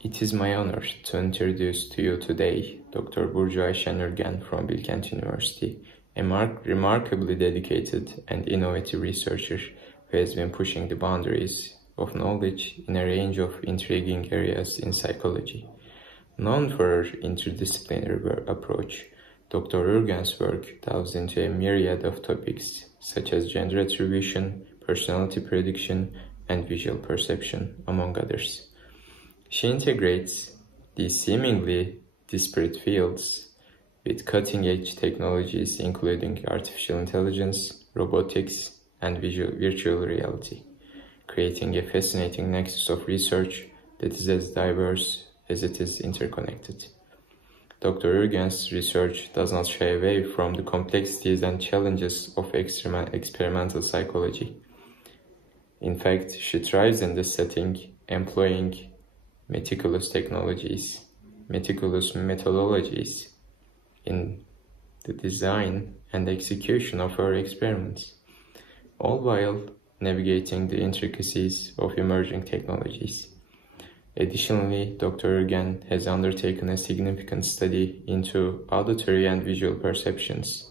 It is my honor to introduce to you today Dr. Burcu Ayşen Ürgen from Bilkent University, a remarkably dedicated and innovative researcher who has been pushing the boundaries of knowledge in a range of intriguing areas in psychology. Known for her interdisciplinary approach, Dr. Ürgen's work delves into a myriad of topics such as gender attribution, personality prediction, and visual perception, among others. She integrates these seemingly disparate fields with cutting-edge technologies including artificial intelligence, robotics, and virtual reality, creating a fascinating nexus of research that is as diverse as it is interconnected. Dr. Ürgen's research does not shy away from the complexities and challenges of experimental psychology. In fact, she thrives in this setting, employing meticulous methodologies in the design and execution of her experiments, all while navigating the intricacies of emerging technologies. Additionally, Dr. Ürgen has undertaken a significant study into auditory and visual perceptions.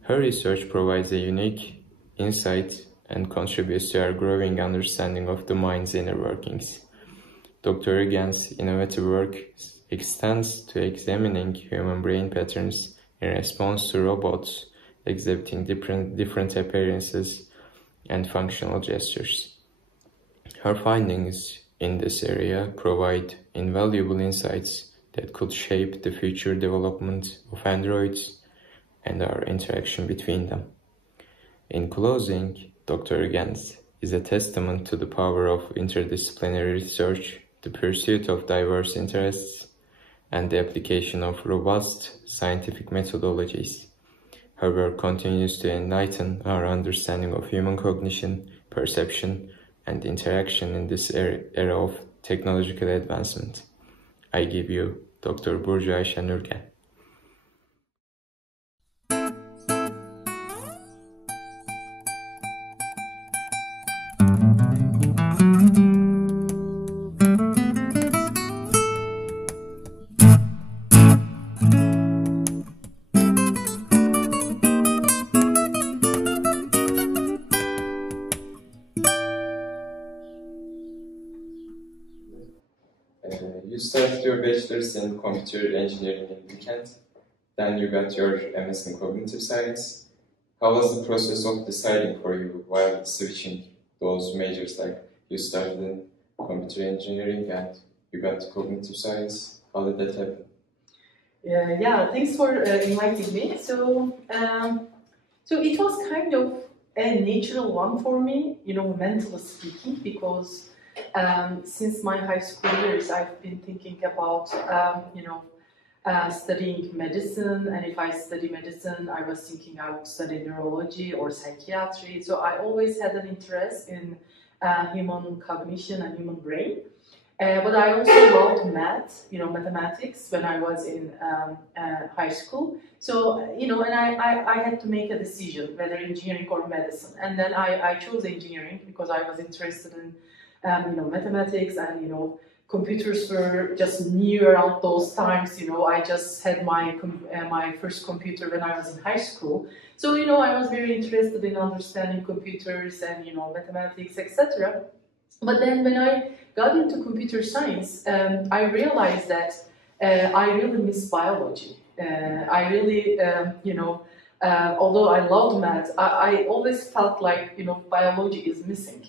Her research provides a unique insight and contributes to our growing understanding of the mind's inner workings. Dr. Ürgen's innovative work extends to examining human brain patterns in response to robots exhibiting different appearances and functional gestures. Her findings in this area provide invaluable insights that could shape the future development of androids and our interaction between them. In closing, Dr. Ürgen is a testament to the power of interdisciplinary research, the pursuit of diverse interests, and the application of robust scientific methodologies. Her work continues to enlighten our understanding of human cognition, perception, and interaction in this era of technological advancement. I give you Dr. Burcu Ayşen Ürgen. You started your bachelor's in computer engineering in Bilkent, then you got your MS in cognitive science. How was the process of deciding for you while switching those majors? Like you started in computer engineering and you got cognitive science. How did that happen? Yeah, thanks for inviting me. So it was kind of a natural one for me, mentally speaking, because since my high school years, I've been thinking about, studying medicine, and if I study medicine, I was thinking I would study neurology or psychiatry. So I always had an interest in human cognition and human brain. But I also loved mathematics when I was in high school. So, and I had to make a decision whether engineering or medicine. And then I chose engineering because I was interested in mathematics, and computers were just new around those times. I just had my first computer when I was in high school, so I was very interested in understanding computers and mathematics, etc. But then when I got into computer science, I realized that I really miss biology. I really although I loved math, I always felt like biology is missing.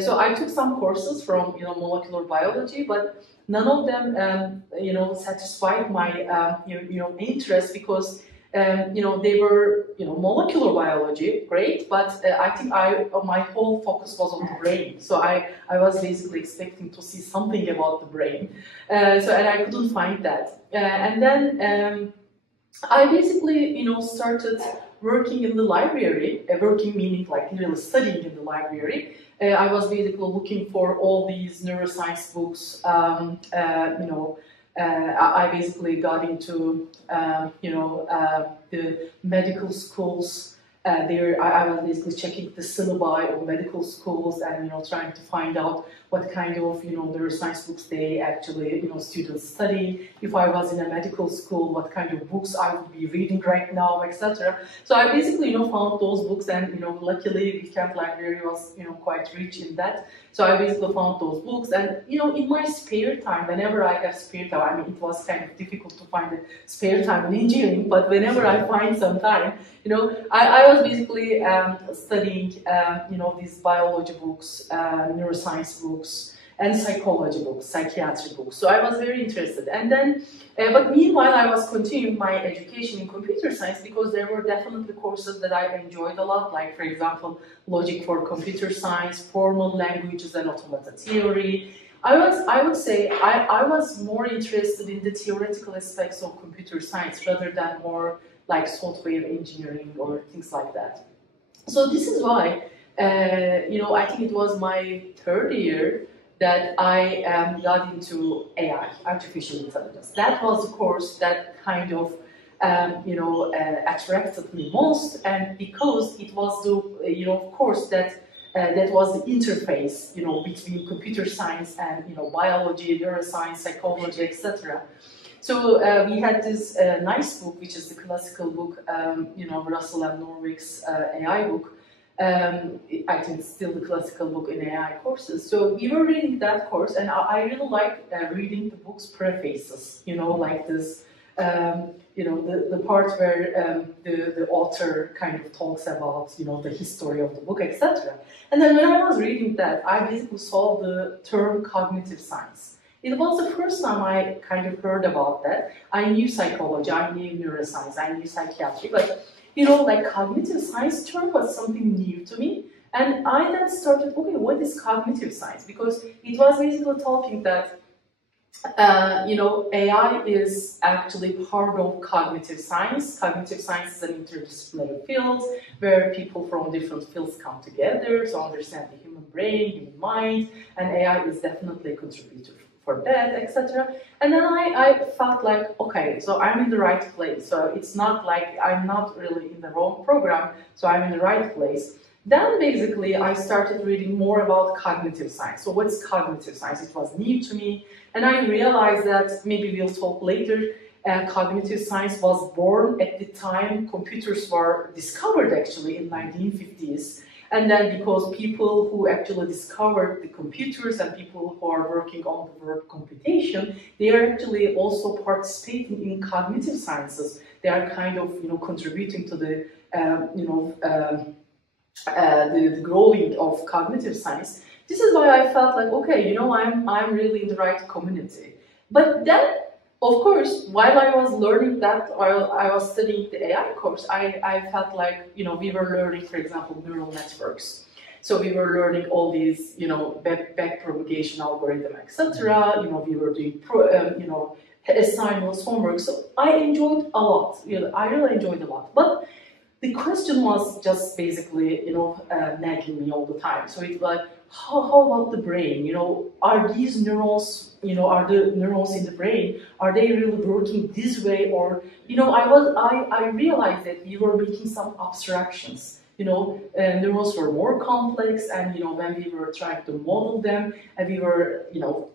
So I took some courses from molecular biology, but none of them satisfied my interest, because they were molecular biology, great, but I think my whole focus was on the brain. So I was basically expecting to see something about the brain, and I couldn't find that. And then I basically started working in the library. Working meaning like really studying in the library. I was basically looking for all these neuroscience books. I basically got into the medical schools. I was basically checking the syllabi of medical schools and trying to find out what kind of, neuroscience books they actually, students study. If I was in a medical school, what kind of books I would be reading right now, etc. So I basically, found those books, and, luckily Bilkent Library was, quite rich in that. So I basically found those books, and, in my spare time, whenever I have spare time, I mean, it was kind of difficult to find a spare time in engineering, but whenever I find some time, I was basically studying, these biology books, neuroscience books, and psychology books, psychiatry books. So I was very interested. And then, but meanwhile, I was continuing my education in computer science, because there were definitely courses that I enjoyed a lot, like, for example, logic for computer science, formal languages, and automata theory. I would say I was more interested in the theoretical aspects of computer science rather than more like software engineering or things like that. So this is why, I think it was my third year that I got into AI, artificial intelligence. That was the course that kind of, attracted me most, and because it was the, course that that was the interface, between computer science and, biology, neuroscience, psychology, etc. So we had this nice book, which is the classical book, Russell and Norwick's AI book. I think it's still the classical book in AI courses. So we were reading that course, and I really like reading the book's prefaces, like this, the part where the author kind of talks about, the history of the book, etc. And then when I was reading that, I basically saw the term cognitive science. It was the first time I kind of heard about that. I knew psychology, I knew neuroscience, I knew psychiatry, but like cognitive science term was something new to me. And I then started, okay, what is cognitive science? Because it was basically talking that, AI is actually part of cognitive science. Cognitive science is an interdisciplinary field where people from different fields come together to understand the human brain, human mind, and AI is definitely a contributor for that, etc. And then I felt like, okay, so I'm in the right place. So it's not like I'm not really in the wrong program, so I'm in the right place. Then basically I started reading more about cognitive science. So what's cognitive science? It was new to me, and I realized that, maybe we'll talk later, cognitive science was born at the time computers were discovered, actually in 1950s. And then because people who actually discovered the computers and people who are working on the word computation, they are actually also participating in cognitive sciences. They are kind of, contributing to the, the growing of cognitive science. This is why I felt like, okay, I'm really in the right community. But then, of course, while I was learning that, while I was studying the AI course, I felt like, we were learning, for example, neural networks. So we were learning all these, back propagation algorithm, etc. We were doing, assignments, homework. So I enjoyed a lot. I really enjoyed a lot. But the question was just basically, nagging me all the time. So it's like, how about the brain? Are these neurons, are the neurons in the brain, are they really working this way? Or, I realized that we were making some abstractions. Neurons were more complex, and, when we were trying to model them, and we were,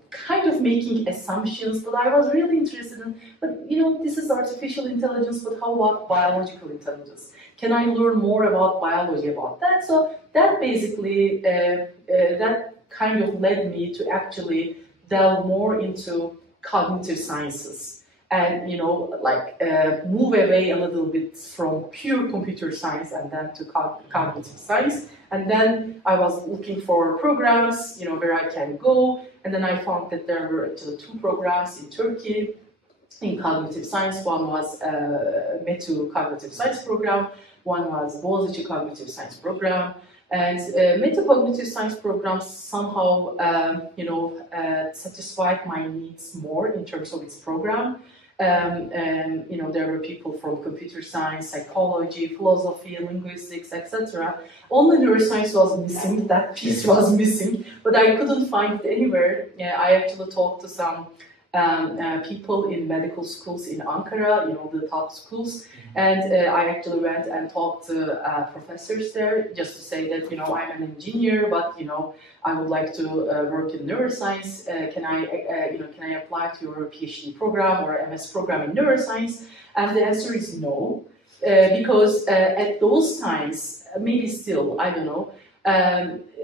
kind of making assumptions, but I was really interested in, but, this is artificial intelligence, but how about biological intelligence? Can I learn more about biology about that? So that basically, that kind of led me to actually delve more into cognitive sciences and, move away a little bit from pure computer science and then to cognitive science. And then I was looking for programs, where I can go. And then I found that there were actually 2 programs in Turkey in cognitive science. One was METU Cognitive Science Program. One was Boğaziçi Cognitive Science Program. And metacognitive science programs somehow, satisfied my needs more in terms of its program. And, there were people from computer science, psychology, philosophy, linguistics, etc. Only neuroscience was missing, that piece was missing, but I couldn't find it anywhere. I actually talked to some people in medical schools in Ankara, you know, the top schools. And I actually went and talked to professors there just to say that, you know, I'm an engineer, but, you know, I would like to work in neuroscience. Can I apply to your PhD program or MS program in neuroscience? And the answer is no, because at those times, maybe still, I don't know,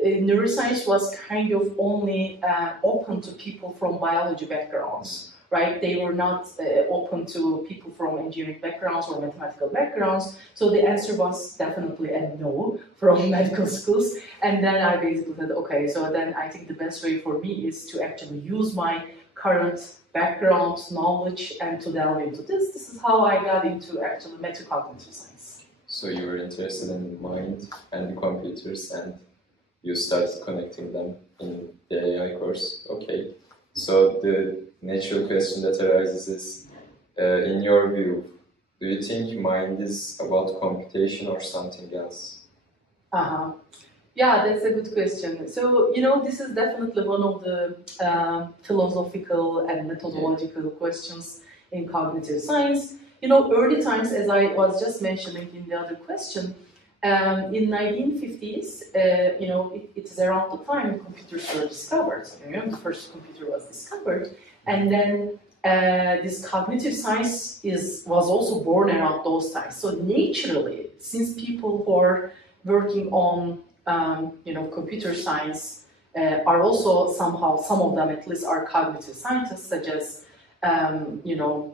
neuroscience was kind of only open to people from biology backgrounds, right? They were not open to people from engineering backgrounds or mathematical backgrounds. So the answer was definitely a no from medical schools. And then I basically said, okay, so then I think the best way for me is to actually use my current background, knowledge, and to delve into this. This is how I got into actually metacognitive science. So you were interested in mind and computers, and you started connecting them in the AI course. Okay. So the natural question that arises is, in your view, do you think mind is about computation or something else? Yeah, that's a good question. So, you know, this is definitely one of the philosophical and methodological questions in cognitive science. You know, early times, as I was just mentioning in the other question, in 1950s, you know, it is around the time computers were discovered. You know, the first computer was discovered, and then this cognitive science was also born around those times. So naturally, since people who are working on you know, computer science are also somehow, some of them at least, are cognitive scientists, such as you know,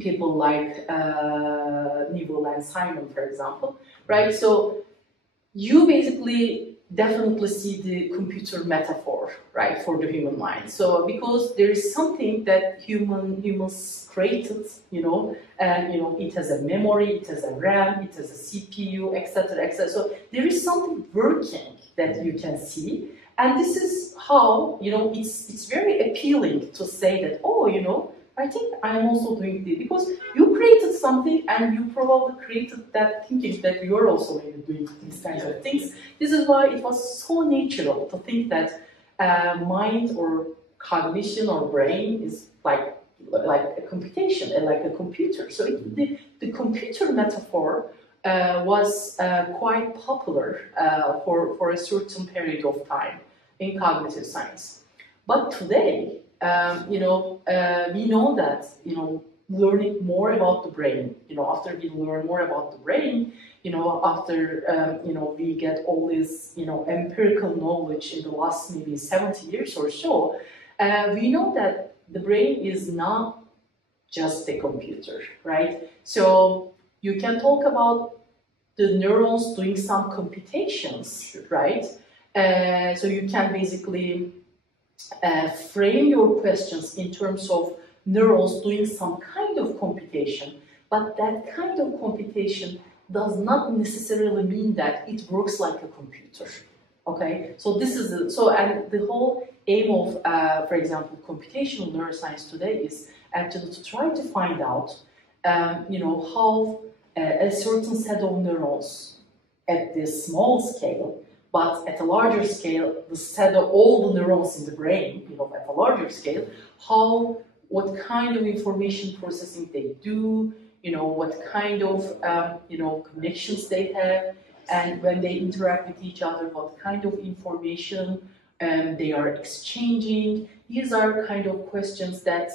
people like Newell and Simon, for example, right? So you basically definitely see the computer metaphor, right, for the human mind. So because there is something that humans created, you know, and you know, it has a memory, it has a RAM, it has a CPU, etc., etc. So there is something working that you can see, and this is how, you know, it's very appealing to say that, oh, you know, I think I'm also doing this, because you created something and you probably created that thinking that you're also doing these kinds of things. This is why it was so natural to think that mind or cognition or brain is like a computation and like a computer. So the computer metaphor was quite popular for a certain period of time in cognitive science. But today, you know, we know that, you know, learning more about the brain, you know, after we learn more about the brain, you know, after, you know, we get all this, you know, empirical knowledge in the last maybe 70 years or so, we know that the brain is not just a computer, right? So you can talk about the neurons doing some computations, right? So you can basically frame your questions in terms of neurons doing some kind of computation, but that kind of computation does not necessarily mean that it works like a computer. Okay, so this is and the whole aim of, for example, computational neuroscience today is actually to try to find out, you know, how a certain set of neurons at this small scale, but at a larger scale, the set of all the neurons in the brain, you know, at a larger scale, what kind of information processing they do, you know, what kind of, you know, connections they have, and when they interact with each other, what kind of information they are exchanging. These are kind of questions that,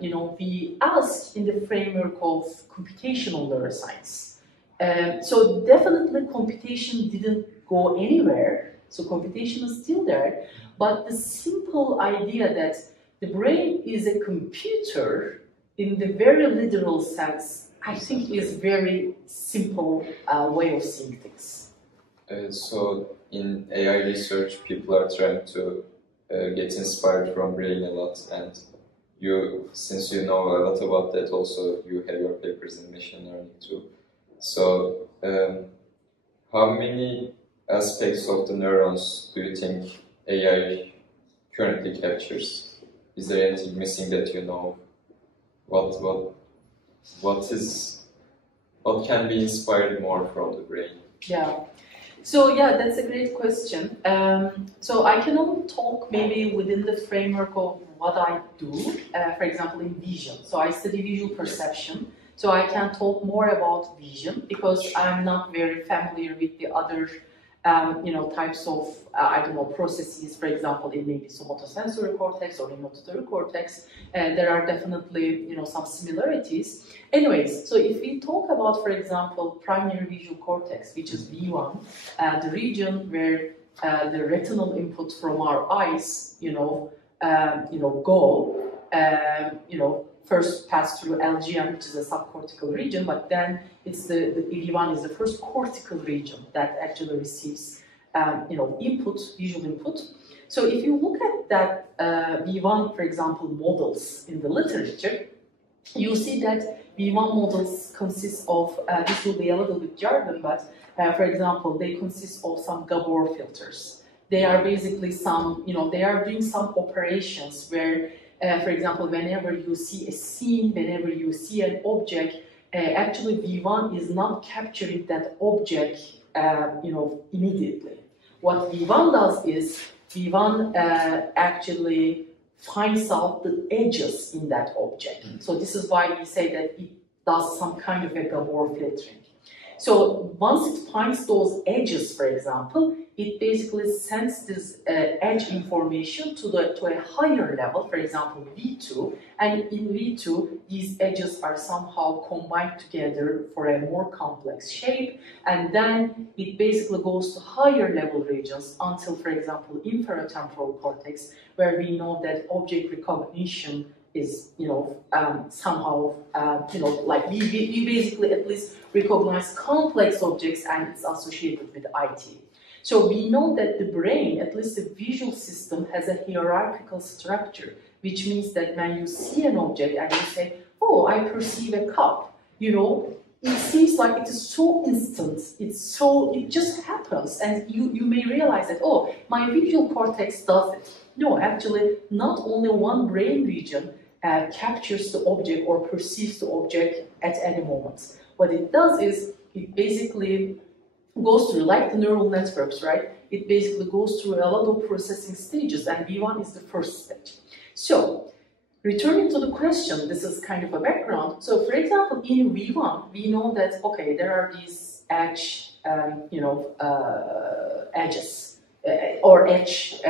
you know, we ask in the framework of computational neuroscience. So definitely computation didn't go anywhere, so computation is still there, but the simple idea that the brain is a computer in the very literal sense, I think is very simple way of seeing things. So in AI research, people are trying to get inspired from brain a lot, and you, since you know a lot about that, also you have your papers in machine learning too. So how many aspects of the neurons do you think AI currently captures? Is there anything missing that you know? What can be inspired more from the brain? Yeah. So yeah, that's a great question. So I can only talk maybe within the framework of what I do, for example, in vision. So I study visual perception. So I can talk more about vision because I'm not very familiar with the other types of, I don't know, processes, for example, in maybe somatosensory cortex or in auditory cortex. There are definitely, some similarities. Anyways, so if we talk about, for example, primary visual cortex, which is V1, the region where the retinal input from our eyes, first pass through LGM, which is a subcortical region, but then it's the V1 is the first cortical region that actually receives, input, visual input. So if you look at that V1, for example, models in the literature, you see that V1 models consist of, this will be a little bit jargon, but for example, they consist of some Gabor filters. They are basically some, they are doing some operations where, for example, whenever you see a scene, whenever you see an object, actually V1 is not capturing that object, immediately. What V1 does is, V1 actually finds out the edges in that object. So this is why we say that it does some kind of a Gabor filtering. So once it finds those edges, for example, it basically sends this edge information to a higher level, for example, V2, and in V2, these edges are somehow combined together for a more complex shape, and then it basically goes to higher level regions until, for example, inferotemporal cortex, where we know that object recognition is, somehow, like we basically at least recognize complex objects and it's associated with IT. So we know that the brain, at least the visual system, has a hierarchical structure, which means that when you see an object and you say, oh, I perceive a cup, it seems like it is so instant, it just happens, and you may realize that, oh, my visual cortex does it. No, actually, not only one brain region captures the object or perceives the object at any moment. What it does is, it basically goes through, like the neural networks, right? It basically goes through a lot of processing stages, and V1 is the first stage. So, returning to the question, this is kind of a background. So, for example, in V1, we know that, okay, there are these edge, edges, or edge,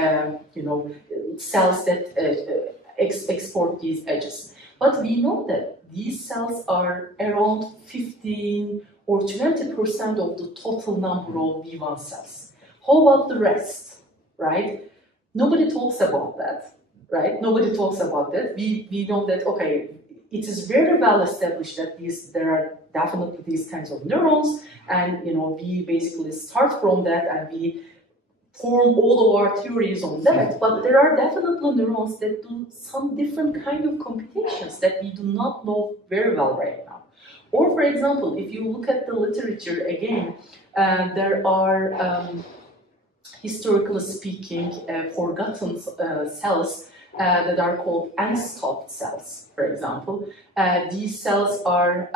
cells that export these edges. But we know that these cells are around 15 or 20% of the total number of V1 cells. How about the rest, right? Nobody talks about that, right? Nobody talks about that. We know that, okay, it is very well established that there are definitely these kinds of neurons, and we basically start from that and we form all of our theories on that, but there are definitely neurons that do some different kind of computations that we do not know very well right now. Or, for example, if you look at the literature again, there are, historically speaking, forgotten cells that are called unstopped cells, for example. These cells are,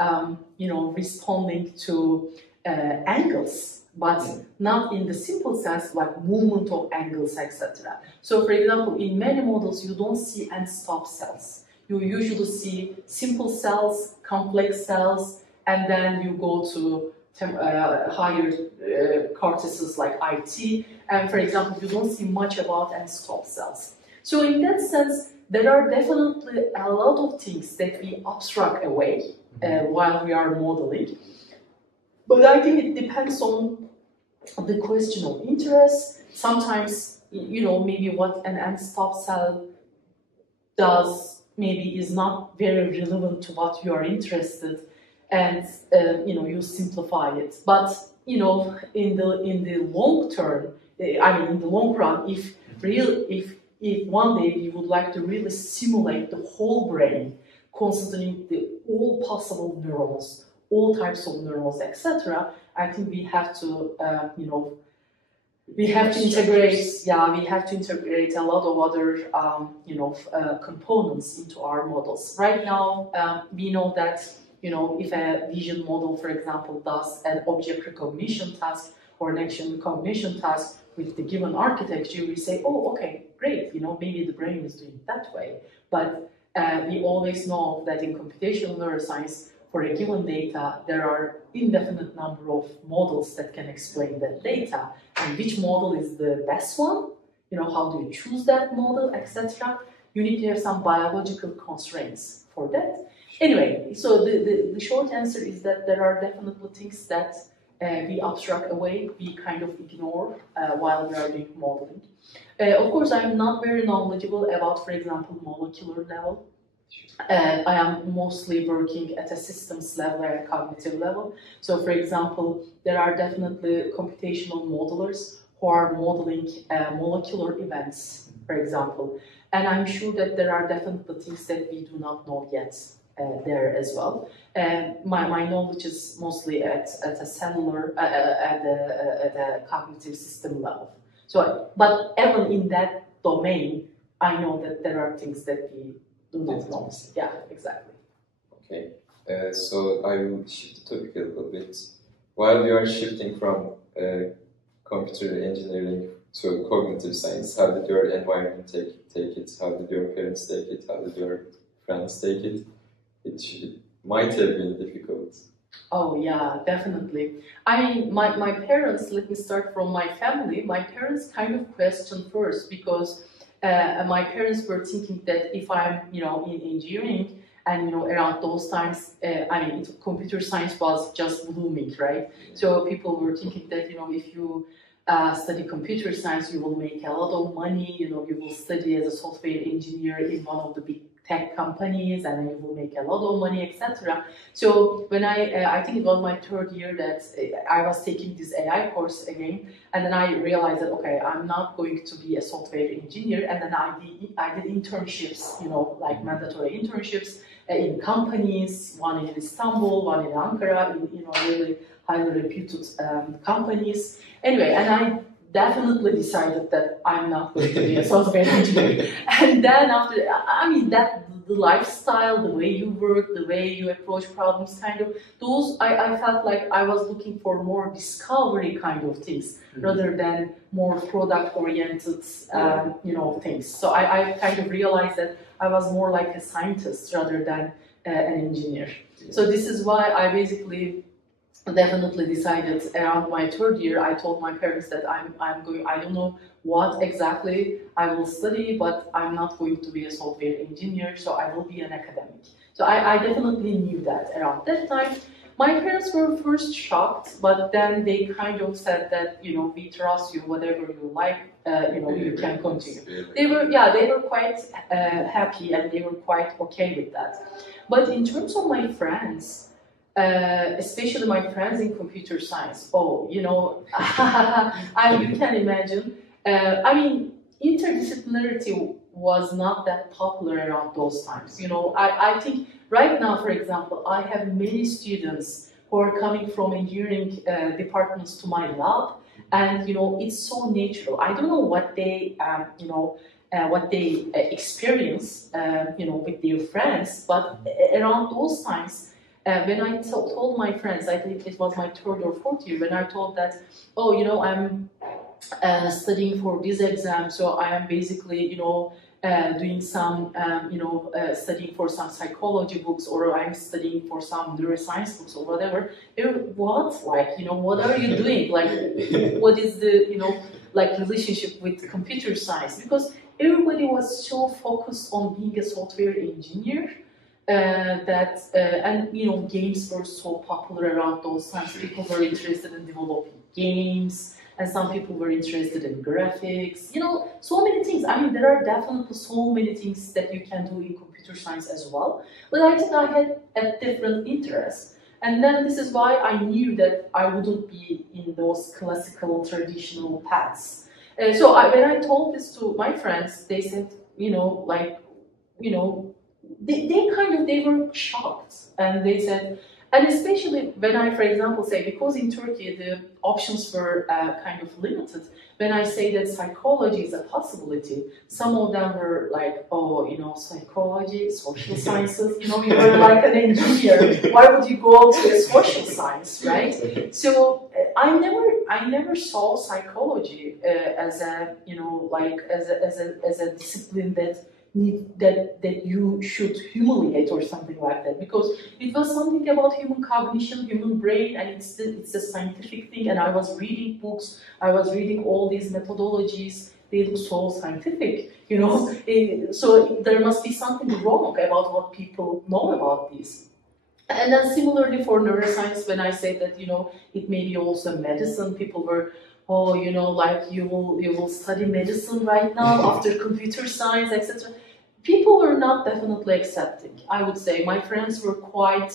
responding to angles, but not in the simple sense like movement of angles, etc. So, for example, in many models, you don't see unstopped cells. You usually see simple cells, complex cells, and then you go to higher cortices like IT. And for example, you don't see much about unstopped cells. So in that sense, there are definitely a lot of things that we abstract away while we are modeling. But I think it depends on the question of interest. Sometimes, maybe what an unstopped cell does maybe is not very relevant to what you are interested, and you simplify it. But in the long term, in the long run, if one day you would like to really simulate the whole brain, considering all possible neurons, all types of neurons, etc., I think we have to, we have to integrate a lot of other, components into our models. Right now, we know that, if a vision model, for example, does an object recognition task, or an action recognition task with the given architecture, we say, oh, okay, great, maybe the brain is doing it that way. But we always know that in computational neuroscience, for a given data, there are indefinite number of models that can explain that data. And which model is the best one? How do you choose that model, etc. You need to have some biological constraints for that. Anyway, so the short answer is that there are definitely things that we abstract away, we kind of ignore while we are doing modeling. Of course, I'm not very knowledgeable about, for example, molecular level. I am mostly working at a systems level and a cognitive level. So, for example, there are definitely computational modelers who are modeling molecular events, for example. And I'm sure that there are definitely things that we do not know yet there as well. My knowledge is mostly at a cellular, at a cognitive system level. So, but even in that domain, I know that there are things that we do not know. Yeah, exactly. Okay, so I will shift the topic a little bit. While you are shifting from computer engineering to cognitive science, how did your environment take it? How did your parents take it? How did your friends take it? It might have been difficult. Oh yeah, definitely. My parents, let me start from my family. My parents kind of questioned first because my parents were thinking that if I'm, in engineering and, around those times, computer science was just blooming, right? So people were thinking that, if you study computer science, you will make a lot of money, you will study as a software engineer in one of the big tech companies, and then you will make a lot of money, etc. So when I think it was my third year that I was taking this AI course again, and then I realized that, okay, I'm not going to be a software engineer, and then I did internships, like mandatory internships in companies, one in Istanbul, one in Ankara, in really highly reputed companies. Anyway, and I definitely decided that I'm not going to be a software engineer. And then after, the lifestyle, the way you work, the way you approach problems, kind of, those, I felt like I was looking for more discovery kind of things, rather than more product-oriented, things. So I kind of realized that I was more like a scientist rather than an engineer. So this is why I basically definitely decided around my third year. I told my parents that I don't know what exactly I will study, but I'm not going to be a software engineer, so I will be an academic. So I definitely knew that around that time. My parents were first shocked, but then they kind of said that, we trust you, whatever you like, you can continue. They were quite happy, and they were quite okay with that. But in terms of my friends, especially my friends in computer science, you can imagine. Interdisciplinarity was not that popular around those times. I think right now, for example, I have many students who are coming from engineering departments to my lab, and it's so natural. I don't know what they, experience, with their friends, but around those times. When I told my friends, I think it was my third or fourth year, when I told that, I'm studying for this exam, so I am basically, doing some, studying for some psychology books, or I'm studying for some neuroscience books or whatever. What? What are you doing? What is the, relationship with computer science? Because everybody was so focused on being a software engineer. Games were so popular around those times. People were interested in developing games, and some people were interested in graphics. So many things. There are definitely so many things that you can do in computer science as well. But I think I had a different interest. And then this is why I knew that I wouldn't be in those classical, traditional paths. When I told this to my friends, they said, they were shocked, and they said, and especially when I, for example, say, because in Turkey the options were kind of limited, when I say that psychology is a possibility, some of them were like, psychology, social sciences, you were like an engineer, why would you go to a social science, right? So I never saw psychology as a, you know, like as a discipline that you should humiliate or something like that, because it was something about human cognition, human brain, and it's a scientific thing. And I was reading books, I was reading all these methodologies. They look so scientific, you know. So there must be something wrong about what people know about these. And then similarly for neuroscience, when I say that, you know, it may be also medicine, people were, oh, you know, like you will study medicine right now after computer science, etc. People were not definitely accepting. I would say my friends were quite,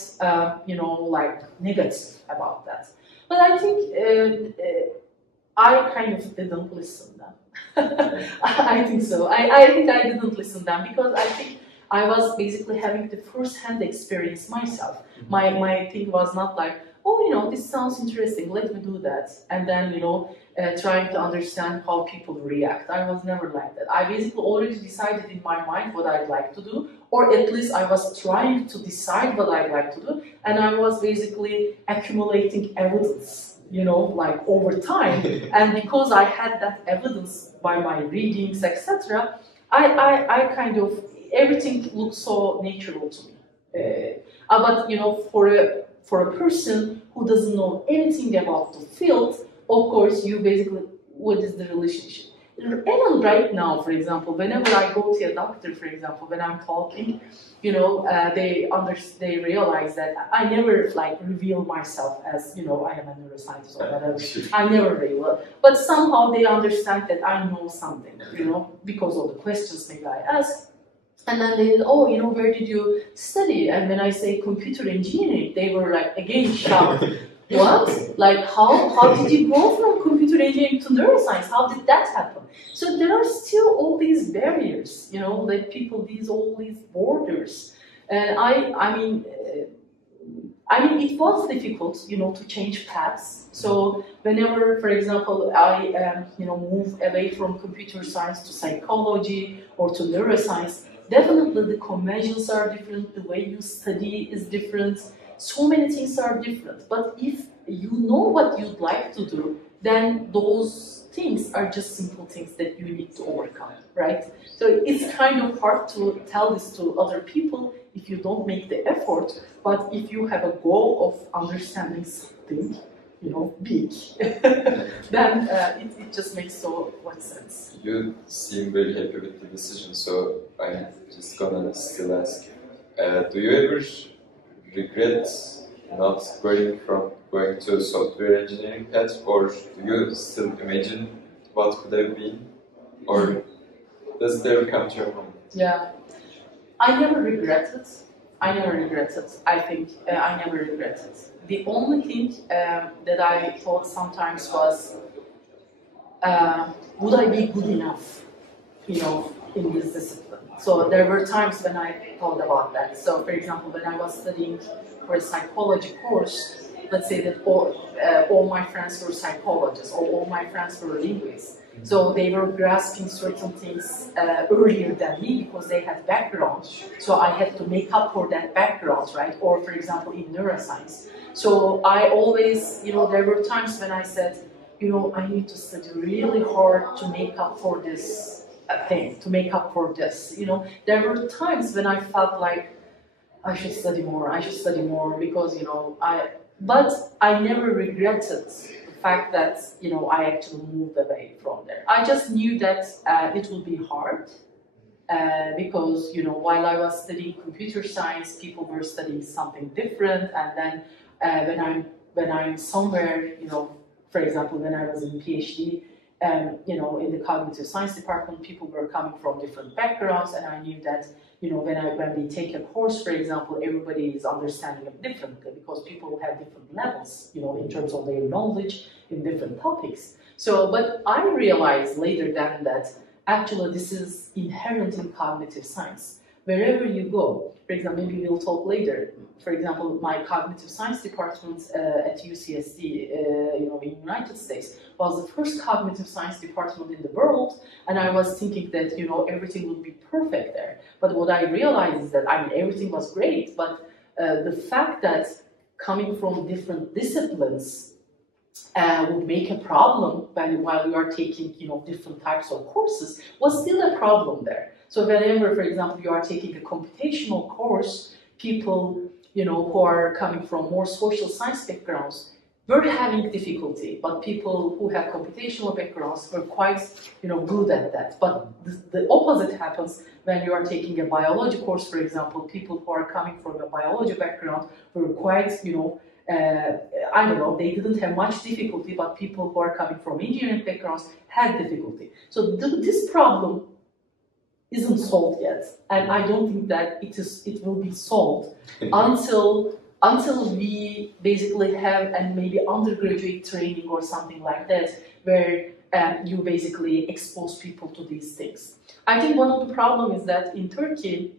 you know, like negative about that. But I think I kind of didn't listen then. I think so. I think I didn't listen then, because I think I was basically having the first-hand experience myself. My thing was not like, oh, you know, this sounds interesting, let me do that. And then, you know, trying to understand how people react. I was never like that. I basically already decided in my mind what I'd like to do, or at least I was trying to decide what I'd like to do, and I was basically accumulating evidence, you know, like over time. And because I had that evidence by my readings, etc., I kind of, everything looked so natural to me. But you know, for a person who doesn't know anything about the field, of course, you basically, what is the relationship? Even right now, for example, whenever I go to a doctor, for example, when I'm talking, you know, they realize that I never like reveal myself as, you know, I am a neuroscientist or whatever. I never reveal, but somehow they understand that I know something, you know, because of the questions maybe I ask. And then they, oh, you know, where did you study? And when I say computer engineering, they were like, again, shocked. What? Like, how did you go from computer engineering to neuroscience? How did that happen? So there are still all these barriers, you know, like people, all these borders. And I mean, it was difficult, you know, to change paths. So whenever, for example, I, you know, move away from computer science to psychology or to neuroscience, definitely the conventions are different, the way you study is different, so many things are different. But if you know what you'd like to do, then those things are just simple things that you need to overcome, right? So it's kind of hard to tell this to other people if you don't make the effort, but if you have a goal of understanding something, you know, big, then it just makes so much sense. You seem very happy with the decision, so I'm just gonna still ask, do you ever regret not going to software engineering path, or do you still imagine what could have been, or does it ever come to your mind? Yeah, I never regret it. I think I never regret it. The only thing that I thought sometimes was, would I be good enough, you know, in this discipline? So there were times when I thought about that. So for example, when I was studying for a psychology course, let's say that all my friends were psychologists, or all my friends were linguists. So they were grasping certain things earlier than me because they had background. So I had to make up for that background, right? Or for example, in neuroscience. So I always, you know, there were times when I said, you know, I need to study really hard to make up for this thing, to make up for this. You know, there were times when I felt like I should study more because, you know, but I never regretted the fact that, you know, I actually moved away from there. I just knew that it would be hard because, you know, while I was studying computer science, people were studying something different, and then when I'm somewhere, you know, for example, when I was in PhD, you know, in the cognitive science department, people were coming from different backgrounds, and I knew that, you know, when we take a course, for example, everybody is understanding it differently because people have different levels, you know, in terms of their knowledge in different topics. So, but I realized later than that, actually, this is inherent in cognitive science. Wherever you go, for example, maybe we'll talk later. For example, my cognitive science department at UCSD, you know, in the United States, was the first cognitive science department in the world, and I was thinking that, you know, everything would be perfect there. But what I realized is that, I mean, everything was great, but the fact that coming from different disciplines, would make a problem while you are taking, different types of courses, was still a problem there. So whenever, for example, you are taking a computational course, people, who are coming from more social science backgrounds were having difficulty, but people who have computational backgrounds were quite, good at that. But the opposite happens when you are taking a biology course, for example. People who are coming from a biology background were quite, I don't know, they didn't have much difficulty, but people who are coming from engineering backgrounds had difficulty. So this problem isn't solved yet, and I don't think that it will be solved until we basically have maybe undergraduate training or something like that, where you basically expose people to these things. I think one of the problems is that in Turkey,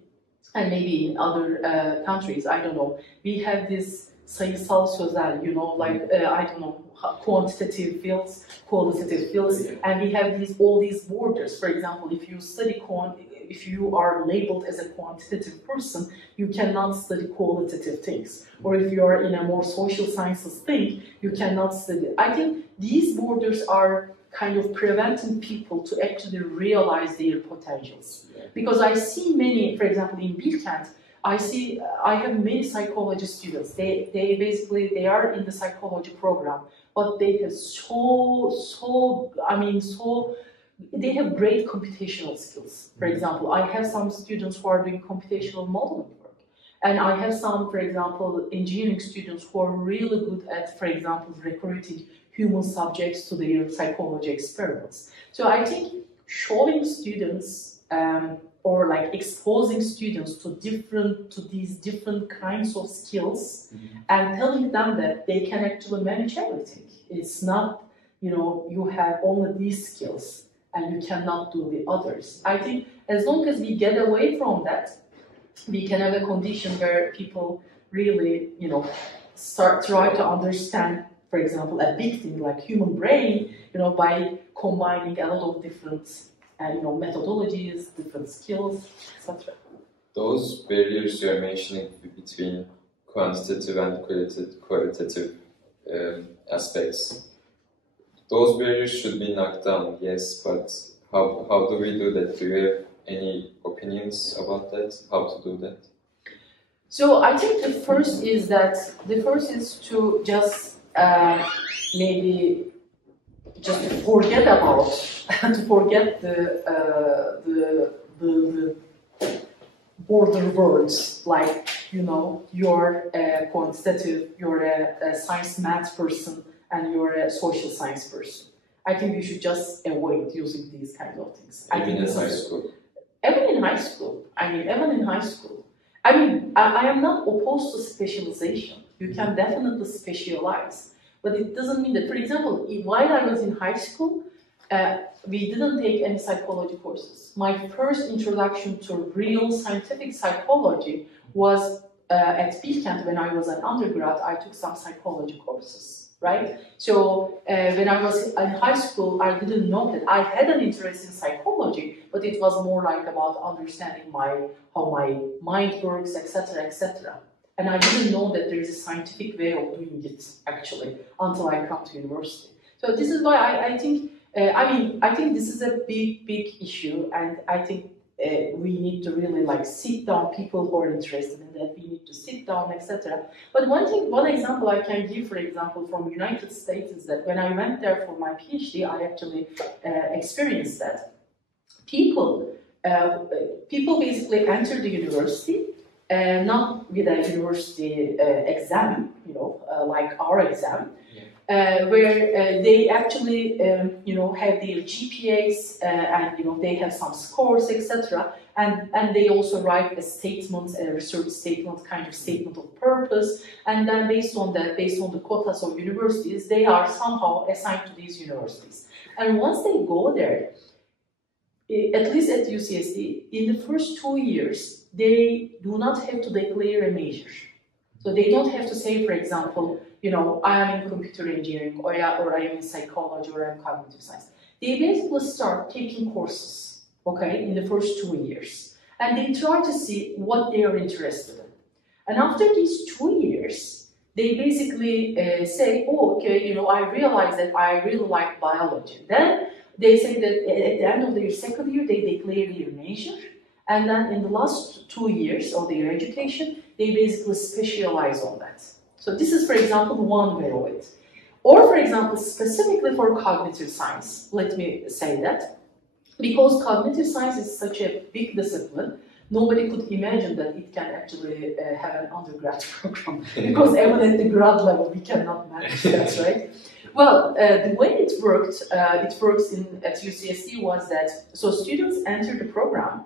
and maybe in other countries, I don't know, we have this sayısal sözel, I don't know, quantitative fields, qualitative fields, and we have all these borders. For example, if you study if you are labeled as a quantitative person, you cannot study qualitative things. Or if you are in a more social sciences thing, you cannot study. I think these borders are kind of preventing people to actually realize their potentials. Because I see many, for example, in Bilkent, I have many psychology students. They are in the psychology program, but they have they have great computational skills. For example, I have some students who are doing computational modeling work, and I have some, for example, engineering students who are really good at, for example, recruiting human subjects to their psychology experiments. So I think showing students or exposing students to these different kinds of skills and telling them that they can actually manage everything. It's not, you have only these skills and you cannot do the others. I think as long as we get away from that, we can have a condition where people really, try to understand, for example, a big thing like human brain, by combining a lot of different methodologies, different skills, etc. Those barriers you're mentioning between quantitative and qualitative aspects, those barriers should be knocked down, yes, but how do we do that? Do you have any opinions about that? How to do that? So I think the first is to just maybe just to forget about the border words, like you're a quantitative, you're a science math person, and you're a social science person. I think we should just avoid using these kind of things. Even in high school. Even in high school. I am not opposed to specialization. You can definitely specialize. But it doesn't mean that, for example, while I was in high school, we didn't take any psychology courses. My first introduction to real scientific psychology was at Bilkent. When I was an undergrad, I took some psychology courses. Right? So when I was in high school, I didn't know that I had an interest in psychology, but it was more about understanding how my mind works, etc., etc. And I didn't know that there is a scientific way of doing it, actually, until I come to university. So this is why I think, I think this is a big issue, and I think we need to really sit down, people who are interested in that, we need to sit down, etc. But one example I can give, for example, from United States is that when I went there for my PhD, I actually experienced that. People basically enter the university, not with a university exam, like our exam, where they actually, have their GPAs and they have some scores, etc. And they also write a statement, a research statement, kind of statement of purpose. And then based on the quotas of universities, they are somehow assigned to these universities. And once they go there, at least at UCSD, in the first 2 years, they do not have to declare a major. So they don't have to say, for example, I am in computer engineering, or I am in psychology, or I am cognitive science. They basically start taking courses, in the first 2 years. And they try to see what they are interested in. And after these 2 years, they basically say, oh, okay, you know, I realize that I really like biology. Then they say that at the end of their second year, they declare their major. And then in the last 2 years of their education, they basically specialize on that. So this is, for example, one way of it. Or, for example, specifically for cognitive science, let me say that. Because cognitive science is such a big discipline, nobody could imagine that it can actually have an undergrad program. Because even at the grad level, we cannot manage that, right? Well, the way it works at UCSD was that, so students enter the program,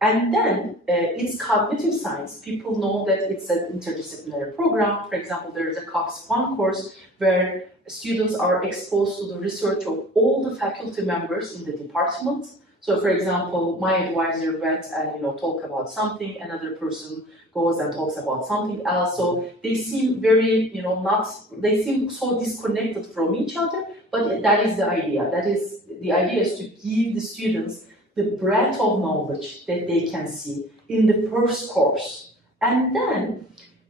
and then it's cognitive science. People know that it's an interdisciplinary program. For example, there is a COX-1 course where students are exposed to the research of all the faculty members in the department. So, for example, my advisor went and talk about something, another person goes and talks about something else. So they seem very, they seem so disconnected from each other. But that is the idea. The idea is to give the students the breadth of knowledge that they can see in the first course. And then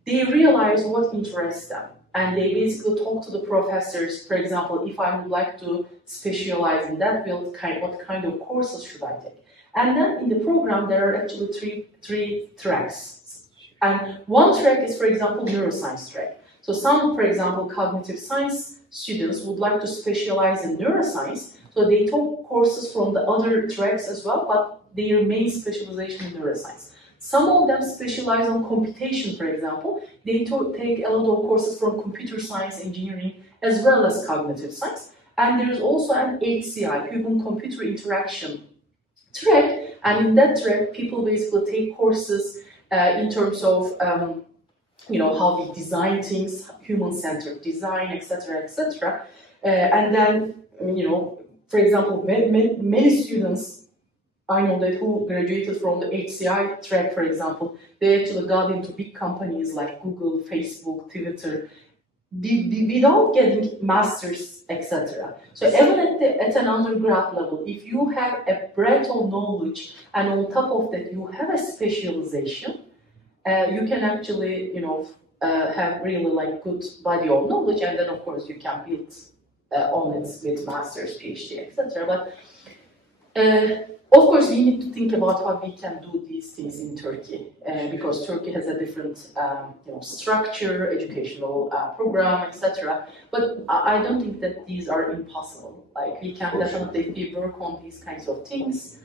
they realize what interests them. And they basically talk to the professors. For example, if I would like to specialize in that field, what kind of courses should I take? And then in the program, there are actually three tracks. And one track is, for example, neuroscience track. So some, for example, cognitive science students would like to specialize in neuroscience. So they took courses from the other tracks as well, but their main specialization in neuroscience. Some of them specialize on computation, for example. They take a lot of courses from computer science, engineering, as well as cognitive science. And there's also an HCI, human-computer interaction track. And in that track, people basically take courses in terms of, how we design things, human-centered design, etc., etc. And then, for example, many students I know that who graduated from the HCI track, for example, they actually got into big companies like Google, Facebook, Twitter, without getting masters, etc. So even at an undergrad level, if you have a breadth of knowledge and on top of that you have a specialization, you can actually, have really good body of knowledge, and then of course you can build on it with masters, PhD, etc. But of course, we need to think about how we can do these things in Turkey, because Turkey has a different, structure, educational program, etc. But I don't think that these are impossible. Like we can definitely work on these kinds of things.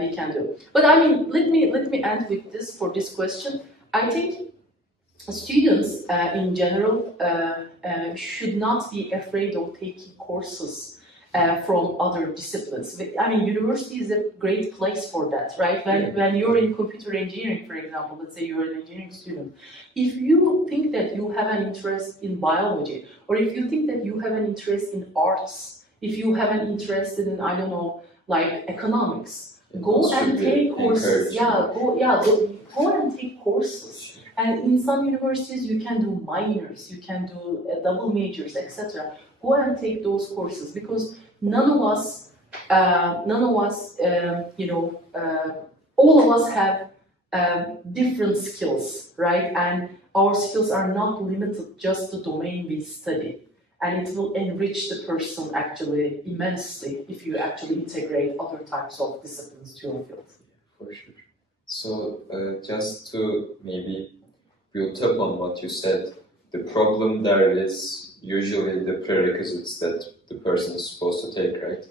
We can do. But I mean, let me end with this for this question. I think students in general should not be afraid of taking courses from other disciplines. I mean, university is a great place for that, right? When you're in computer engineering, for example, let's say you're an engineering student, if you think that you have an interest in biology, or if you think that you have an interest in arts, if you have an interest in, I don't know, like economics, go and take courses. Go and take courses. And in some universities, you can do minors, you can do double majors, etc. Go and take those courses, because none of us, all of us have different skills, right? And our skills are not limited just to the domain we study. And it will enrich the person actually immensely if you actually integrate other types of disciplines to your field. For sure. So just to maybe build up on what you said, the problem there is usually the prerequisites that the person is supposed to take, right?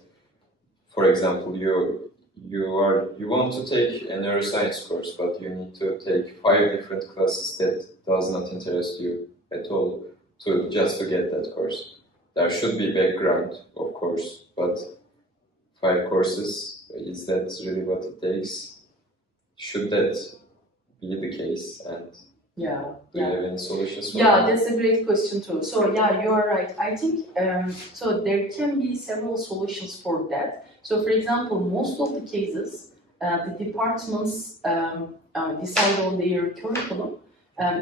For example, you want to take a neuroscience course, but you need to take 5 different classes that does not interest you at all to get that course. There should be background, of course, but 5 courses, is that really what it takes? Should that be the case? And do you have any solutions for that? That's a great question too. So you are right. I think so there can be several solutions for that. So for example, most of the cases, the departments decide on their curriculum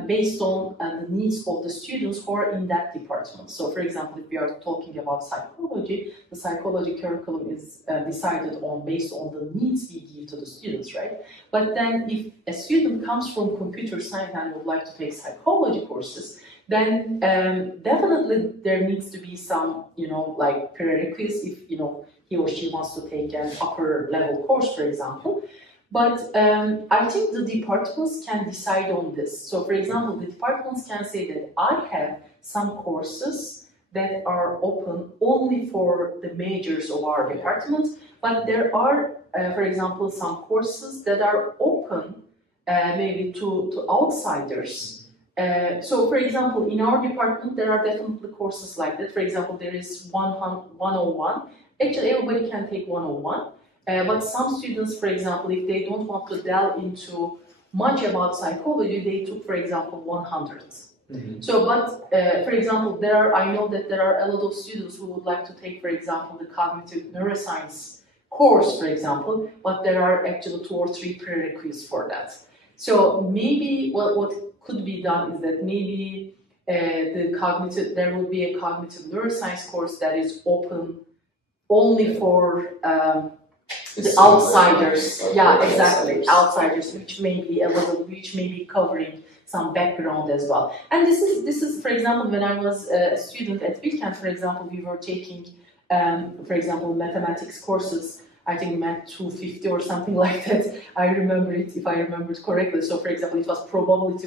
based on the needs of the students who are in that department. So for example, if we are talking about psychology, the psychology curriculum is decided on based on the needs we give to the students, right? But then if a student comes from computer science and would like to take psychology courses, then definitely there needs to be some, like prerequisites if, he or she wants to take an upper level course, for example. But I think the departments can decide on this. So for example, the departments can say that I have some courses that are open only for the majors of our department, but there are, for example, some courses that are open maybe to outsiders. So for example, in our department, there are definitely courses like that. For example, there is 101. Actually, everybody can take 101. But some students, for example, if they don't want to delve into much about psychology, they took, for example, 100. Mm-hmm. So, but for example, I know that there are a lot of students who would like to take, for example, the cognitive neuroscience course, for example, but there are actually 2 or 3 prerequisites for that. So maybe what could be done is that maybe there will be a cognitive neuroscience course that is open only for the outsiders, yeah, exactly, outsiders, which may be covering some background as well. And this is, for example, when I was a student at Bilkent, for example, we were taking, for example, mathematics courses. I think Math 250 or something like that. I remember it, if I remember it correctly. So, for example, it was probability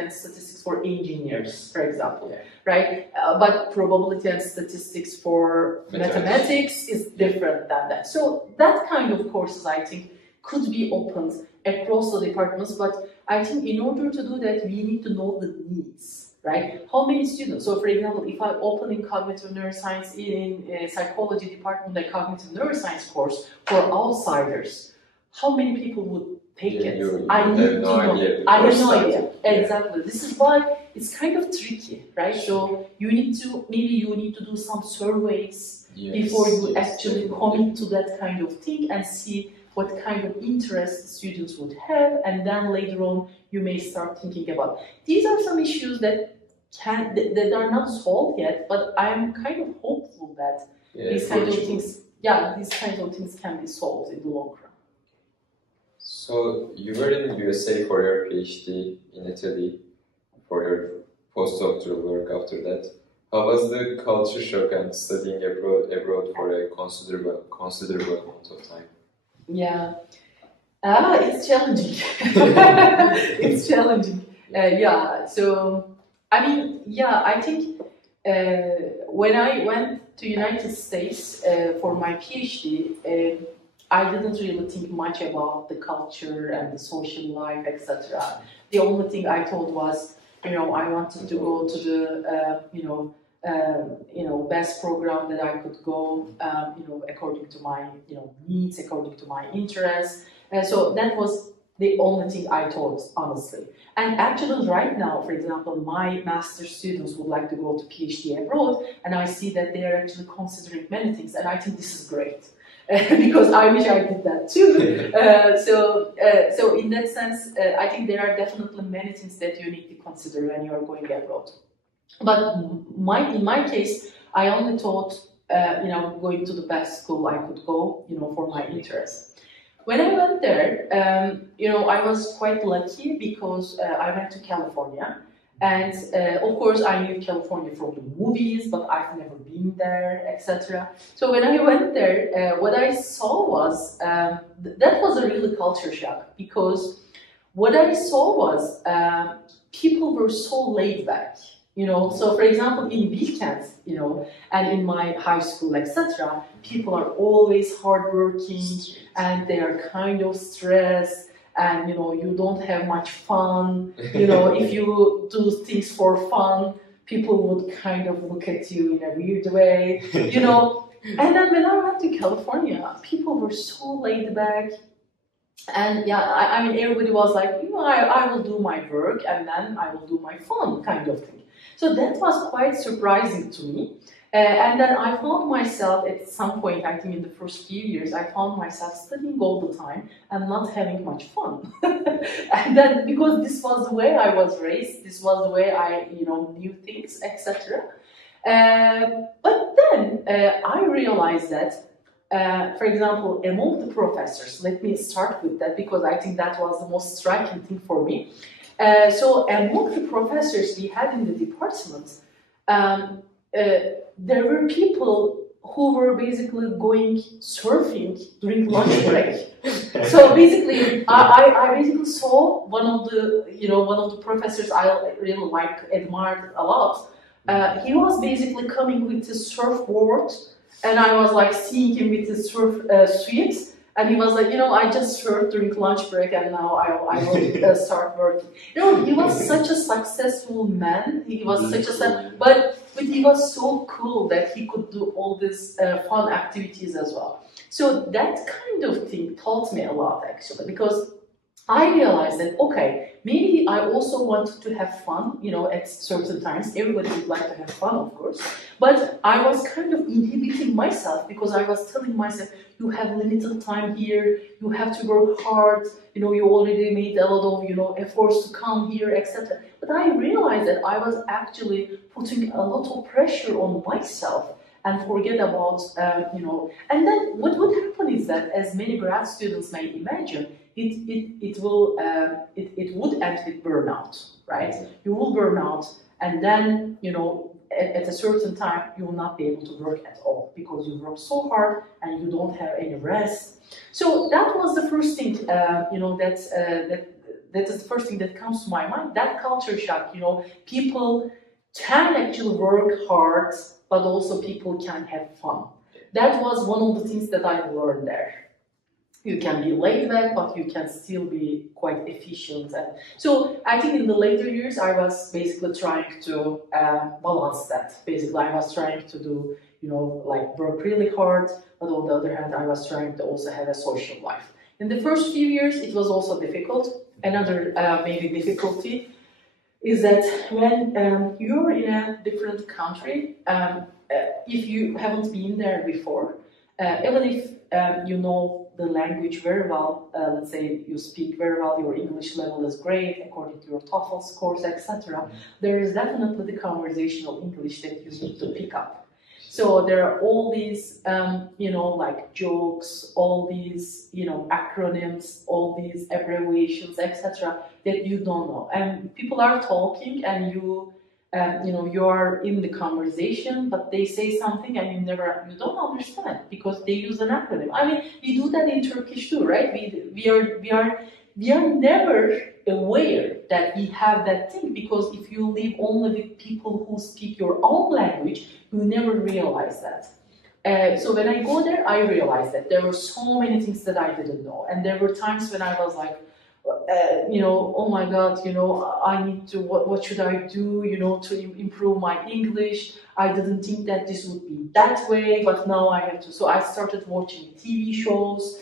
and statistics for engineers, for example, yeah. Right? But probability and statistics for mathematics is different than that. So, that kind of courses, I think, could be opened across the departments. But I think in order to do that, we need to know the needs. Right? How many students? So, for example, if I open in cognitive neuroscience in a psychology department a cognitive neuroscience course for outsiders, how many people would take it? I need to know. I have no idea. Exactly. This is why it's kind of tricky, right? So you need to do some surveys before you actually commit to that kind of thing and see what kind of interest students would have, and then later on you may start thinking about. These are some issues that are not solved yet, but I'm kind of hopeful that these kinds of things can be solved in the long run. So you were in the USA for your PhD in Italy for your postdoctoral work after that. How was the culture shock and studying abroad for a considerable amount of time? Yeah, it's challenging. It's challenging. So I mean, I think when I went to United States for my PhD, I didn't really think much about the culture and the social life, etc. The only thing I thought was, I wanted to go to the, best program that I could go, according to my, needs, according to my interests. So that was the only thing I thought, honestly. And actually right now, for example, my master's students would like to go to PhD abroad, and I see that they are actually considering many things, and I think this is great. Because I wish I did that too. So in that sense, I think there are definitely many things that you need to consider when you are going abroad. But in my case, I only thought, going to the best school I could go, for my interest. When I went there, I was quite lucky because I went to California. And of course, I knew California from the movies, but I've never been there, etc. So when I went there, what I saw was, that was a really culture shock, because what I saw was people were so laid back. So for example, in Bilkent, and in my high school, etc., people are always hardworking and they are kind of stressed. And you don't have much fun. If you do things for fun, people would kind of look at you in a weird way. And then when I went to California, people were so laid back. And I mean, everybody was like, I will do my work and then I will do my fun kind of thing. So that was quite surprising to me. And then I found myself at some point, I think in the first few years, I found myself studying all the time and not having much fun. And then because this was the way I was raised, this was the way I, knew things, etc. But then I realized that, for example, among the professors, let me start with that because I think that was the most striking thing for me. So among the professors we had in the department, there were people who were basically going surfing during lunch break. So basically, I basically saw one of the professors I really admired a lot. He was basically coming with his surfboard, and I was like seeing him with his surf suit. And he was like, I just surfed during lunch break and now I will start working. He was such a successful man. He was but he was so cool that he could do all these fun activities as well. So that kind of thing taught me a lot actually, because I realized that, okay, maybe I also wanted to have fun, at certain times. Everybody would like to have fun, of course. But I was kind of inhibiting myself because I was telling myself, you have limited time here, you have to work hard, you already made a lot of, efforts to come here, etc. But I realized that I was actually putting a lot of pressure on myself and forget about, and then what would happen is that, as many grad students may imagine, it would end with burnout, right? You will burn out, and then, at a certain time, you will not be able to work at all because you work so hard and you don't have any rest. So that was the first thing, that is the first thing that comes to my mind. That culture shock, people can actually work hard, but also people can have fun. That was one of the things that I learned there. You can be laid back, but you can still be quite efficient. And so I think in the later years, I was basically trying to balance that. Basically, I was trying to do, work really hard, but on the other hand, I was trying to also have a social life. In the first few years, it was also difficult. Another maybe difficulty is that when you're in a different country, if you haven't been there before, even if you know the language very well, let's say you speak very well, your English level is great according to your TOEFL scores, etc. There is definitely the conversational English that you need to pick up. So there are all these, like jokes, all these, acronyms, all these abbreviations, etc. that you don't know. And people are talking, and you are in the conversation, but they say something and you don't understand because they use an acronym. I mean, we do that in Turkish too, right? We are never aware that we have that thing, because if you live only with people who speak your own language, you never realize that. So when I go there, I realized that there were so many things that I didn't know, and there were times when I was like, oh my God, I need to, what should I do, to improve my English? I didn't think that this would be that way, but now I have to. So I started watching TV shows,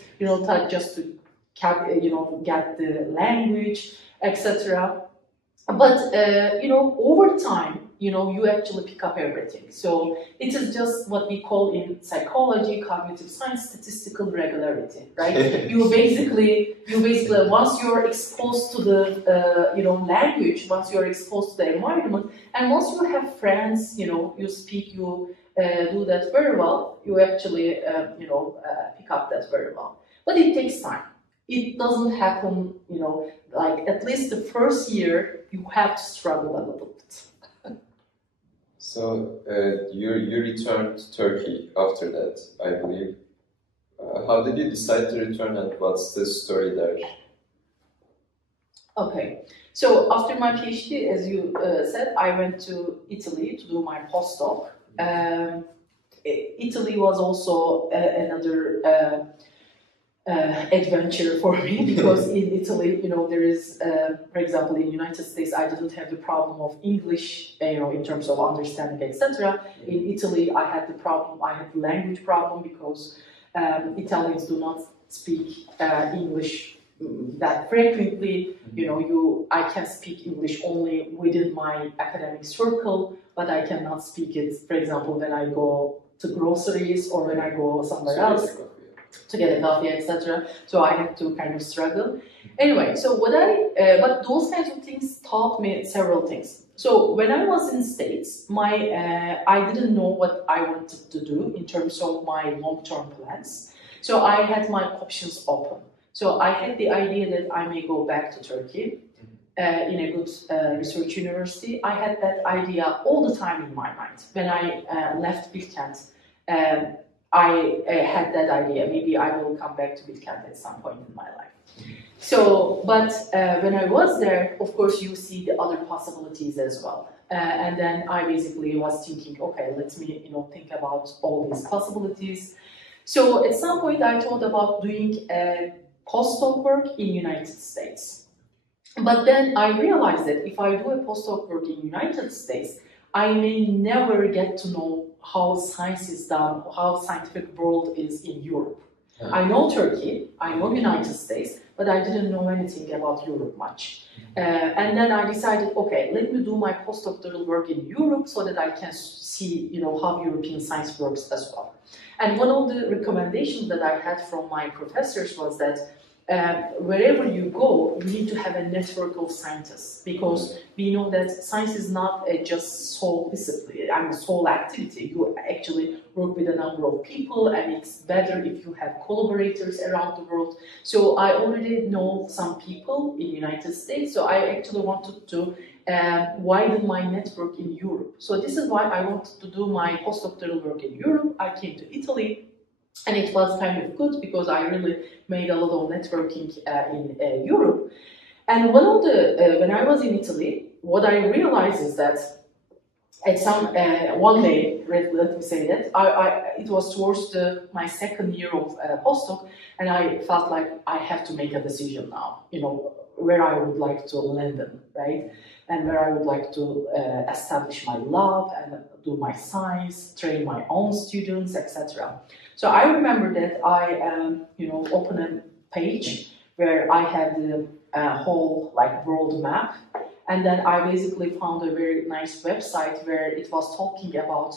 just to get the language, etc. But, over time, you actually pick up everything. So it is just what we call in psychology, cognitive science, statistical regularity, right? you basically, once you're exposed to the, language, once you're exposed to the environment, and once you have friends, you speak, you do that very well, you actually, pick up that very well. But it takes time. It doesn't happen, like at least the first year, you have to struggle a little bit. So you returned to Turkey after that, I believe. How did you decide to return, and what's the story there? Okay, so after my PhD, as you said, I went to Italy to do my postdoc. Italy was also another adventure for me, because in Italy, there is, for example, in the United States, I didn't have the problem of English, in terms of understanding, etc. In Italy, I had the language problem, because Italians do not speak English that frequently, I can speak English only within my academic circle, but I cannot speak it, for example, when I go to groceries or when I go somewhere else to get a coffee, etc. So I had to kind of struggle. Anyway, so but those kinds of things taught me several things. So when I was in States, I didn't know what I wanted to do in terms of my long-term plans. So I had my options open. So I had the idea that I may go back to Turkey in a good research university. I had that idea all the time in my mind. When I left Bilkent, I had that idea. Maybe I will come back to Bilkent at some point in my life. So, but when I was there, of course, you see the other possibilities as well. And then I basically was thinking, okay, let me, think about all these possibilities. So at some point, I thought about doing a postdoc work in United States. But then I realized that if I do a postdoc work in United States, I may never get to know how science is done, how scientific world is in Europe. I know Turkey, I know United States, but I didn't know anything about Europe much. And then I decided, okay, let me do my postdoctoral work in Europe so that I can see, how European science works as well. And one of the recommendations that I had from my professors was that wherever you go, you need to have a network of scientists, because we know that science is not just sole discipline, sole activity. You actually work with a number of people, and it's better if you have collaborators around the world. So I already know some people in the United States, so I actually wanted to widen my network in Europe. So this is why I wanted to do my postdoctoral work in Europe. I came to Italy. And it was kind of good because I really made a lot of networking in Europe. And when I was in Italy, what I realized is that at one day, let me say that, it was towards my second year of postdoc, and I felt like I have to make a decision now, where I would like to land in, right? And where I would like to establish my lab and do my science, train my own students, etc. So I remember that I, opened a page where I had the whole world map, and then I basically found a very nice website where it was talking about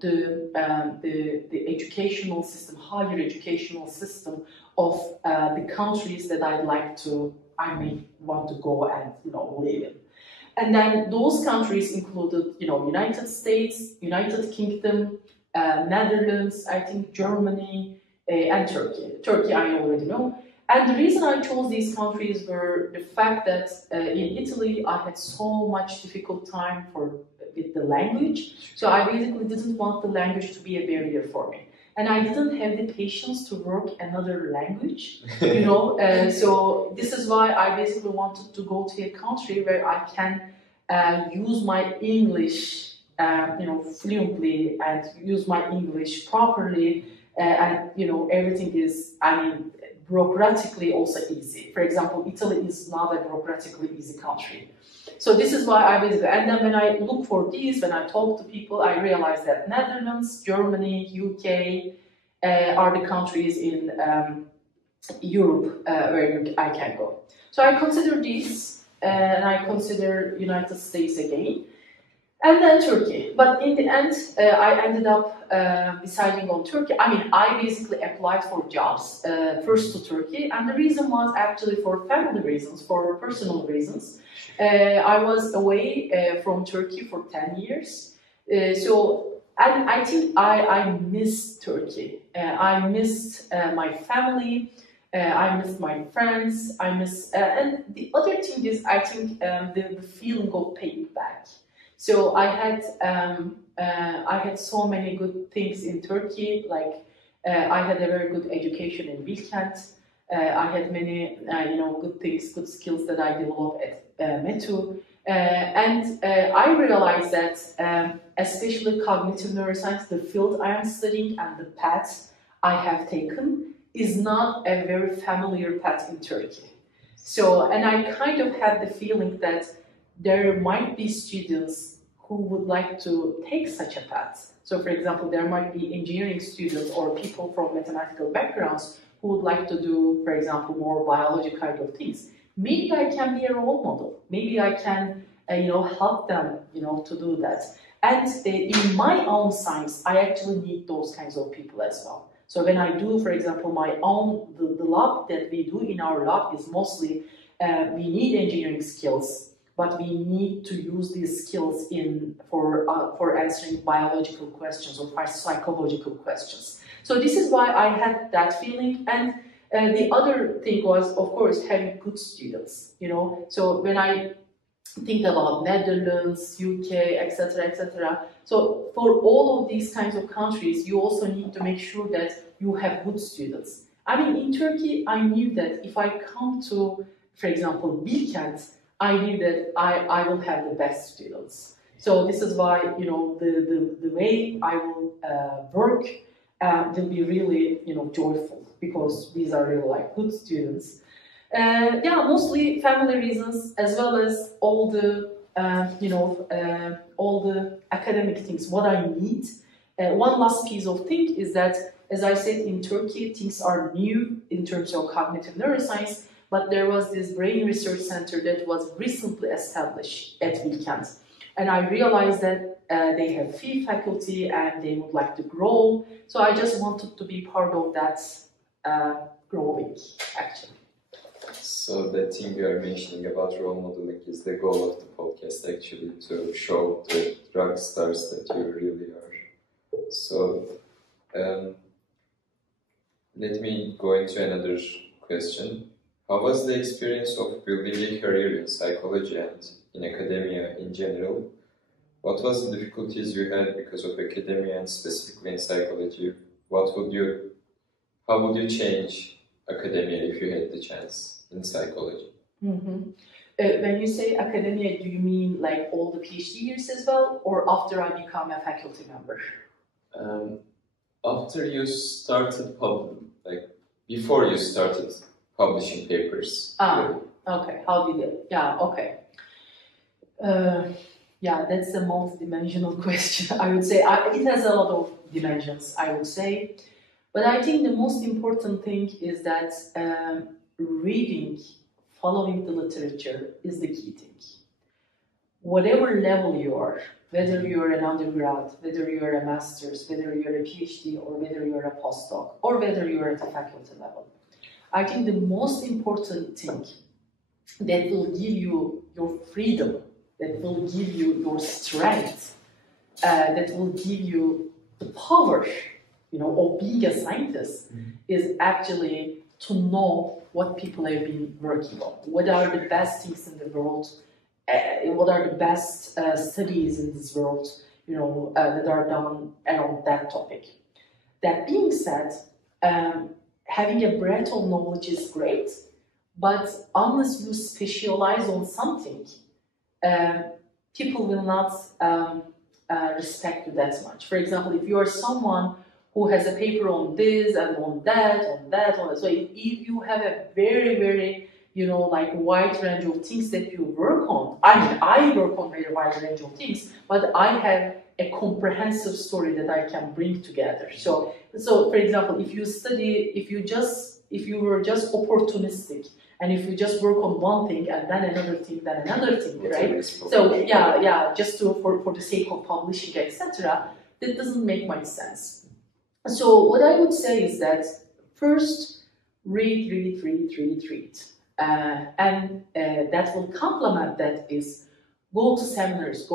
the educational system, higher educational system of the countries that I may want to go and live in. And then those countries included, United States, United Kingdom, Netherlands, I think Germany, and Turkey. Turkey I already know. And the reason I chose these countries were the fact that in Italy I had so much difficult time with the language. So I basically didn't want the language to be a barrier for me. And I didn't have the patience to work another language, so this is why I basically wanted to go to a country where I can use my English, fluently, and use my English properly, and everything is, bureaucratically also easy. For example, Italy is not a bureaucratically easy country. So this is why I basically, and then when I look for these, when I talk to people, I realize that Netherlands, Germany, UK are the countries in Europe where I can go. So I consider these, and I consider United States again, and then Turkey. But in the end, I ended up deciding on Turkey. I basically applied for jobs first to Turkey, and the reason was actually for family reasons, for personal reasons. I was away from Turkey for 10 years, and I think I missed Turkey. I missed my family, I missed my friends, and the other thing is, I think, the feeling of paying back. So I had so many good things in Turkey, I had a very good education in Bilkent. I had many, good things, good skills that I developed at METU. And I realized that, especially cognitive neuroscience, the field I am studying and the path I have taken is not a very familiar path in Turkey. So, and I kind of had the feeling that there might be students who would like to take such a path. So, for example, there might be engineering students or people from mathematical backgrounds who would like to do, for example, more biology kind of things. Maybe I can be a role model. Maybe I can, help them, to do that. And in my own science, I actually need those kinds of people as well. So when I do, for example, my own, the lab that we do in our lab is mostly, we need engineering skills, but we need to use these skills for answering biological questions or psychological questions. So this is why I had that feeling. And the other thing was, of course, having good students, So when I think about Netherlands, UK, etc., etc. So for all of these kinds of countries, you also need to make sure that you have good students. I mean, in Turkey, I knew that if I come to, for example, Bilkent, I knew that I will have the best students. So this is why, the way I will work will be really, joyful, because these are really like good students. Mostly family reasons, as well as all the, all the academic things, what I need. One last piece of thing is that, as I said, in Turkey, things are new in terms of cognitive neuroscience, but there was this brain research center that was recently established at Bilkent. And I realized that they have few faculty and they would like to grow. So I just wanted to be part of that growing, actually. So the thing you are mentioning about role modeling is the goal of the podcast, actually, to show the rock stars that you really are. So let me go into another question. How was the experience of building a career in psychology and in academia in general? What was the difficulties you had because of academia and specifically in psychology? How would you change academia if you had the chance in psychology? Mm-hmm. When you say academia, do you mean like all the PhD years as well, or after I become a faculty member? After you started before you started publishing papers. Okay. How did it? Yeah, okay. That's the multi-dimensional question. I would say it has a lot of dimensions, I would say. But I think the most important thing is that reading, following the literature is the key thing. Whatever level you are, whether you're an undergrad, whether you're a master's, whether you're a PhD, or whether you're a postdoc, or whether you're at the faculty level, I think the most important thing that will give you your freedom, that will give you your strength, that will give you the power, of being a scientist, is actually to know what people have been working on. What are the best things in the world? What are the best studies in this world, that are done around that topic? That being said, having a breadth of knowledge is great, but unless you specialize on something, people will not respect you that much. For example, if you are someone who has a paper on this and on that, so if you have a very, very, wide range of things that you work on, I work on a very wide range of things, but I have a comprehensive story that I can bring together. So for example, if you were just opportunistic, and if you just work on one thing and then another thing, right? So just for the sake of publishing, etc., that doesn't make much sense. So what I would say is that first, read. And that will complement that is go to seminars,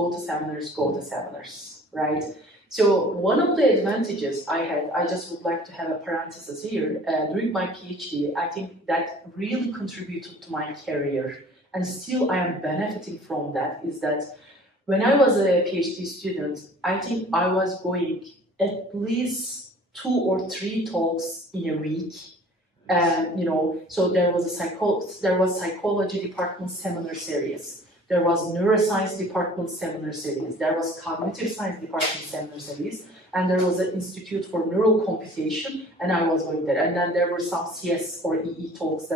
right? So one of the advantages I had, I just would like to have a parenthesis here, during my PhD, I think that really contributed to my career, and still I am benefiting from that, is that when I was a PhD student, I think I was going at least 2 or 3 talks in a week. So there was psychology department seminar series, there was neuroscience department seminar series, there was cognitive science department seminar series, and there was an institute for neural computation, and I was going there. And then there were some CS or EE talks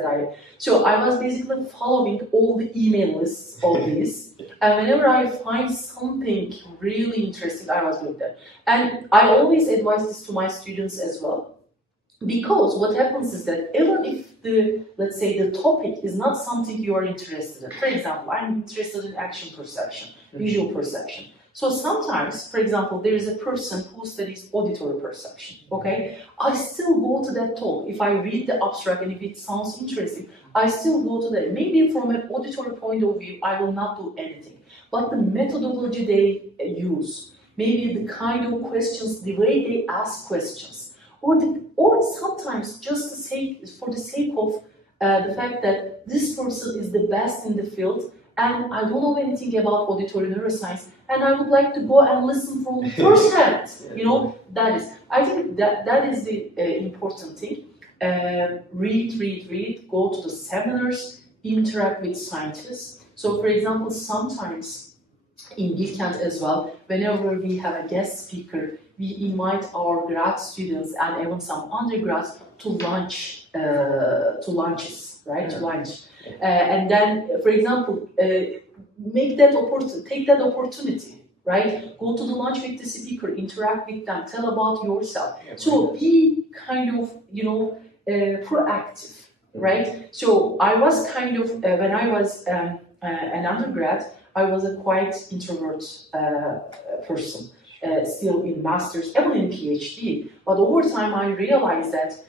so I was basically following all the email lists of these, and whenever I find something really interesting, I was going there. And I always advise this to my students as well. Because what happens is that even if the, let's say, the topic is not something you are interested in, for example, I'm interested in action perception, visual perception. So sometimes, for example, there is a person who studies auditory perception, okay? I still go to that talk. If I read the abstract and if it sounds interesting, I still go to that. Maybe from an auditory point of view, I will not do anything. But the methodology they use, maybe the kind of questions, the way they ask questions, or sometimes just for the sake of the fact that this person is the best in the field, and I don't know anything about auditory neuroscience, and I would like to go and listen from first hand. You know, I think that is the important thing. Read, go to the seminars, interact with scientists. So, for example, sometimes in Bilkent as well, whenever we have a guest speaker, we invite our grad students and even some undergrads to lunch, to lunches, right? To lunch. And then, for example, take that opportunity, right? Go to the lunch with the speaker, interact with them, tell about yourself. So be kind of, you know, proactive, right? So I was kind of, when I was an undergrad, I was a quite introvert person, still in master's, even in PhD. But over time, I realized that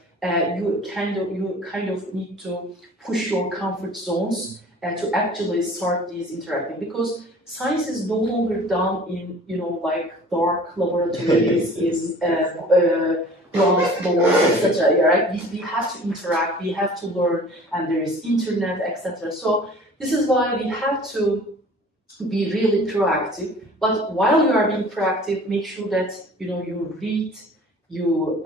you kind of need to push your comfort zones to actually start these interacting, because science is no longer done in, you know, like dark laboratories, ground floors, etc. Right? We have to interact, we have to learn, and there is internet, etc. So this is why we have to be really proactive. But while you are being proactive, make sure that, you know, you read, you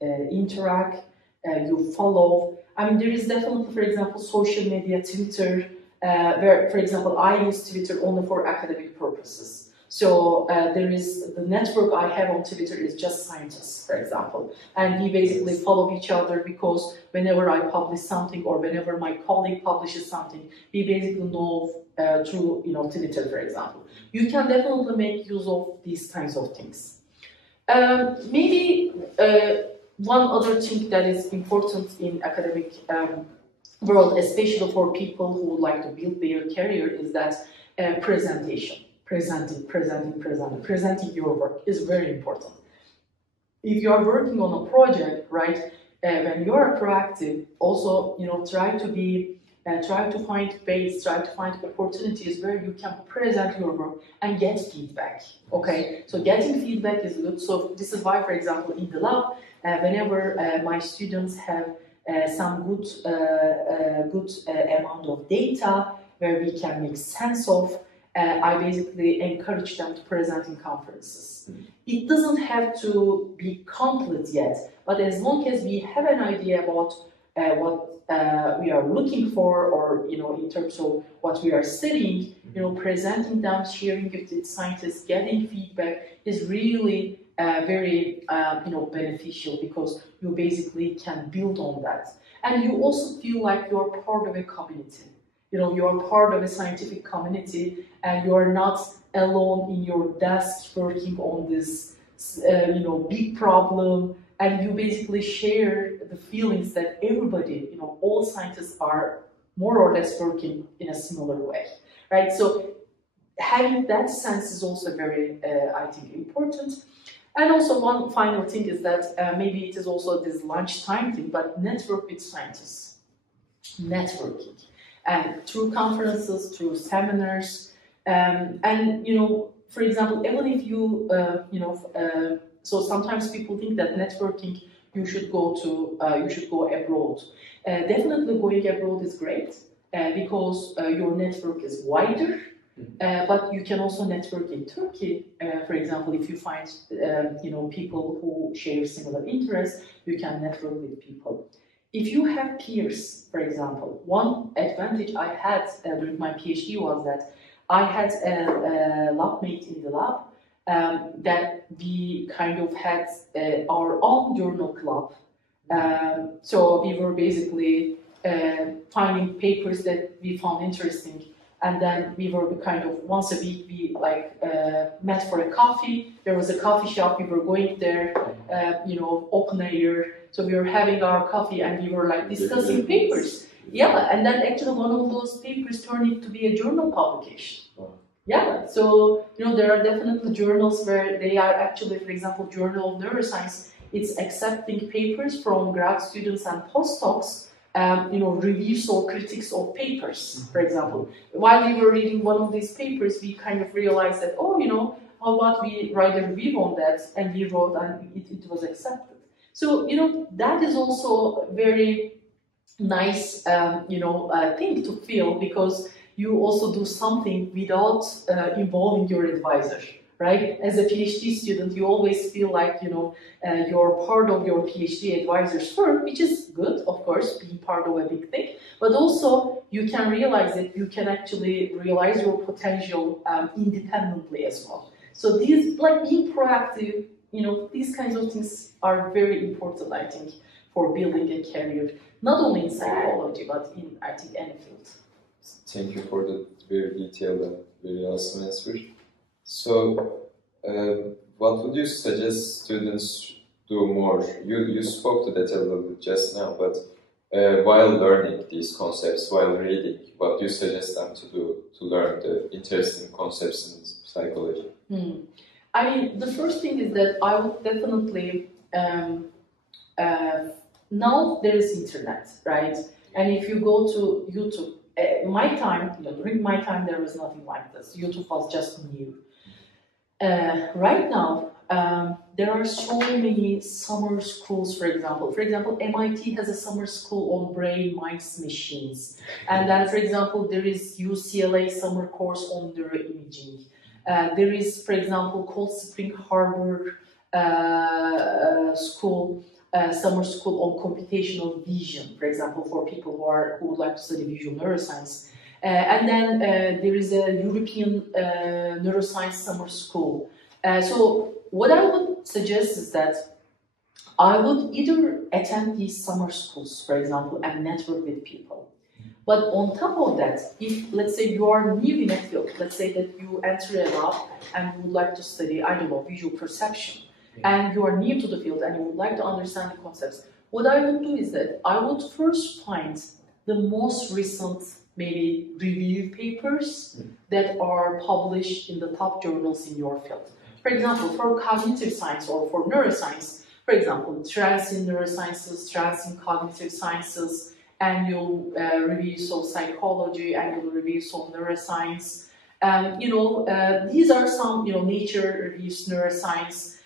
interact, you follow. I mean, there is definitely, for example, social media, Twitter, where, for example, I use Twitter only for academic purposes. So there is the network I have on Twitter is just scientists, for example, and we basically follow each other, because whenever I publish something or whenever my colleague publishes something, we basically know through, you know, Twitter, for example. You can definitely make use of these kinds of things. Maybe one other thing that is important in academic world, especially for people who would like to build their career, is that presentation. Presenting your work is very important. If you are working on a project, right, when you are proactive, also, you know, try to find ways, try to find opportunities where you can present your work and get feedback. Okay, so getting feedback is good. So this is why, for example, in the lab, whenever my students have some good amount of data where we can make sense of, I basically encourage them to present in conferences. It doesn't have to be complete yet, but as long as we have an idea about what we are looking for, or, you know, in terms of what we are studying, you know, presenting them, sharing with the scientists, getting feedback is really very, you know, beneficial, because you basically can build on that. And you also feel like you're part of a community. You know, you are part of a scientific community, and you are not alone in your desk working on this, you know, big problem. And you basically share the feelings that everybody, you know, all scientists are more or less working in a similar way, right? So having that sense is also very, I think, important. And also one final thing is that maybe it is also this lunchtime thing, but network with scientists, networking. And through conferences, through seminars, and, you know, for example, even if you, you know, so sometimes people think that networking, you should go abroad. Definitely going abroad is great, because your network is wider, but you can also network in Turkey. For example, if you find, you know, people who share similar interests, you can network with people. If you have peers, for example, one advantage I had during my PhD was that I had a lab mate in the lab that we kind of had our own journal club. So we were basically finding papers that we found interesting, and then we were kind of once a week we met for a coffee. There was a coffee shop, we were going there, you know, open air, So we were having our coffee and we were like discussing papers. Yeah, and then actually one of those papers turned into be a journal publication. Yeah, so there are definitely journals where they are actually, for example, Journal of Neuroscience, it's accepting papers from grad students and postdocs, reviews or critiques of papers, for example. While we were reading one of these papers, we kind of realized that, how about we write a review on that, and we wrote and it was accepted. So, that is also a very nice, thing to feel, because you also do something without involving your advisor, right? As a PhD student, you always feel like, you're part of your PhD advisor's work, which is good, of course, being part of a big thing, but also you can realize that you can actually realize your potential independently as well. So these, like being proactive, these kinds of things are very important, I think, for building a career, not only in psychology, but in, I think, any field. Thank you for the very detailed and very awesome answer. So, what would you suggest students do more? You spoke to that a little bit just now, but while learning these concepts, while reading, what do you suggest them to do to learn the interesting concepts in psychology? I mean, the first thing is that I would definitely, now there is internet, right? And if you go to YouTube, my time, during my time, there was nothing like this. YouTube was just new. Right now, there are so many summer schools, for example. For example, MIT has a summer school on brain, minds, machines. And then, for example, there is UCLA summer course on neuroimaging. There is, for example, Cold Spring Harbor school, summer school on computational vision, for example, for people who would like to study visual neuroscience. And then there is a European neuroscience summer school. So what I would suggest is that I would either attend these summer schools, for example, and network with people. But on top of that, if, let's say, you are new in a field, let's say that you enter a lab and you would like to study, I don't know, visual perception, and you are new to the field and you would like to understand the concepts, what I would do is that I would first find the most recent, maybe, review papers that are published in the top journals in your field. For example, for cognitive science or for neuroscience, for example, trends in neurosciences, trends in cognitive sciences, annual reviews of psychology, annual reviews of neuroscience. These are some, Nature reviews neuroscience.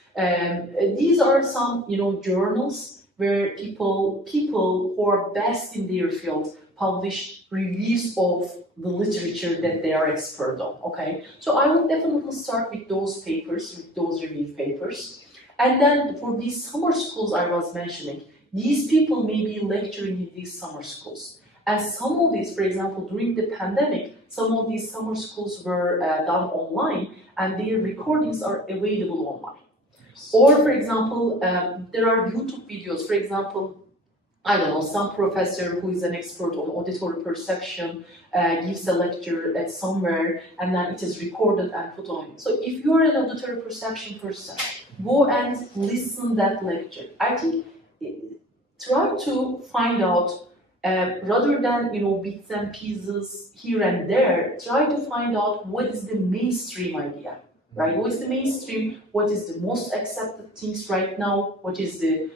These are some, journals where people who are best in their field publish reviews of the literature that they are expert on, okay? So I would definitely start with those papers, with those review papers. And then for these summer schools I was mentioning, these people may be lecturing in these summer schools. And some of these, for example, during the pandemic, some of these summer schools were done online and their recordings are available online. Or, for example, there are YouTube videos. For example, I don't know, some professor who is an expert on auditory perception gives a lecture at somewhere and then it is recorded and put on. So if you're an auditory perception person, go and listen that lecture. I think try to find out, rather than, bits and pieces here and there, try to find out what is the mainstream idea, right? What is the mainstream? What is the most accepted things right now? What is the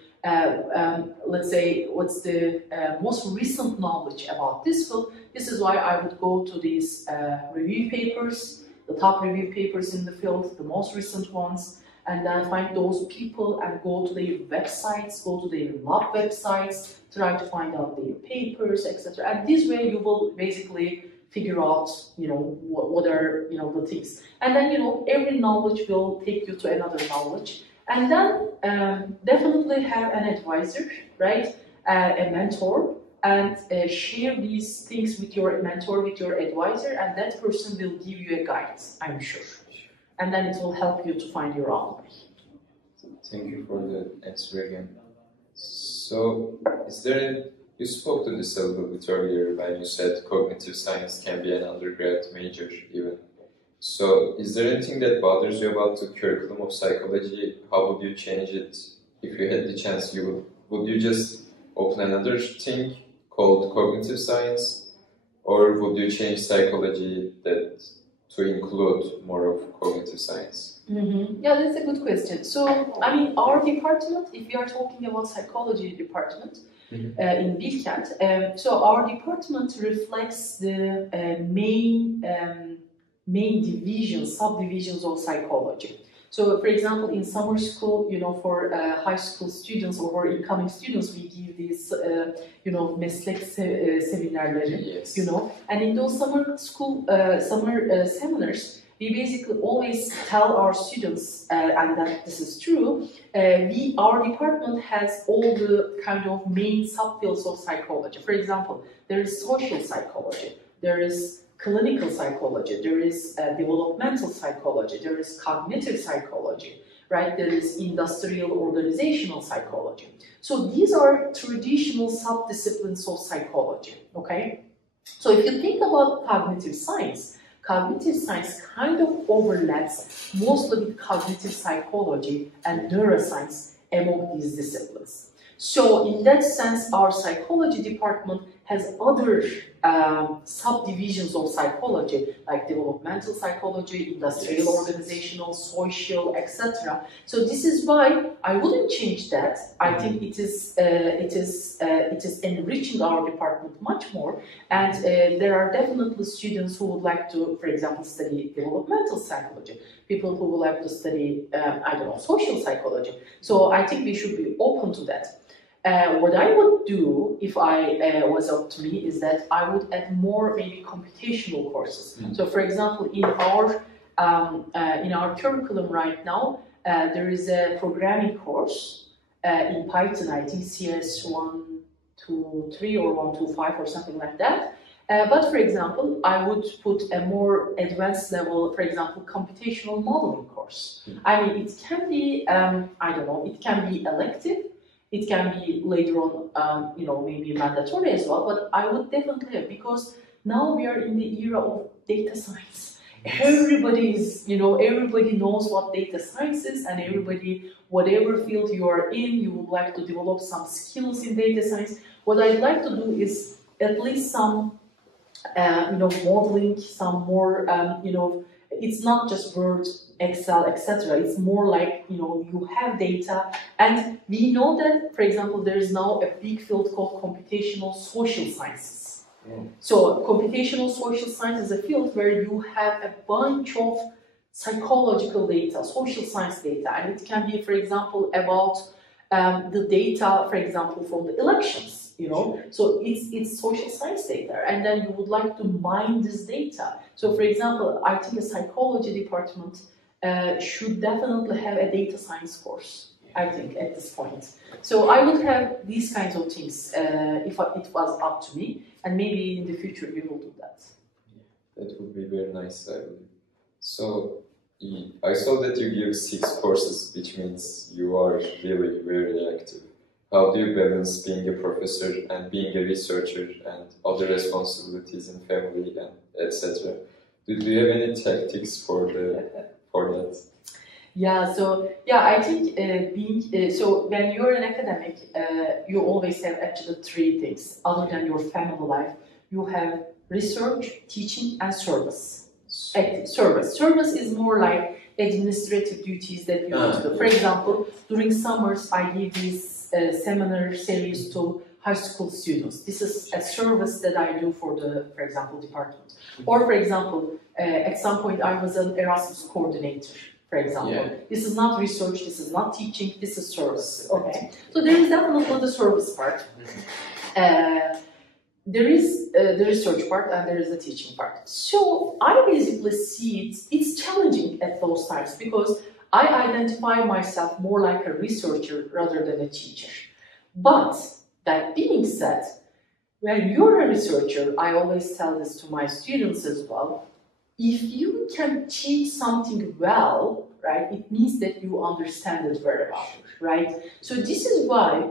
let's say, what's the most recent knowledge about this field? This is why I would go to these review papers, the top review papers in the field, the most recent ones, and then find those people and go to their websites, go to their lab websites, try to find out their papers, etc. And this way you will basically figure out, what are, the things. And then, every knowledge will take you to another knowledge. And then definitely have an advisor, right? A mentor, and share these things with your mentor, with your advisor, and that person will give you a guide, I'm sure. And then it will help you to find your own way. Thank you for the answer again. So, you spoke to this a little bit earlier when you said cognitive science can be an undergrad major even. So, is there anything that bothers you about the curriculum of psychology? How would you change it? If you had the chance, you would would you just open another thing called cognitive science, or would you change psychology to include more of cognitive science? Yeah, that's a good question. So, I mean, our department, if we are talking about psychology department in Bilkent, so our department reflects the main divisions, subdivisions of psychology. So, for example, in summer school, you know, for high school students or for incoming students, we give these, you know, meslek seminarları, Yes. you know, and in those summer school, seminars, we basically always tell our students, and that this is true, our department has all the kind of main subfields of psychology. For example, there is social psychology, there is clinical psychology, there is developmental psychology, there is cognitive psychology, right? There is industrial organizational psychology. So these are traditional subdisciplines of psychology, okay? So if you think about cognitive science kind of overlaps mostly with cognitive psychology and neuroscience among these disciplines. So in that sense, our psychology department has other subdivisions of psychology, like developmental psychology, industrial, organizational, social, etc. So this is why I wouldn't change that. I think it is enriching our department much more, and there are definitely students who would like to, for example, study developmental psychology, people who would like to study, I don't know, social psychology. So I think we should be open to that. What I would do if I was up to me is that I would add more maybe computational courses. So, for example, in our curriculum right now, there is a programming course in Python. I think CS 123 or 125 or something like that. But for example, I would put a more advanced level, for example, computational modeling course. I mean, it can be, I don't know, it can be elective. It can be later on, you know, maybe mandatory as well, but I would definitely have, because now we are in the era of data science. Everybody is, you know, everybody knows what data science is, and everybody, whatever field you are in, you would like to develop some skills in data science. What I'd like to do is at least some, you know, modeling, some more, you know, it's not just Word, Excel, etc. It's more like, you know, you have data, and we know that, for example, there is now a big field called computational social sciences. So computational social science is a field where you have a bunch of psychological data, social science data, and it can be, for example, about the data, for example, from the elections. You know, so it's social science data, and then you would like to mine this data. So, for example, I think a psychology department should definitely have a data science course, I think, at this point. So I would have these kinds of things if it was up to me, and maybe in the future we will do that. That would be very nice, I believe. So I saw that you give 6 courses, which means you are really very active. How do you balance being a professor and being a researcher and other responsibilities in family and etc.? Do you have any tactics for that? Yeah, so yeah, I think so when you're an academic, you always have actually 3 things other than your family life. You have research, teaching, and service. Service is more like administrative duties that you need to do. For example, during summers, I give these seminar series to high school students. This is a service that I do for example, department. Or, for example, at some point I was an Erasmus coordinator, for example. Yeah. This is not research, this is not teaching, this is service. Okay. So there is definitely the service part. There is the research part and there is the teaching part. So I basically see it's challenging at those times because I identify myself more like a researcher rather than a teacher. But that being said, when you're a researcher, I always tell this to my students as well, if you can teach something well, right, it means that you understand it very well, right? So this is why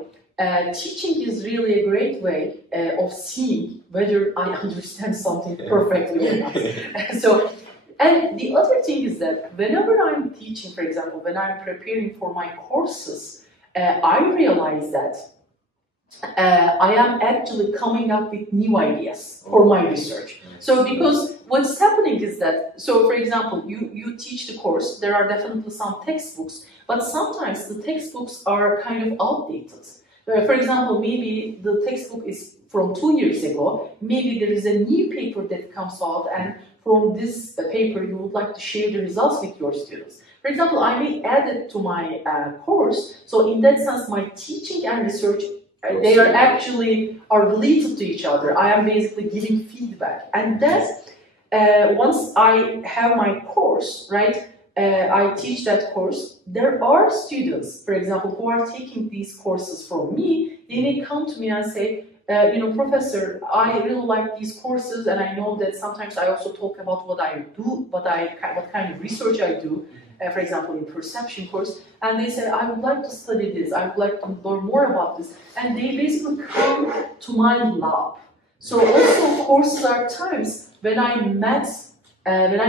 teaching is really a great way of seeing whether I understand something perfectly or not. And the other thing is that whenever I'm teaching, for example, when I'm preparing for my courses, I realize that I am actually coming up with new ideas for my research. So because what's happening is that, so for example, you teach the course, there are definitely some textbooks, but sometimes the textbooks are kind of outdated. For example, maybe the textbook is from 2 years ago, maybe there is a new paper that comes out, and from this paper you would like to share the results with your students. For example, I may add it to my course, so in that sense my teaching and research, they are actually related to each other. I am basically giving feedback, and that once I have my course, right, I teach that course, there are students, for example, who are taking these courses from me. They may come to me and say, you know, Professor, I really like these courses, and I know that sometimes I also talk about what I do, what kind of research I do, for example, in perception course, and they say, I would like to study this, I would like to learn more about this, and they basically come to my lab. So also courses are times when I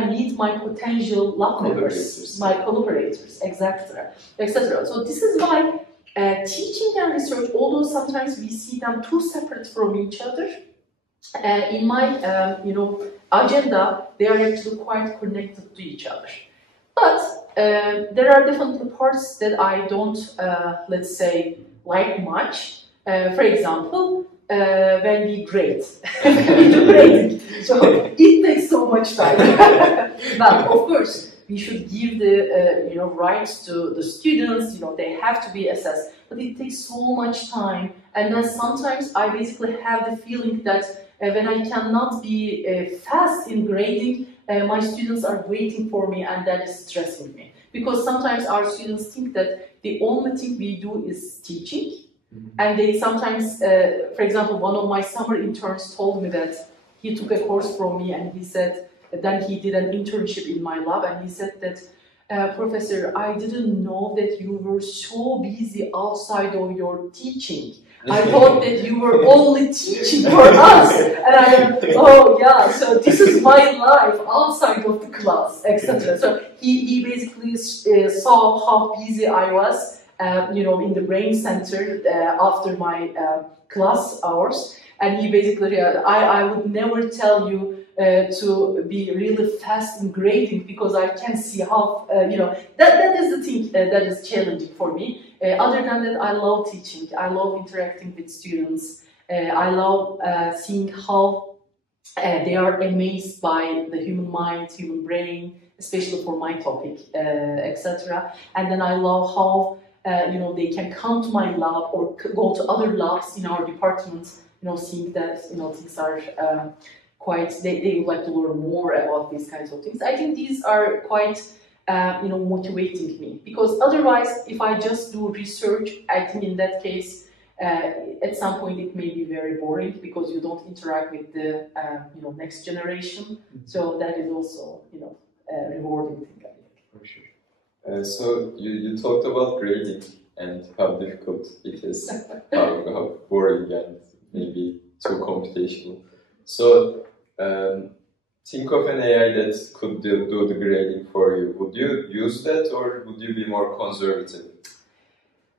meet my potential lab members, my collaborators, etc., etc. So this is why teaching and research, although sometimes we see them too separate from each other, in my you know, agenda, they are actually quite connected to each other. But there are definitely parts that I don't, let's say, like much. For example, when we grade, we do grading, so it takes so much time. But of course, we should give the you know, rights to the students. You know, they have to be assessed, but it takes so much time. And then sometimes I basically have the feeling that when I cannot be fast in grading, my students are waiting for me, and that is stressing me. Because sometimes our students think that the only thing we do is teaching. And they sometimes, for example, one of my summer interns told me that he took a course from me, and he said, then he did an internship in my lab, and he said that, Professor, I didn't know that you were so busy outside of your teaching. I thought that you were only teaching for us. And I went, oh yeah, so this is my life outside of the class, etc. So he basically saw how busy I was, you know, in the brain center after my class hours. And he basically, I would never tell you to be really fast in grading, because I can see how, you know, that is the thing that is challenging for me. Other than that, I love teaching. I love interacting with students. I love seeing how they are amazed by the human mind, human brain, especially for my topic, etc. And then I love how you know, they can come to my lab or go to other labs in our department, you know, seeing that, you know, things are quite, they would like to learn more about these kinds of things. I think these are quite, you know, motivating me, because otherwise, if I just do research, I think in that case, at some point it may be very boring, because you don't interact with the, you know, next generation. So that is also, you know, a rewarding thing, I think. For sure. So you talked about grading and how difficult it is, how boring and maybe too computational. So think of an AI that could do the grading for you. Would you use that, or would you be more conservative?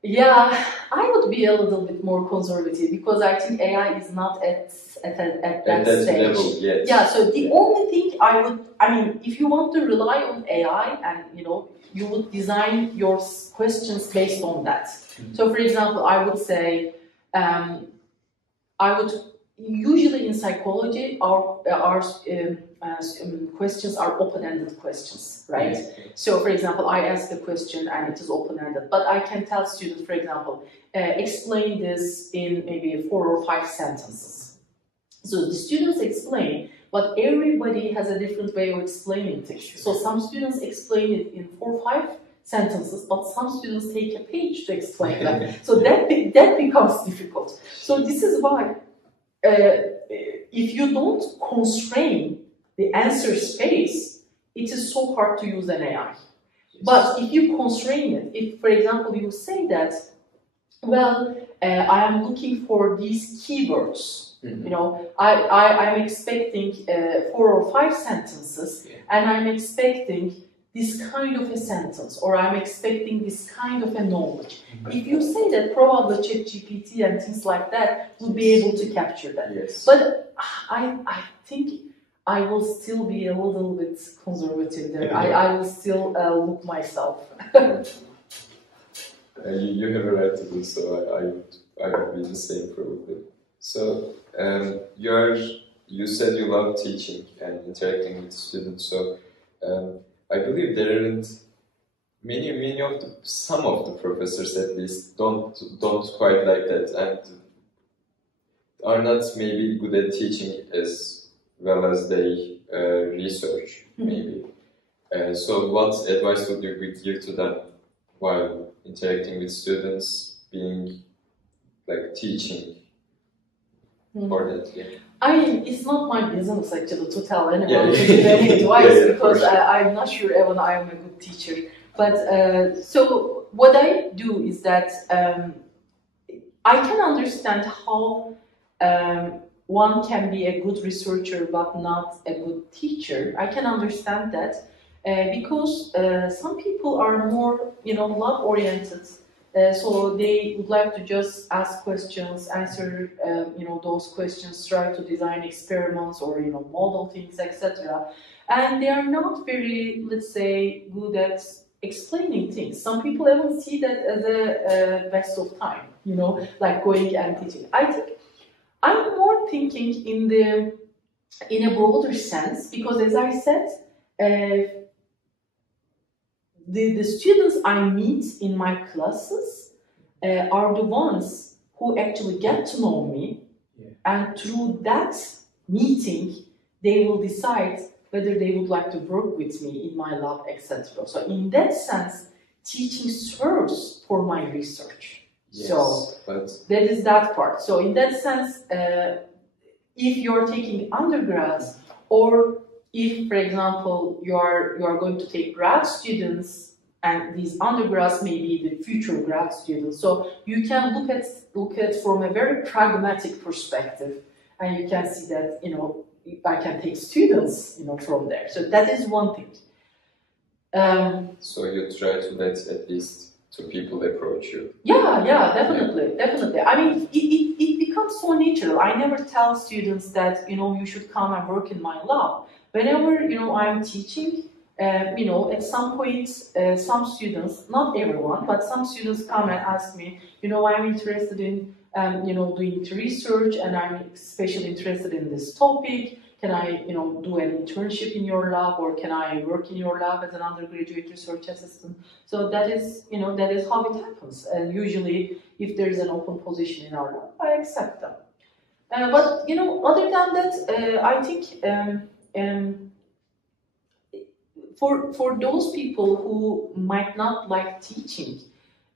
Yeah, I would be a little bit more conservative, because I think AI is not at that stage. Level yet. Yeah, so the only thing I mean, if you want to rely on AI, and you know, you would design your questions based on that. So, for example, I would say, usually in psychology, our questions are open-ended questions, right? So, for example, I ask a question and it is open-ended, but I can tell students, for example, explain this in maybe 4 or 5 sentences. So the students explain, but everybody has a different way of explaining things. So some students explain it in 4 or 5 sentences, but some students take a page to explain that. So that becomes difficult. So this is why, if you don't constrain the answer space, it is so hard to use an AI. But if you constrain it, if, for example, you say that, well, I am looking for these keywords. You know, I'm expecting 4 or 5 sentences, and I'm expecting this kind of a sentence, or I'm expecting this kind of a knowledge. If you say that, probably ChatGPT and things like that will be able to capture that. Yes. But I think I will still be a little bit conservative there. I will still look myself. You have a right to do so. I would be the same probably. So you said you love teaching and interacting with students. So I believe there aren't some of the professors at least don't quite like that and are not maybe good at teaching as well as they research maybe. So what advice would you give to them while interacting with students, being like teaching for that? Yeah. I mean, it's not my business actually to tell anyone to give any advice because sure. I'm not sure even I am a good teacher. But so what I do is that I can understand how one can be a good researcher but not a good teacher. I can understand that because some people are more, lab-oriented. So they would like to just ask questions, answer, those questions, try to design experiments or, model things, etc. And they are not very, let's say, good at explaining things. Some people even see that as a waste of time, like going and teaching. I think I'm more thinking in a broader sense because, as I said, the students I meet in my classes are the ones who actually get to know me, and through that meeting, they will decide whether they would like to work with me in my lab, etc. So in that sense, teaching serves for my research. Yes, so but that is that part. So in that sense, if you're taking undergrads, or if, for example, you are going to take grad students, and these undergrads may be the future grad students, so you can look at from a very pragmatic perspective, and you can see that I can take students from there. So that is one thing. So you try to let at least two people approach you. Yeah, definitely. I mean, it becomes so natural. I never tell students that you should come and work in my lab. Whenever I'm teaching, at some point, some students, not everyone, but some students come and ask me, I'm interested in doing research, and I'm especially interested in this topic. Can I, do an internship in your lab, or can I work in your lab as an undergraduate research assistant? So that is how it happens. And usually, if there is an open position in our lab, I accept them. But other than that, I think for those people who might not like teaching,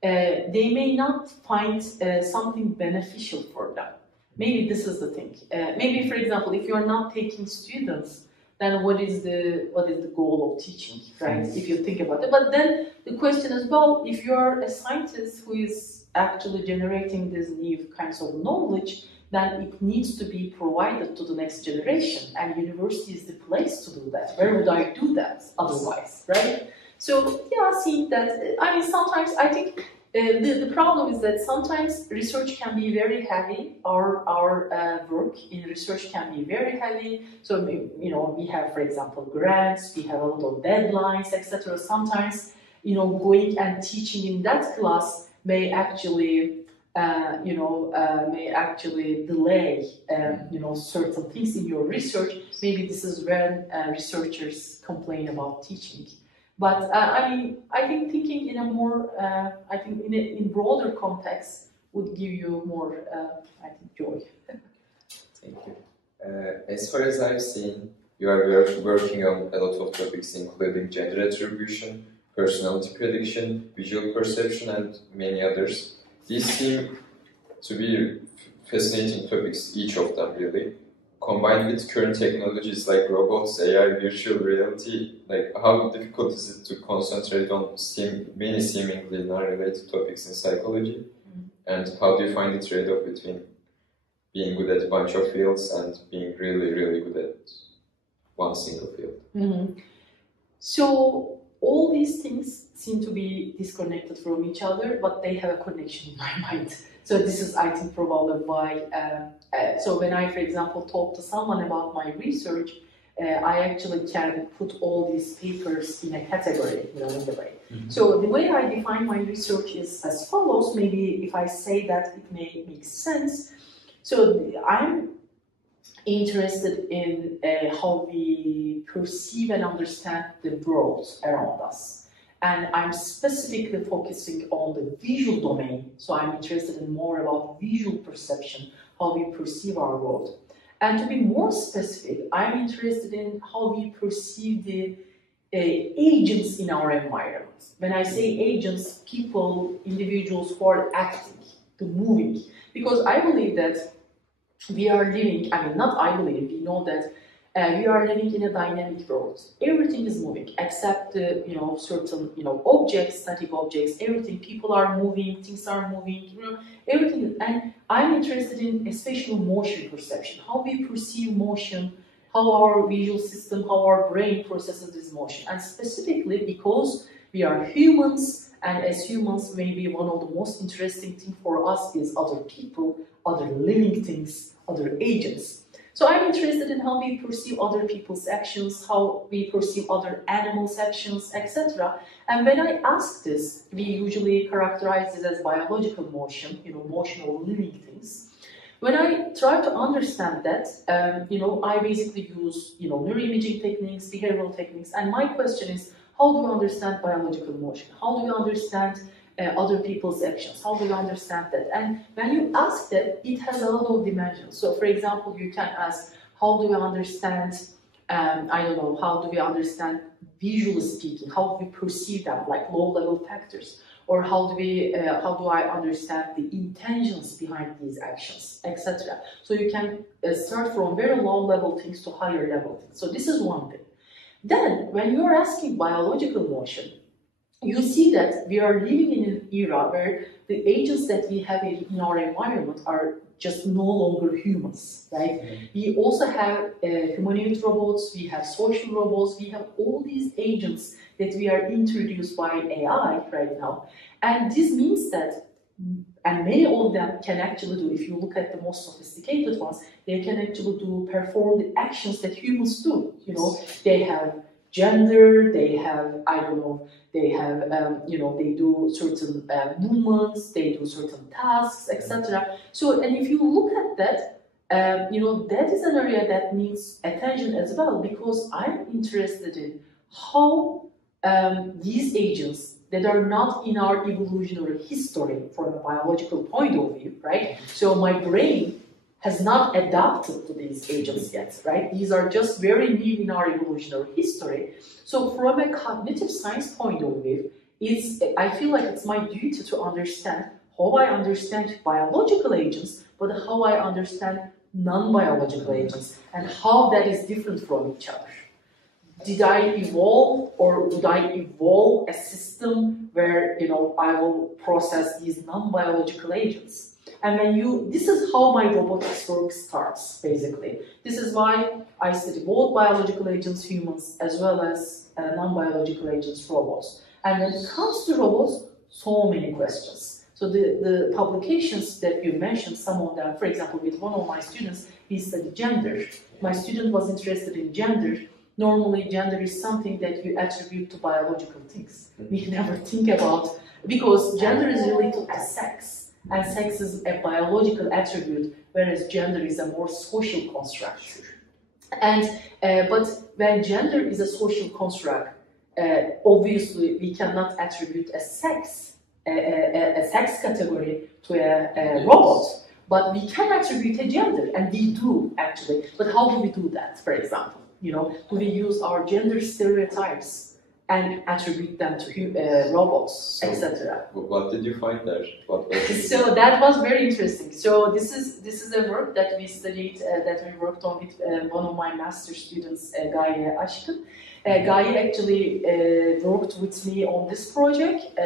they may not find something beneficial for them. Maybe this is the thing. Maybe, for example, if you're not taking students, then what is the goal of teaching, right? If you think about it. But then the question is, well, if you're a scientist who is actually generating these new kinds of knowledge, then it needs to be provided to the next generation, and university is the place to do that. Where would I do that otherwise, right? So yeah, seeing that, I mean, sometimes I think the problem is that sometimes research can be very heavy. Our work in research can be very heavy. So we have, for example, grants, we have a lot of deadlines, etc. Sometimes going and teaching in that class may actually delay certain things in your research. Maybe this is when researchers complain about teaching. But I think thinking in a more, in broader context would give you more, joy. Thank you. As far as I've seen, you are working on a lot of topics, including gender attribution, personality prediction, visual perception, and many others. These seem to be fascinating topics, each of them really. Combined with current technologies like robots, AI, virtual reality, like how difficult is it to concentrate on many seemingly non-related topics in psychology? And how do you find the trade-off between being good at a bunch of fields and being really, really good at one single field? So all these things seem to be disconnected from each other, but they have a connection in my mind. So this is, I think, probably why. So when I, for example, talk to someone about my research, I actually can put all these papers in a category, in a way. Mm-hmm. So the way I define my research is as follows. Maybe if I say that, it may make sense. So I'm interested in how we perceive and understand the world around us. And I'm specifically focusing on the visual domain. So I'm interested in more about visual perception, how we perceive our world. And to be more specific, I'm interested in how we perceive the agents in our environment. When I say agents, people, individuals who are acting, the moving. Because I believe that we are living, I mean, not I believe, we know that we are living in a dynamic world. Everything is moving, except the, certain, objects, static objects, everything. People are moving, things are moving, everything. And I'm interested in especially motion perception, how we perceive motion, how our visual system, how our brain processes this motion. And specifically because we are humans, and as humans, maybe one of the most interesting things for us is other people, other living things, other agents. So I'm interested in how we perceive other people's actions, how we perceive other animals' actions, etc. And when I ask this, we usually characterize this as biological motion, motion of living things. When I try to understand that, I basically use, neuroimaging techniques, behavioral techniques, and my question is, how do you understand biological motion? How do you understand other people's actions? How do you understand that? And when you ask that, it has a lot of dimensions. So, for example, you can ask, how do you understand, how do we understand visually speaking? How do we perceive them, like low-level factors? Or how do I understand the intentions behind these actions, etc. So you can start from very low-level things to higher-level things. So this is one thing. Then, when you're asking biological motion, you see that we are living in an era where the agents that we have in our environment are just no longer humans, right? Mm-hmm. We also have humanoid robots, we have social robots, we have all these agents that we are introduced by AI right now. And this means that, and many of them can actually do, if you look at the most sophisticated ones, they can actually perform the actions that humans do. They have gender, they have, they do certain movements, they do certain tasks, etc. So, and if you look at that, that is an area that needs attention as well, because I'm interested in how these agents that are not in our evolutionary history from a biological point of view, right? So my brain has not adapted to these agents yet, right? These are just very new in our evolutionary history. So from a cognitive science point of view, I feel like it's my duty to understand how I understand biological agents, but how I understand non-biological agents, and how that is different from each other. Did I evolve, or would I evolve a system where I will process these non-biological agents? And this is how my robotics work starts, basically. This is why I study both biological agents, humans, as well as non-biological agents, robots. And when it comes to robots, so many questions. So the publications that you mentioned, some of them, for example, with one of my students, he studied gender. My student was interested in gender. Normally, gender is something that you attribute to biological things. We never think about, because gender is related to sex. And sex is a biological attribute, whereas gender is a more social construct. And but when gender is a social construct, obviously we cannot attribute a sex category to a robot, but we can attribute a gender, and we do actually. But how do we do that? For example, do we use our gender stereotypes and attribute them to robots, etc. What did you find there? So that was very interesting. So this is a work that we studied, that we worked on with one of my master students, Asst. Gaye actually worked with me on this project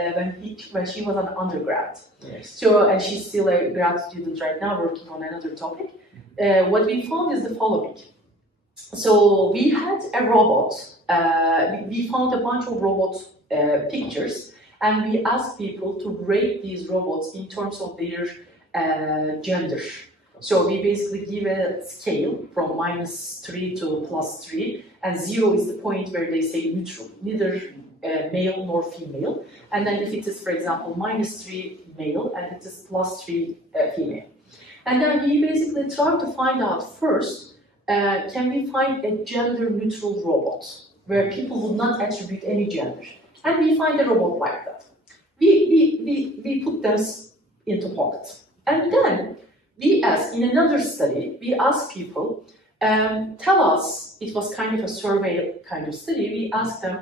when she was an undergrad. Yes. So, and she's still a grad student right now, working on another topic. What we found is the following. So we had a robot we found a bunch of robot pictures, and we asked people to rate these robots in terms of their gender. So we basically give a scale from -3 to +3, and 0 is the point where they say neutral, neither male nor female. And then if it is, for example, -3 male and it is +3 female. And then we basically try to find out first, can we find a gender-neutral robot where people would not attribute any gender? And we find a robot like that. We put them into pockets. And then we asked, in another study, we asked people, tell us, it was kind of a survey kind of study, we asked them,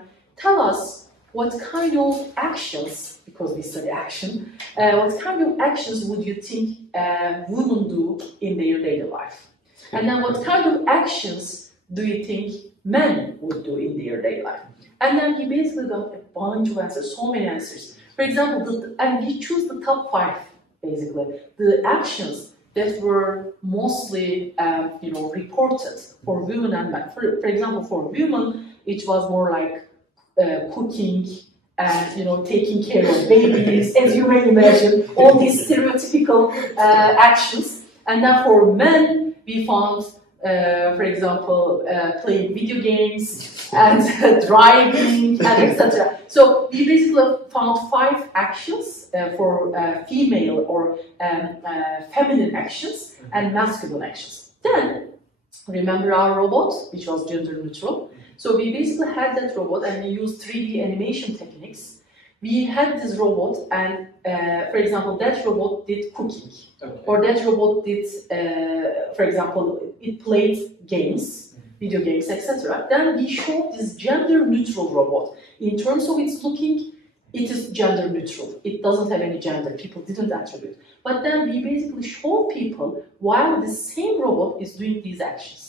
tell us what kind of actions, because we study action, what kind of actions would you think women do in their daily life? And then what kind of actions do you think men would do in their daily life? And then he basically got a bunch of answers, so many answers. For example, and we choose the top 5, basically, the actions that were mostly, reported for women and men. For example, for women, it was more like cooking and, taking care of babies, as you may imagine, all these stereotypical actions. And then for men, we found, for example, playing video games and driving and etc. So we basically found 5 actions for female or feminine actions and masculine actions. Then, remember our robot, which was gender neutral. So we basically had that robot and we used 3D animation techniques. We had this robot and, for example, that robot did cooking. Okay. Or that robot did, for example, it played games, video games, etc. Then we showed this gender-neutral robot. In terms of its looking, it is gender-neutral. It doesn't have any gender. People didn't attribute. But then we basically show people while the same robot is doing these actions.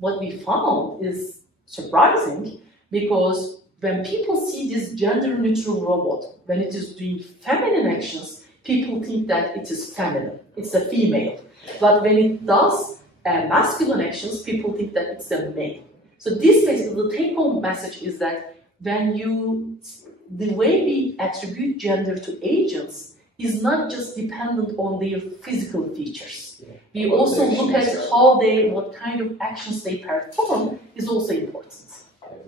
What we found is surprising, because when people see this gender-neutral robot, when it is doing feminine actions, people think that it is feminine, it's a female. But when it does masculine actions, people think that it's a male. So this basically, the take-home message is that the way we attribute gender to agents is not just dependent on their physical features. Yeah. We also look at how what kind of actions they perform is also important.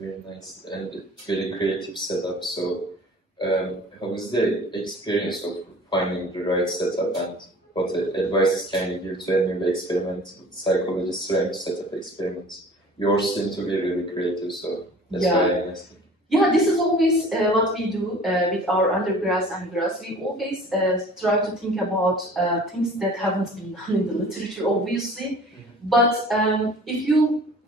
Very nice and very creative setup. So, how was the experience of finding the right setup, and what advices can you give to a new experimental psychologist trying to set up experiments? Yours seem to be really creative, so that's why I'm asking. Yeah, this is always what we do with our undergrads and grads. We always try to think about things that haven't been done in the literature, obviously. But if you,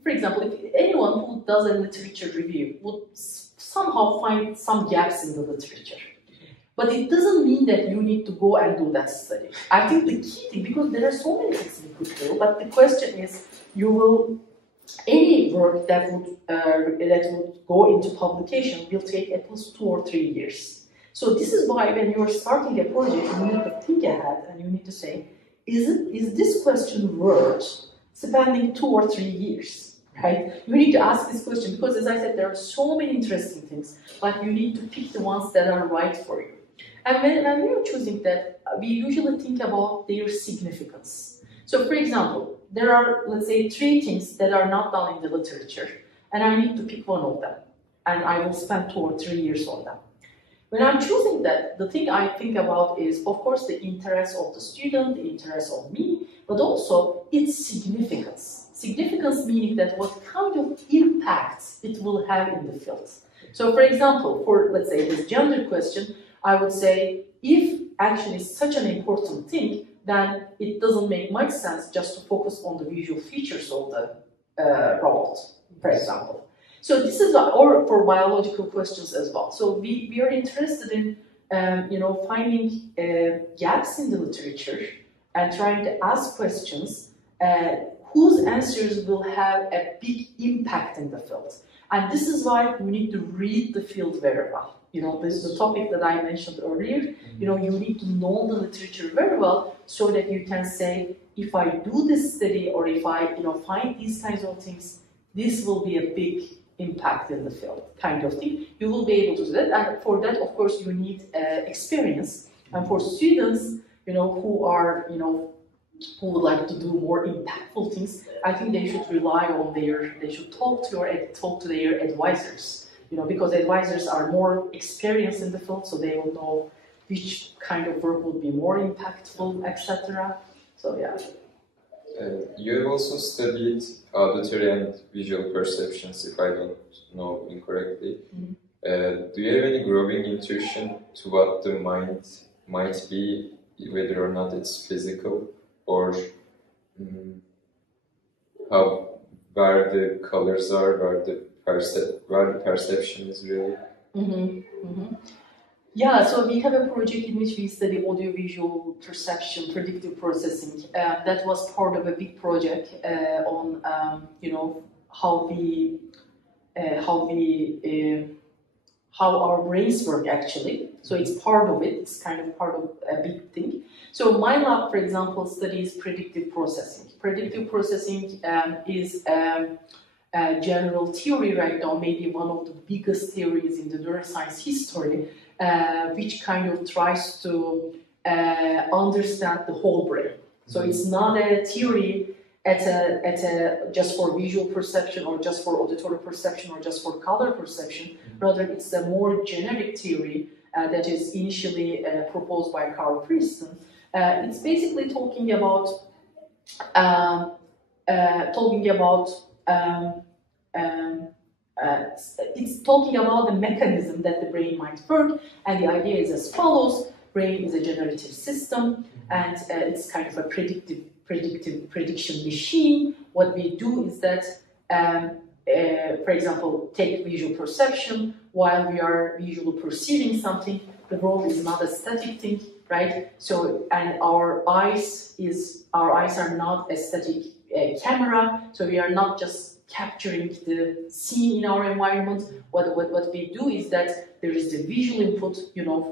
for example, if anyone who does a literature review would somehow find some gaps in the literature. But it doesn't mean that you need to go and do that study. I think the key thing, because there are so many things we could do, but the question is, any work that would go into publication will take at least 2 or 3 years. So this is why when you're starting a project, you need to think ahead and you need to say, is this question worth spending 2 or 3 years? Right? You need to ask this question because, as I said, there are so many interesting things, but you need to pick the ones that are right for you. And when we are choosing that, we usually think about their significance. So, for example, there are, let's say, 3 things that are not done in the literature, and I need to pick one of them, and I will spend 2 or 3 years on them. When I'm choosing that, the thing I think about is, of course, the interest of the student, the interest of me, but also its significance. Significance meaning that what kind of impact it will have in the field. So, for example, for, let's say, this gender question, I would say, if actually it's such an important thing, then it doesn't make much sense just to focus on the visual features of the robot, for example. So this is, or for biological questions as well. So we are interested in, finding gaps in the literature and trying to ask questions whose answers will have a big impact in the field. And this is why we need to read the field very well. This is the topic that I mentioned earlier. You need to know the literature very well so that you can say, if I do this study or if I, find these kinds of things, this will be a big impact in the field, kind of thing. You will be able to do that, and for that, of course, you need experience. And for students, who are, who would like to do more impactful things, I think they should rely on they should talk to their advisors, because advisors are more experienced in the field, so they will know which kind of work would be more impactful, etc. So yeah. You have also studied auditory and visual perceptions, if I don't know incorrectly. Mm-hmm. Do you have any growing intuition to what the mind might be, whether or not it's physical, or where the colors are, where the perception is really? Mm-hmm. Mm-hmm. Yeah, so we have a project in which we study audiovisual perception, predictive processing. That was part of a big project on, how our brains work actually. So it's part of it. It's kind of part of a big thing. So my lab, for example, studies predictive processing. Predictive processing is a general theory right now, maybe one of the biggest theories in the neuroscience history. Which kind of tries to understand the whole brain. So it's not a theory just for visual perception, or just for auditory perception, or just for color perception. Rather, it's a more generic theory that is initially proposed by Carl Preston. It's basically talking about it's talking about the mechanism that the brain might work, and the idea is as follows. Brain is a generative system, and it's kind of a prediction machine. What we do is that, for example, take visual perception. While we are visually perceiving something, the world is not a static thing, right? So, and our eyes are not a static camera, so we are not just capturing the scene in our environment. What we do is that there is the visual input,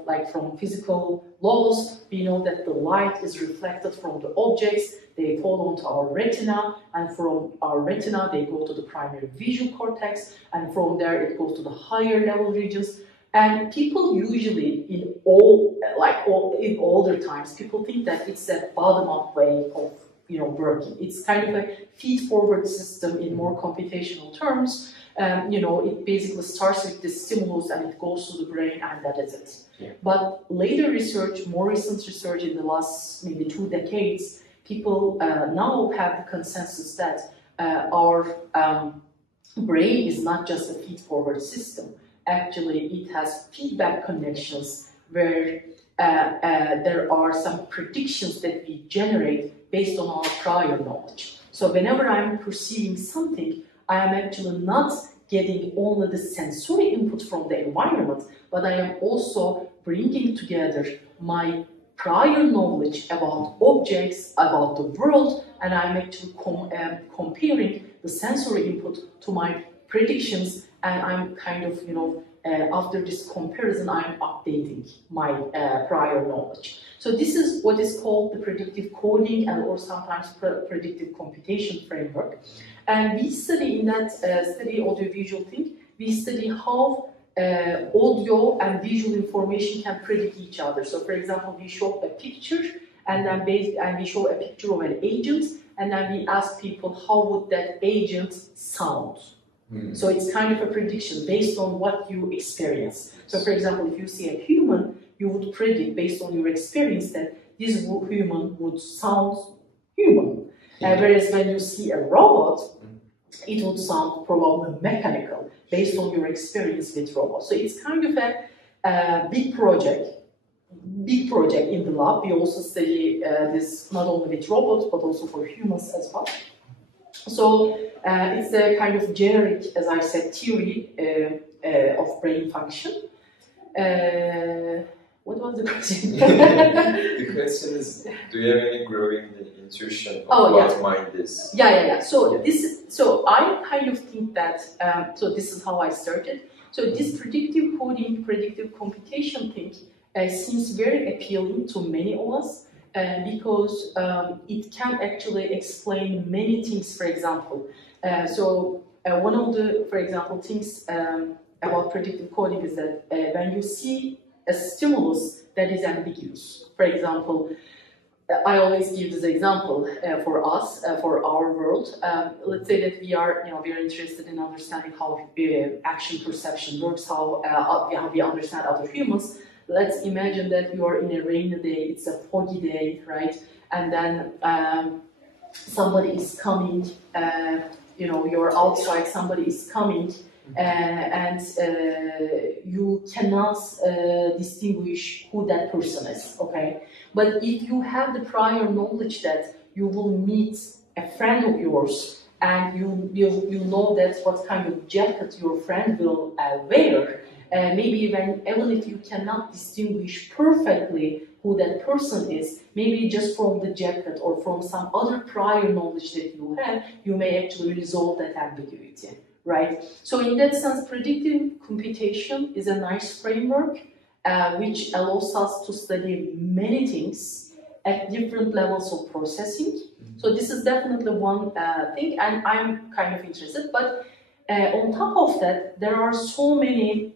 like from physical laws. We know that the light is reflected from the objects, they fall onto our retina, and from our retina they go to the primary visual cortex, and from there it goes to the higher level regions. And people usually, in older times, people think that it's a bottom-up way of working. It's kind of a feed-forward system in more computational terms. It basically starts with the stimulus and it goes to the brain, and that is it. Yeah. But later research, more recent research in the last maybe 2 decades, people now have the consensus that our brain is not just a feed-forward system. Actually, it has feedback connections where there are some predictions that we generate based on our prior knowledge. So whenever I'm perceiving something, I am actually not getting only the sensory input from the environment, but I am also bringing together my prior knowledge about objects, about the world, and I'm actually comparing the sensory input to my predictions, and I'm kind of, after this comparison, I'm updating my prior knowledge. So this is what is called the predictive coding, or sometimes predictive computation framework. And we study in that study audiovisual thing, we study how audio and visual information can predict each other. So for example, we show a picture, and then we show a picture of an agent, and then we ask people how would that agent sound. So it's kind of a prediction based on what you experience. So for example, if you see a human, you would predict based on your experience that this human would sound human. Whereas when you see a robot, it would sound probably mechanical based on your experience with robots. So it's kind of a big project in the lab. We also study this not only with robots, but also for humans as well. So it's a kind of generic, as I said, theory of brain function. What was the question? The question is, do you have any growing intuition of what mind is? Yeah. So I kind of think that, so this is how I started. So this predictive coding, predictive computation thing seems very appealing to many of us. Because it can actually explain many things, for example. So one of the, for example, things about predictive coding is that when you see a stimulus that is ambiguous, for example, I always give this example for us, for our world. Let's say that we are interested in understanding how action perception works, how we understand other humans. Let's imagine that you are in a rainy day, it's a foggy day, right? And then somebody is coming, you're outside, somebody is coming, and you cannot distinguish who that person is, okay? But if you have the prior knowledge that you will meet a friend of yours and you know that what kind of jacket your friend will wear, maybe even if you cannot distinguish perfectly who that person is, maybe just from the jacket or from some other prior knowledge that you have, you may actually resolve that ambiguity, right? So in that sense, predictive computation is a nice framework which allows us to study many things at different levels of processing. So this is definitely one thing, and I'm kind of interested. But on top of that, there are so many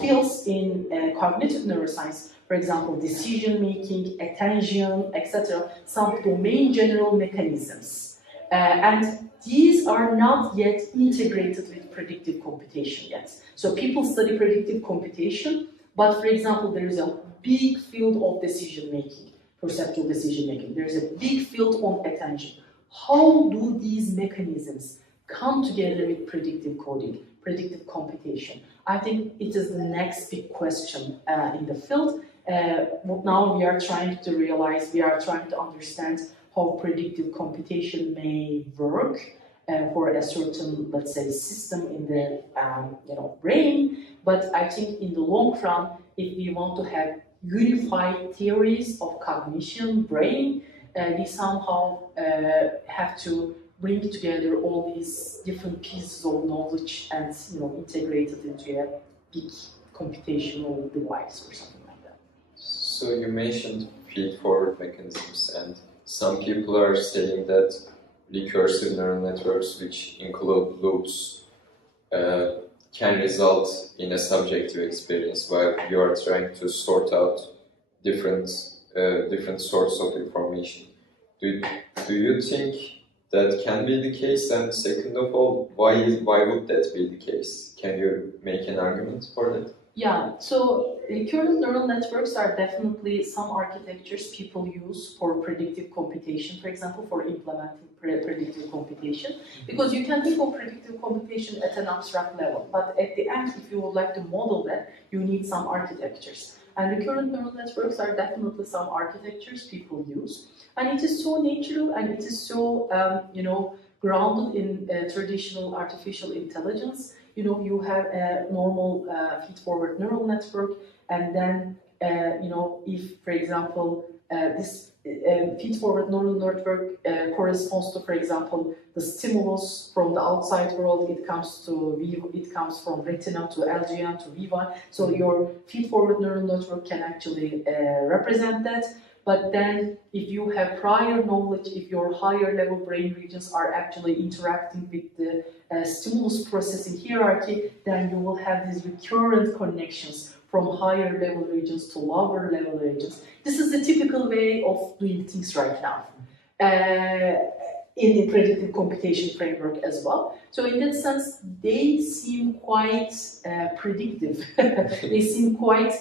fields in cognitive neuroscience. For example, decision making, attention, etc. Some domain general mechanisms, and these are not yet integrated with predictive computation yet. So people study predictive computation, but for example, there is a big field of decision making, perceptual decision making. There is a big field on attention. How do these mechanisms come together with predictive coding, predictive computation? I think it is the next big question in the field. Now we are trying to realize, we are trying to understand how predictive computation may work for a certain, let's say, system in the brain. But I think in the long run, if we want to have unified theories of cognition, brain, we somehow have to bring together all these different pieces of knowledge and integrate it into a big computational device or something like that. So you mentioned feed-forward mechanisms, and some people are saying that recursive neural networks, which include loops, can result in a subjective experience while you are trying to sort out different sorts of information. Do you think that can be the case? And second of all, why would that be the case? Can you make an argument for that? Yeah, so recurrent neural networks are definitely some architectures people use for predictive computation, for example, for implementing predictive computation, because you can think of predictive computation at an abstract level, but at the end, if you would like to model that, you need some architectures. And recurrent neural networks are definitely some architectures people use, and it is so natural and it is so grounded in traditional artificial intelligence. You have a normal feed-forward neural network, and then, if, for example, this feed-forward neural network corresponds to, for example, the stimulus from the outside world, it comes from retina to LGN to VIVA. So your feed-forward neural network can actually represent that. But then, if you have prior knowledge, if your higher level brain regions are actually interacting with the stimulus processing hierarchy, then you will have these recurrent connections from higher level regions to lower level regions. This is the typical way of doing things right now in the predictive computation framework as well. So in that sense, they seem quite predictive. They seem quite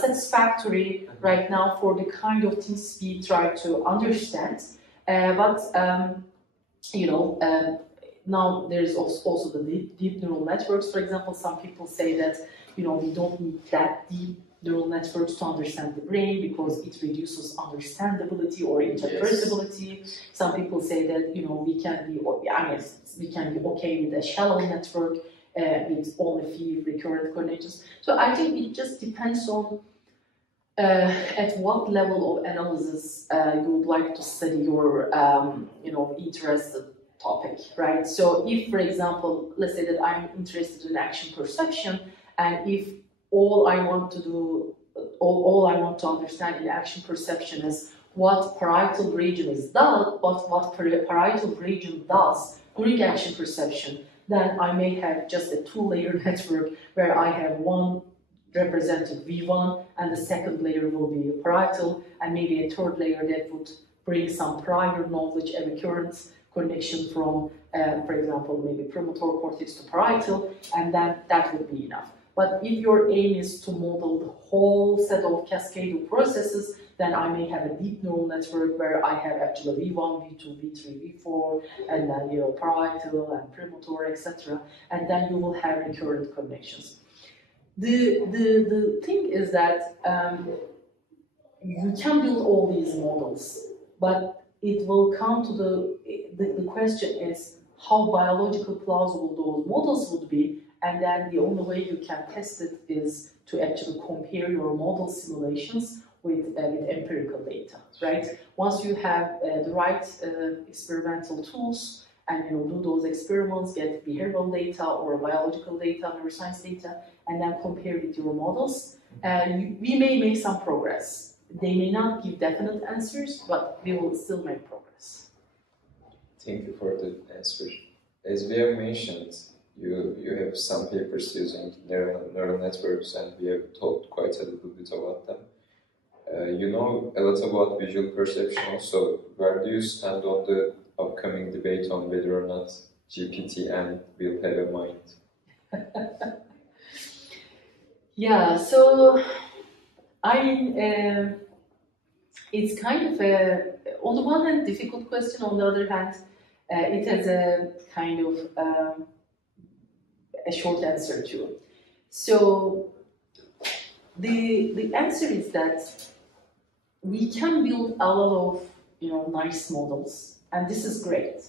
satisfactory right now for the kind of things we try to understand. Now there's also the deep neural networks. For example, some people say that we don't need that deep neural networks to understand the brain because it reduces understandability or interpretability. Yes. Some people say that we can be okay with a shallow network with only few recurrent connections. So I think it just depends on at what level of analysis you would like to study your interested topic, right? So if, for example, let's say that I'm interested in action perception, and if all I want to understand in action perception is what parietal region is done, but what parietal region does during action perception, then I may have just a two-layer network where I have one represented V1 and the second layer will be parietal, and maybe a third layer that would bring some prior knowledge, a recurrent connection from, for example, maybe premotor cortex to parietal, and then that would be enough. But if your aim is to model the whole set of cascadal processes, then I may have a deep neural network where I have actually V1, V2, V3, V4, and then parietal and premotor, etc. And then you will have recurrent connections. The thing is that you can build all these models, but it will come to the question is how biological plausible those models would be, and then the only way you can test it is to actually compare your model simulations with empirical data, right? Once you have the right experimental tools and do those experiments, get behavioral data or biological data, neuroscience data, and then compare with your models, we may make some progress. They may not give definite answers, but we will still make progress. Thank you for the answer. As we have mentioned, you have some papers using neural networks, and we have talked quite a little bit about them. You know a lot about visual perception also. Where do you stand on the upcoming debate on whether or not GPT-N will have a mind? Yeah, so I mean, it's kind of on the one hand, difficult question. On the other hand, it has a kind of a short answer too. So the answer is that we can build a lot of nice models, and this is great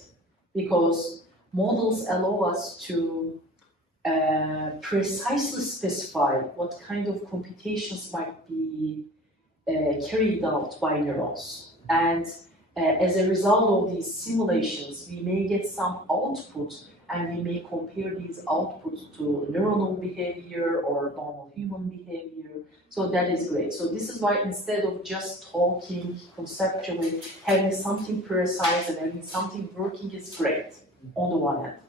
because models allow us to precisely specify what kind of computations might be carried out by neurons. And as a result of these simulations, we may get some output, and we may compare these outputs to neuronal behavior or normal human behavior. So that is great. So this is why instead of just talking conceptually, having something precise and having something working is great on the one hand.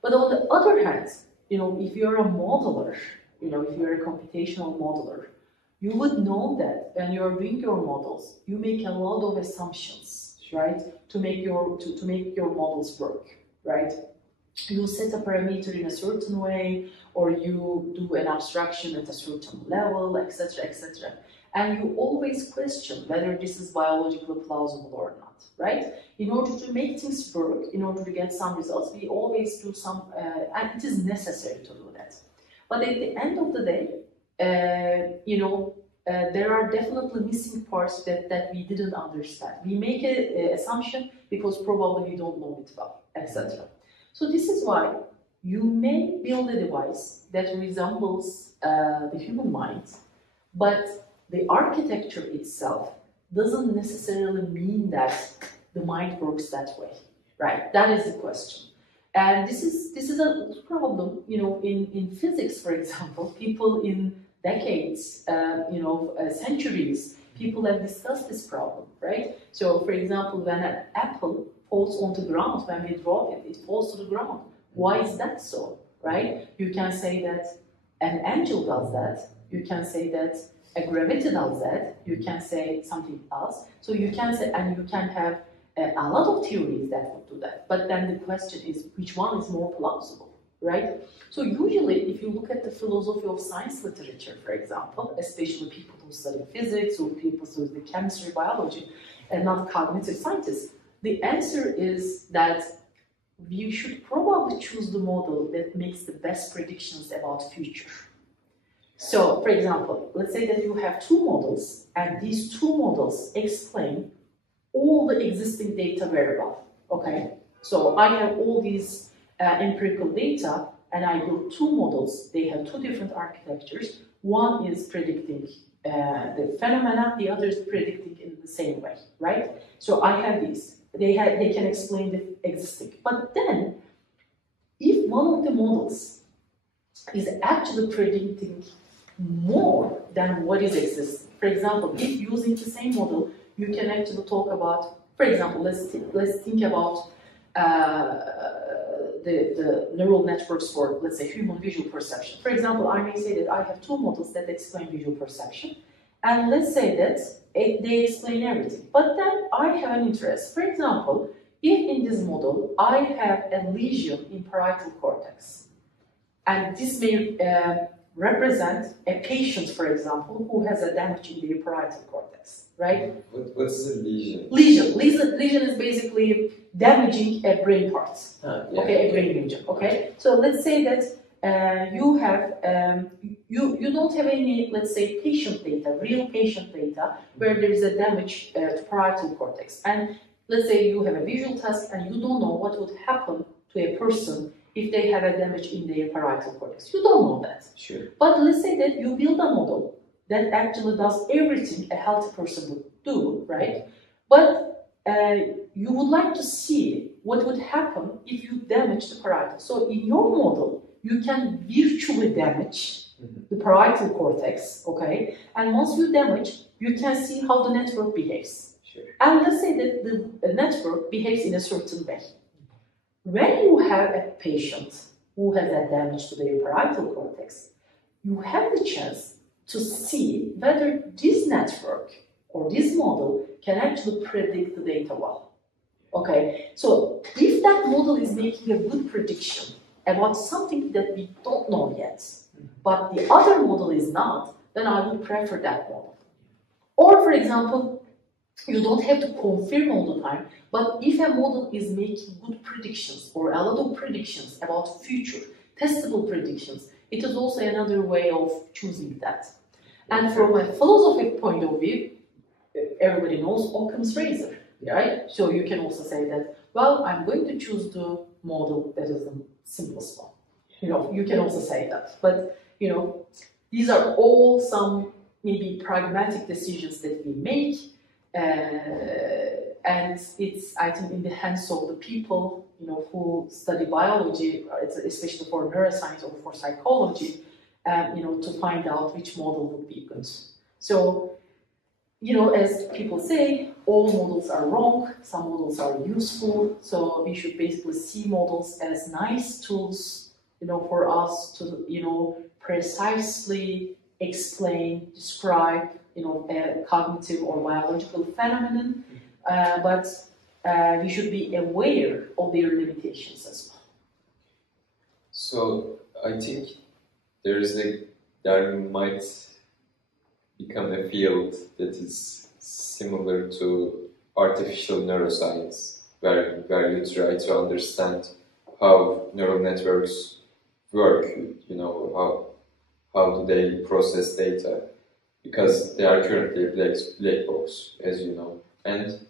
But on the other hand, if you're a modeler, if you're a computational modeler, you would know that when you're doing your models, you make a lot of assumptions, right? To make your models work, right? You set a parameter in a certain way, or you do an abstraction at a certain level, etc., etc. And you always question whether this is biologically plausible or not, right? In order to make things work, in order to get some results, we always do some, and it is necessary to do that. But at the end of the day, there are definitely missing parts that we didn't understand. We make an assumption because probably we don't know it well, etc. So this is why you may build a device that resembles the human mind, but the architecture itself doesn't necessarily mean that the mind works that way, right? That is the question. And this is a problem, in physics, for example. People in decades, centuries, people have discussed this problem, right? So, for example, when an apple falls on the ground, when we drop it, it falls to the ground. Why is that so, right? You can say that an angel does that. You can say that a gravity does that. You can say something else. So you can say, and you can have a lot of theories that would do that. But then the question is, which one is more plausible, right? So usually, if you look at the philosophy of science literature, for example, especially people who study physics or people who study chemistry, biology, and not cognitive scientists, the answer is that you should probably choose the model that makes the best predictions about future. So, for example, let's say that you have two models, and these two models explain all the existing data very well, okay? So I have all these empirical data, and I built two models. They have two different architectures. One is predicting the phenomena, the other is predicting in the same way, right? So I have these. They can explain the existing. But then, if one of the models is actually predicting more than what is existing, for example, if using the same model, you can actually talk about, for example, let's think about the neural networks for, let's say, human visual perception. For example, I may say that I have two models that explain visual perception, and let's say that they explain everything. But then I have an interest. For example, if in this model I have a lesion in parietal cortex, and this may represent a patient, for example, who has a damage in the parietal cortex, right? What's a lesion? Lesion is basically damaging a brain part, Yeah. okay, a brain region, okay? So let's say that you have, you don't have any, let's say, patient data, real patient data, where there is a damage to parietal cortex. And let's say you have a visual test and you don't know what would happen to a person if they have a damage in their parietal cortex. You don't know that. Sure. But let's say that you build a model that actually does everything a healthy person would do, right? But you would like to see what would happen if you damage the parietal. So in your model, you can virtually damage the parietal cortex, okay? And once you damage, you can see how the network behaves. Sure. And let's say that the network behaves in a certain way. When you have a patient who has a damage to their parietal cortex, you have the chance to see whether this network or this model can actually predict the data well. Okay, so if that model is making a good prediction about something that we don't know yet, but the other model is not, then I would prefer that model. Or, for example, you don't have to confirm all the time, but if a model is making good predictions or a lot of predictions about future, testable predictions, it is also another way of choosing that. And from a philosophic point of view, everybody knows Occam's razor, right? So you can also say that, well, I'm going to choose the model that is the simplest one. You know, you can also say that. But, you know, these are all some maybe pragmatic decisions that we make. And it's, I think, in the hands of the people, you know, who study biology, especially for neuroscience or for psychology, you know, to find out which model would be good. So, you know, as people say, all models are wrong, some models are useful, so we should basically see models as nice tools, you know, for us to, you know, precisely explain, describe, you know, a cognitive or biological phenomenon, but we should be aware of their limitations as well. So I think there might become a field that is similar to artificial neuroscience, where you try to understand how neural networks work, you know, how do they process data, because they are currently a black box, as you know. And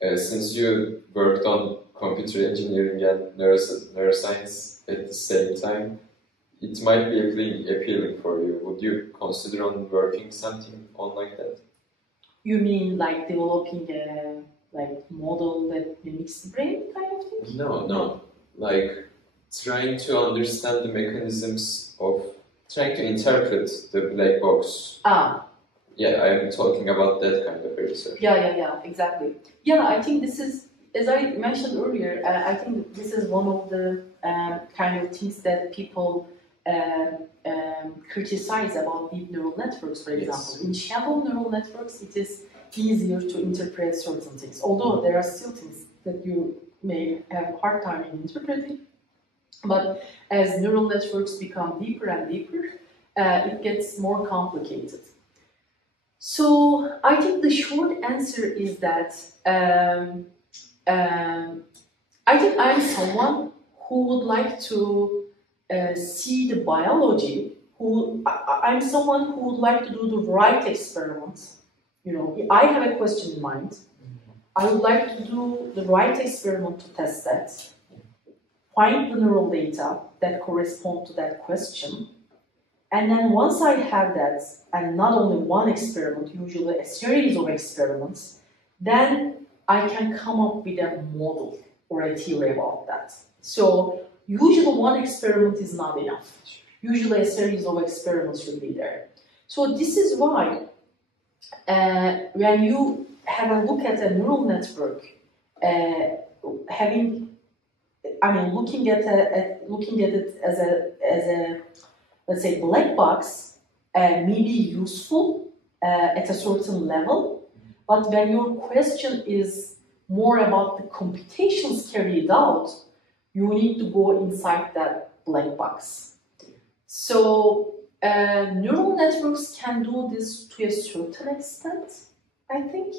since you worked on computer engineering and neuroscience at the same time, it might be appealing for you. Would you consider on working something on like that? You mean like developing a model that mimics the brain kind of thing? No. Like trying to understand the mechanisms of trying to interpret the black box. Yeah, I'm talking about that kind of research. Yeah, exactly. Yeah, I think this is, as I mentioned earlier, I think this is one of the kind of things that people criticize about deep neural networks, for example. Yes. In shallow neural networks, it is easier to interpret certain things, although there are still things that you may have a hard time in interpreting. But as neural networks become deeper and deeper, it gets more complicated. So I think the short answer is that I think I'm someone who would like to see the biology. I'm someone who would like to do the right experiments. You know, I have a question in mind. I would like to do the right experiment to test that. Find the neural data that correspond to that question. And then once I have that, and not only one experiment, usually a series of experiments, then I can come up with a model or a theory about that. So usually one experiment is not enough. Usually a series of experiments should be there. So this is why when you have a look at a neural network, looking at it as a let's say black box, may be useful at a certain level, but when your question is more about the computations carried out, you need to go inside that black box. So neural networks can do this to a certain extent, I think,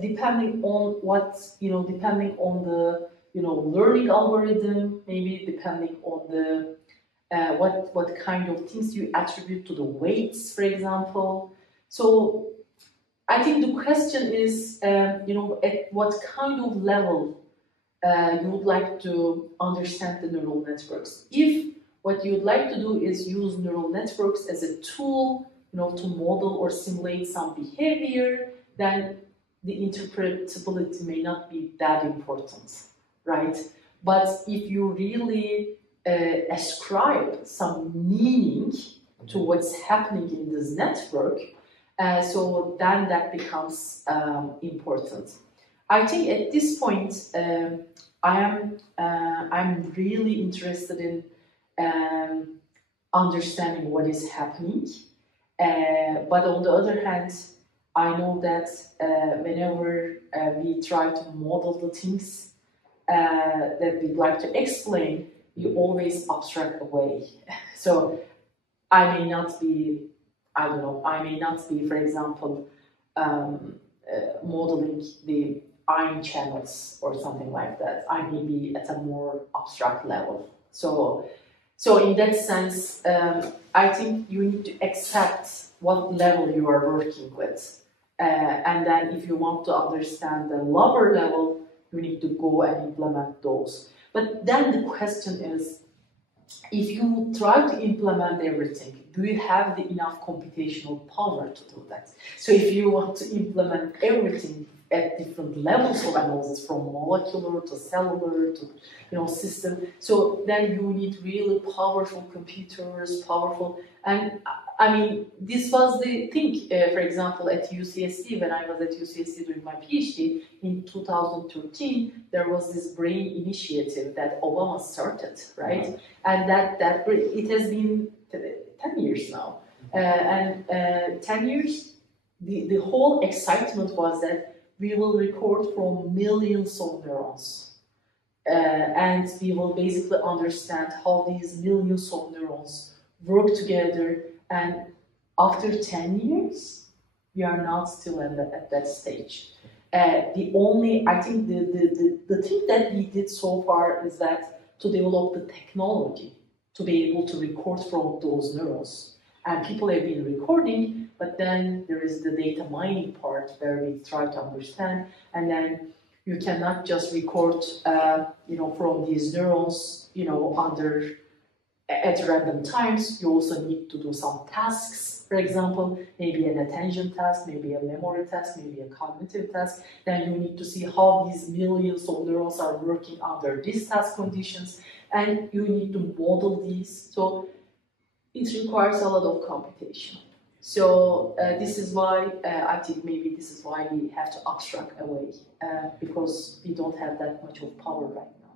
depending on what, depending on the, learning algorithm, maybe depending on the, what kind of things you attribute to the weights, for example. So I think the question is, at what kind of level you would like to understand the neural networks. If what you would like to do is use neural networks as a tool, to model or simulate some behavior, then the interpretability may not be that important, right? But if you really ascribe some meaning to what's happening in this network, so then that becomes important. I think at this point, I'm really interested in understanding what is happening. But on the other hand, I know that whenever we try to model the things that we'd like to explain, we always abstract away. So I may not be, for example, modeling the ion channels or something like that. I may be at a more abstract level. So in that sense, I think you need to accept what level you are working with. And then if you want to understand the lower level, you need to go and implement those. But then the question is, if you try to implement everything, do you have the enough computational power to do that? So if you want to implement everything at different levels of analysis, from molecular to cellular to system, so then you need really powerful computers, and I mean, this was the thing, for example, at UCSD, when I was at UCSD doing my PhD in 2013, there was this BRAIN initiative that Obama started, right? Mm-hmm. And that it has been 10 years now. 10 years, the whole excitement was that we will record from millions of neurons. And we will basically understand how these millions of neurons work together. And after 10 years, we are not still at that stage. I think the thing that we did so far is that to develop the technology to be able to record from those neurons. And people have been recording, but then there is the data mining part where we try to understand, and then you cannot just record, from these neurons, at random times. You also need to do some tasks, for example, maybe an attention task, maybe a memory task, maybe a cognitive task. Then you need to see how these millions of neurons are working under these task conditions, and you need to model these. So it requires a lot of computation. So this is why I think maybe this is why we have to abstract away, because we don't have that much of power right now.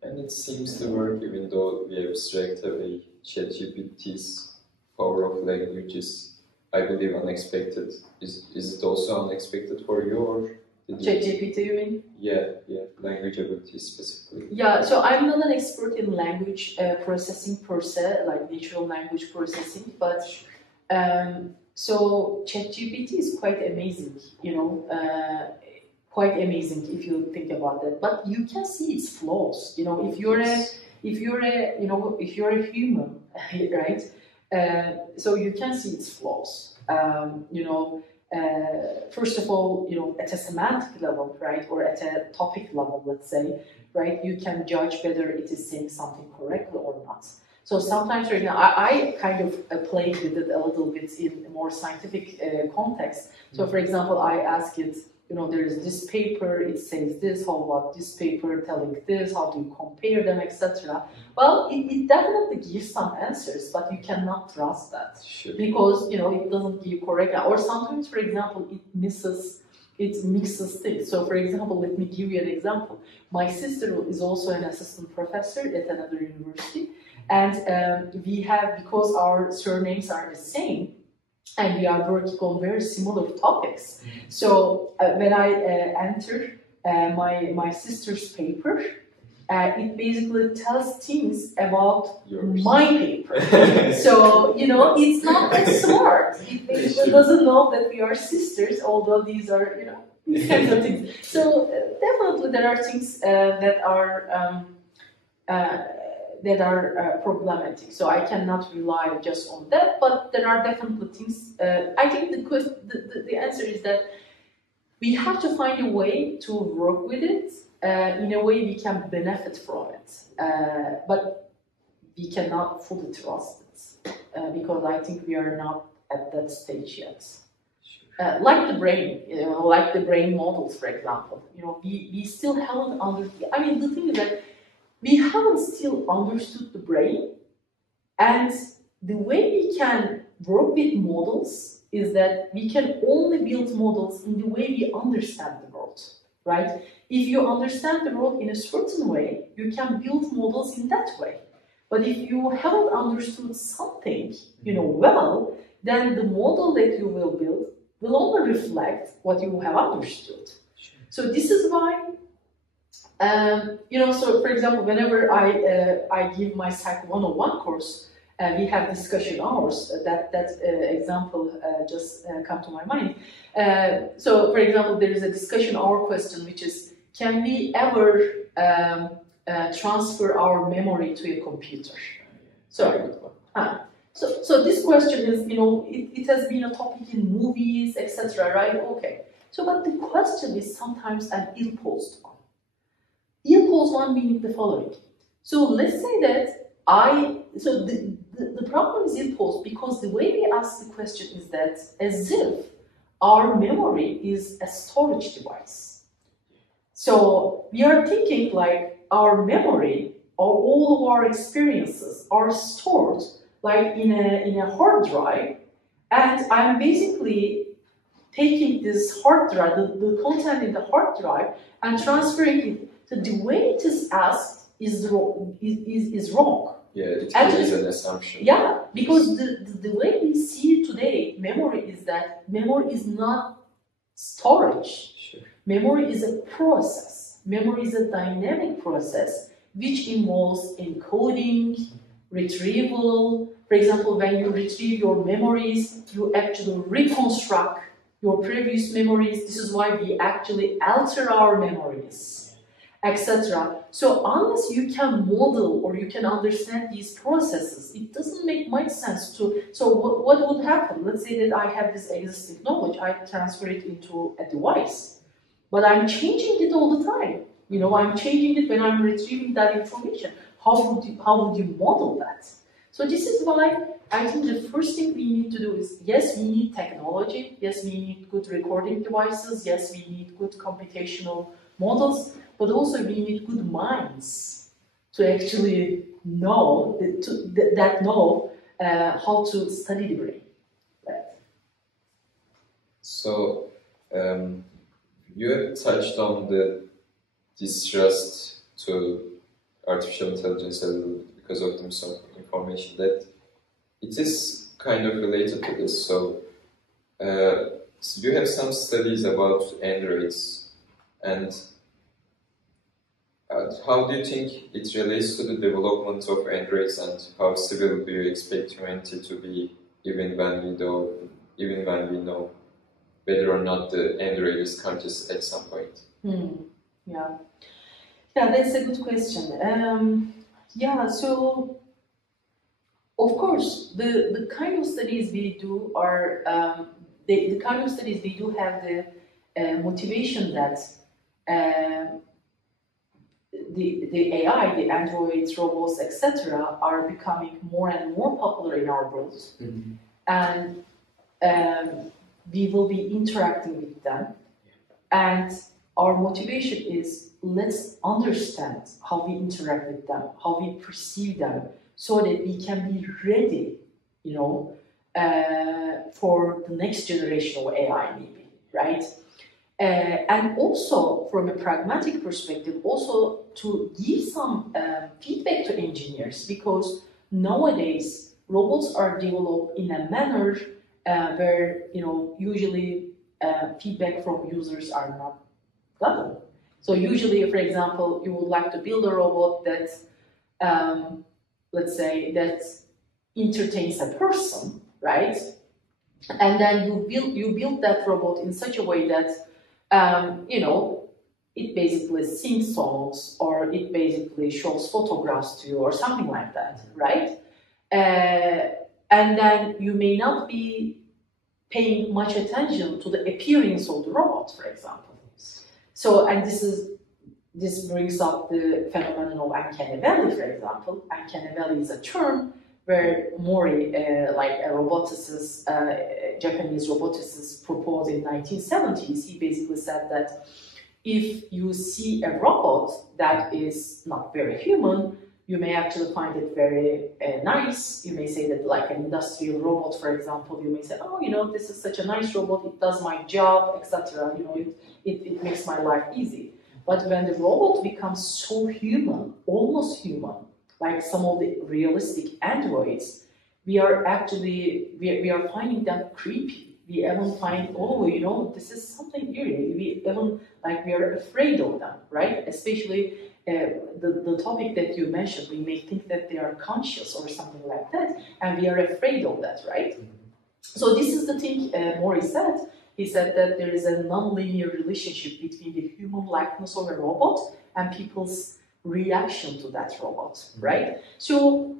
And it seems to work even though we abstract away. ChatGPT's power of languages, I believe, unexpected. Is it also unexpected for you, or ChatGPT, you mean? Yeah, language ability specifically. Yeah, so I'm not an expert in language processing per se, like natural language processing, but so ChatGPT is quite amazing, quite amazing if you think about that. But you can see its flaws. If you're a human, right? So you can see its flaws. First of all, at a semantic level, right, or at a topic level, let's say, right, you can judge whether it is saying something correctly or not. So sometimes, right now, I kind of played with it a little bit in a more scientific context. So, for example, I ask it, you know, there is this paper, it says this, how about this paper telling this, how do you compare them, etc. Well, it definitely gives some answers, but you cannot trust that. Sure. Because, you know, it doesn't give correct, or sometimes, for example, it mixes things. So, for example, let me give you an example. My sister is also an assistant professor at another university, and we have, because our surnames are the same, and we are working on very similar topics. So when I enter my sister's paper, it basically tells things about my paper. So, you know, it's not that smart. It basically doesn't know that we are sisters, although these are, you know, these kinds of things. So definitely there are things that are problematic. So I cannot rely just on that, but there are definitely things. I think the answer is that we have to find a way to work with it in a way we can benefit from it, but we cannot fully trust it because I think we are not at that stage yet. Like the brain, you know, like the brain models, for example. You know, we still haven't understood. I mean, the thing is that we haven't still understood the brain, and the way we can work with models is that we can only build models in the way we understand the world, right? If you understand the world in a certain way, you can build models in that way. But if you haven't understood something, you know, well, then the model that you will build will only reflect what you have understood. So this is why, you know, so for example, whenever I give my Psych 101 course, we have discussion hours. That example just come to my mind. So for example, there is a discussion hour question, which is, can we ever transfer our memory to a computer? So this question is, you know, it has been a topic in movies, etc., right? Okay. So, but the question is sometimes an ill-posed one. Ill-posed one meaning the following. So let's say that the problem is ill-posed because the way we ask the question is that as if our memory is a storage device. So we are thinking like our memory or all of our experiences are stored like in a hard drive, and I'm basically taking this hard drive, the content in the hard drive, and transferring it. So the way it is asked is wrong. Yeah, it is an assumption. Yeah, because the way we see today memory is that memory is not storage. Sure. Memory is a process. Memory is a dynamic process which involves encoding, retrieval. For example, when you retrieve your memories, you actually reconstruct your previous memories. This is why we actually alter our memories, etc. So unless you can model or you can understand these processes, it doesn't make much sense to. So what would happen? Let's say that I have this existing knowledge, I transfer it into a device, but I'm changing it all the time. You know, I'm changing it when I'm retrieving that information. How would you model that? So this is why I think the first thing we need to do is, yes, we need technology, yes, we need good recording devices, yes, we need good computational models, but also we need good minds to actually know, how to study the brain. Right. So you have touched on the distrust to artificial intelligence a little bit because of the misinformation that it is kind of related to this. So you have some studies about androids, and how do you think it relates to the development of androids, and how civil do you expect humanity to be even when we know whether or not the android is conscious at some point? Yeah, that's a good question. So of course, the kind of studies we do are the kind of studies we do have the motivation that the AI, the androids, robots, etc., are becoming more and more popular in our world, and we will be interacting with them. And our motivation is, let's understand how we interact with them, how we perceive them, so that we can be ready, you know, for the next generation of AI, maybe, right? And also, from a pragmatic perspective, also to give some feedback to engineers, because nowadays robots are developed in a manner where, you know, usually feedback from users are not gotten. So usually, for example, you would like to build a robot that, let's say, that entertains a person, right? And then you build that robot in such a way that, you know, it basically sings songs, or it basically shows photographs to you, or something like that, right? And then you may not be paying much attention to the appearance of the robot, for example. So, and this brings up the phenomenon of uncanny valley, for example. Uncanny valley is a term where Mori, like a roboticist, Japanese roboticist, proposed in 1970s. He basically said that if you see a robot that is not very human, you may actually find it very nice. You may say that, like an industrial robot, for example, you may say, oh, you know, this is such a nice robot, it does my job, etc. You know, it makes my life easy. But when the robot becomes so human, almost human, like some of the realistic androids, we are actually, we are finding them creepy. We even find, oh, you know, this is something eerie. We even, like, we are afraid of them, right? Especially the topic that you mentioned, we may think that they are conscious or something like that, and we are afraid of that, right? So this is the thing Mori said. He said that there is a non-linear relationship between the human likeness of a robot and people's reaction to that robot, right? So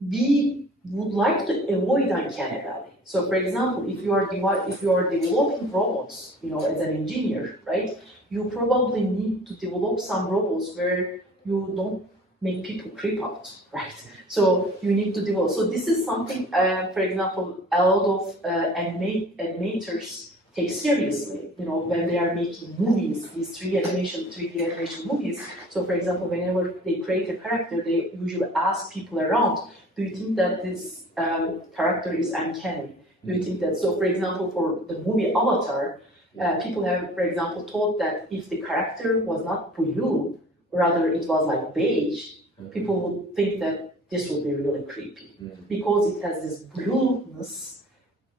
we would like to avoid uncanny valley. So, for example, if you are developing robots, you know, as an engineer, right, you probably need to develop some robots where you don't make people creep out, right? So you need to develop. So this is something, for example, a lot of animators take seriously, you know, when they are making movies, these 3D animation movies. So, for example, whenever they create a character, they usually ask people around, do you think that this character is uncanny? Do you think that, so for example, for the movie Avatar, people have, for example, thought that if the character was not blue, rather it was like beige, people would think that this would be really creepy, because it has this blueness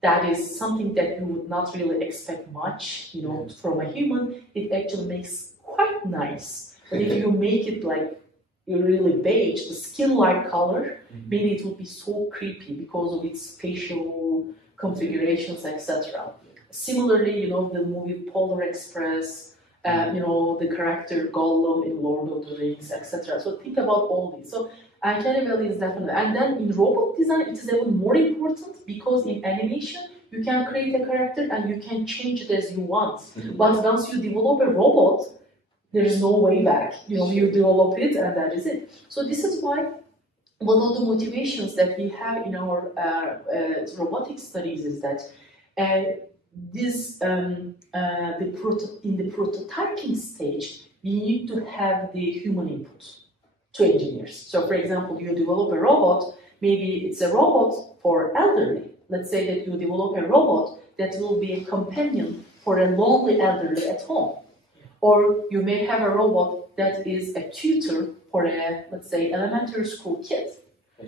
that is something that you would not really expect much, you know, from a human. It actually makes quite nice. But if you make it like really beige, the skin-like color, maybe it would be so creepy because of its facial configurations, etc. Similarly, you know, the movie Polar Express, you know, the character Gollum in Lord of the Rings, etc. So think about all these. So uncanny valley is definitely, and then in robot design, it is even more important, because in animation, you can create a character and you can change it as you want. But once you develop a robot, there is no way back. You know, you develop it and that is it. So this is why one of the motivations that we have in our robotics studies is that this in the prototyping stage, we need to have the human input to engineers. So, for example, you develop a robot, maybe it's a robot for elderly. Let's say that you develop a robot that will be a companion for a lonely elderly at home. Or you may have a robot that is a tutor for a, let's say, elementary school kid.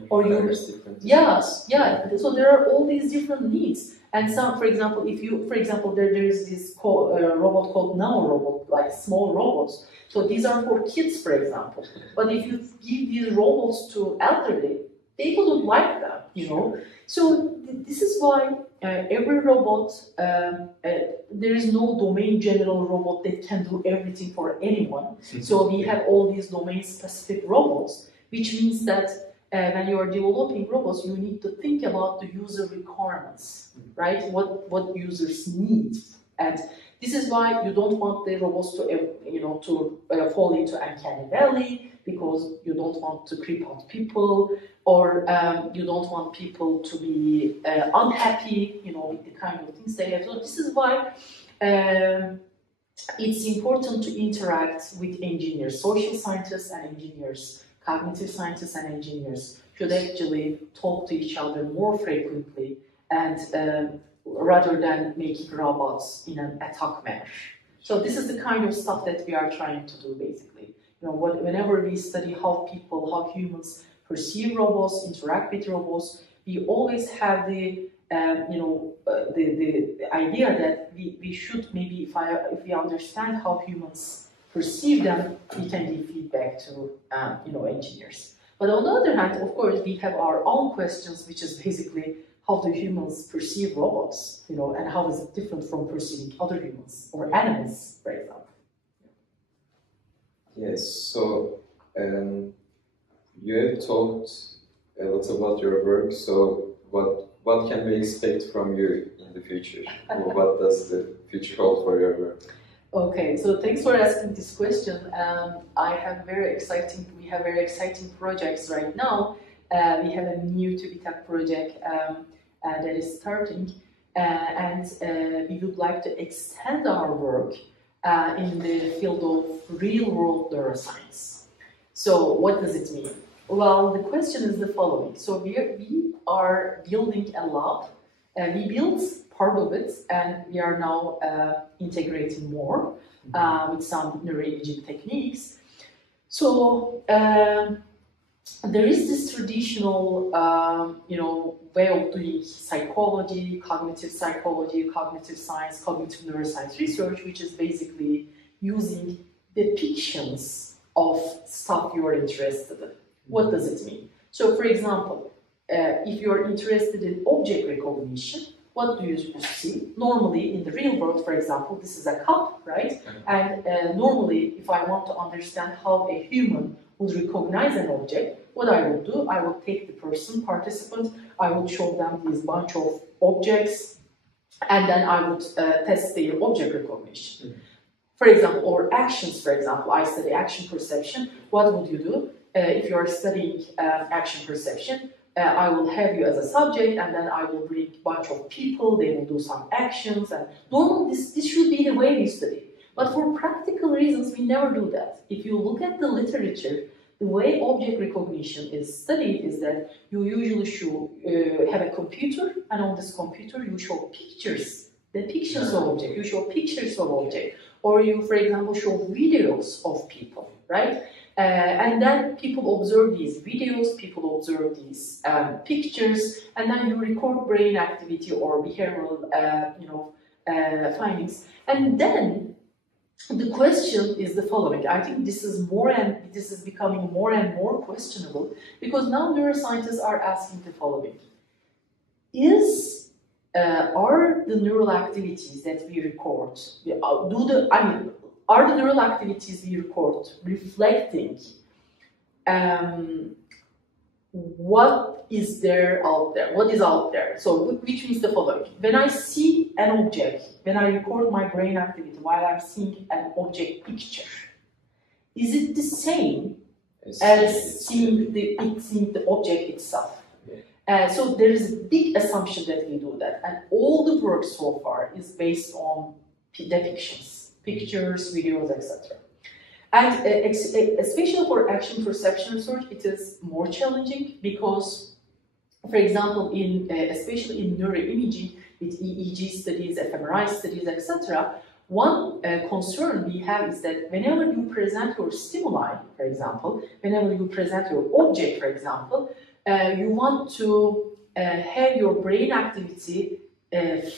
Or you, yes, yeah. So there are all these different needs. And some, for example, if you, for example, there is this robot called nanorobot, like small robots. So these are for kids, for example. But if you give these robots to elderly, they wouldn't like them, you know. So this is why every robot, there is no domain general robot that can do everything for anyone. So we have all these domain specific robots, which means that when you are developing robots, you need to think about the user requirements, right? What users need. And this is why you don't want the robots to, you know, to fall into uncanny valley, because you don't want to creep out people, or you don't want people to be unhappy, you know, with the kind of things they have. So this is why it's important to interact with engineers, social scientists and engineers, cognitive scientists and engineers should actually talk to each other more frequently and rather than making robots in an ad hoc manner. So this is the kind of stuff that we are trying to do basically. You know, whenever we study how humans perceive robots, interact with robots, we always have the the idea that we should maybe, if we understand how humans perceive them, we can give feedback to engineers. But on the other hand, of course, we have our own questions, which is basically how do humans perceive robots, and how is it different from perceiving other humans or animals, for example. Yes. So you have talked a lot about your work. So what can we expect from you in the future? What does the future hold for your work? Okay, so thanks for asking this question. We have very exciting projects right now. We have a new TÜBİTAK project that is starting, and we would like to extend our work in the field of real-world neuroscience. So what does it mean? Well, the question is the following. So we are building a lab. We built part of it, and we are now integrating more with some neuroimaging techniques. So there is this traditional, way of doing psychology, cognitive science, cognitive neuroscience research, which is basically using depictions of stuff you are interested in. What does it mean? So, for example, if you are interested in object recognition, what do you see? Normally, in the real world, for example, this is a cup, right? And normally, if I want to understand how a human would recognize an object, what I would do, I would take the participant, I would show them this bunch of objects, and then I would test their object recognition. For example, or actions, for example, I study action perception. What would you do? If you are studying action perception, I will have you as a subject, and then I will bring a bunch of people, they will do some actions, and normally this should be the way we study. But for practical reasons, we never do that. If you look at the literature, the way object recognition is studied is that you usually have a computer, and on this computer you show depictions of object, you show pictures of object, or you, for example, show videos of people, right? And then people observe these videos, people observe these pictures, and then you record brain activity or behavioral, findings. And then the question is the following. I think this is becoming more and more questionable, because now neuroscientists are asking the following: are the neural activities that we record, are the neural activities we record reflecting what is there out there? What is out there? So, which means the following: when I see an object, when I record my brain activity while I'm seeing an object picture, is it the same as seeing the object itself? So there is a big assumption that we do that, and all the work so far is based on depictions, pictures, videos, etc. And especially for action perception research, it is more challenging because, for example, especially in neuroimaging, with EEG studies, fMRI studies, etc., one concern we have is that whenever you present your stimuli, for example, whenever you present your object, for example, you want to have your brain activity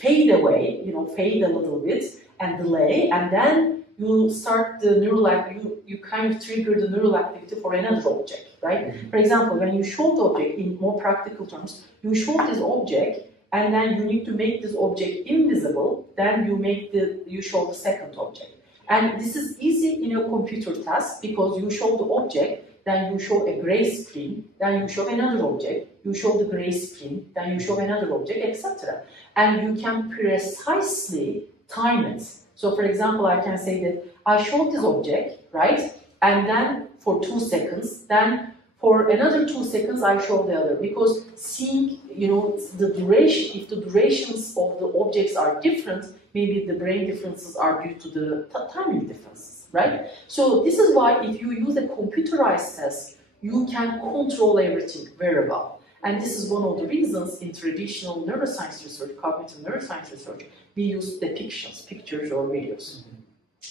fade away, fade a little bit and delay, and then you start the neural activity, you kind of trigger the neural activity for another object, right? For example, when you show the object, in more practical terms, you show this object, and then you need to make this object invisible, then you show the second object. And this is easy in a computer task, because you show the object, then you show a gray screen, then you show another object, you show the gray screen, then you show another object, etc. And you can precisely time it. So, for example, I can say that I showed this object, right? And then for 2 seconds, then For another 2 seconds, I show the other, because seeing, the duration, if the durations of the objects are different, maybe the brain differences are due to the timing differences, right? So this is why if you use a computerized test, you can control everything very well. And this is one of the reasons in traditional neuroscience research, cognitive neuroscience research, we use depictions, pictures or videos.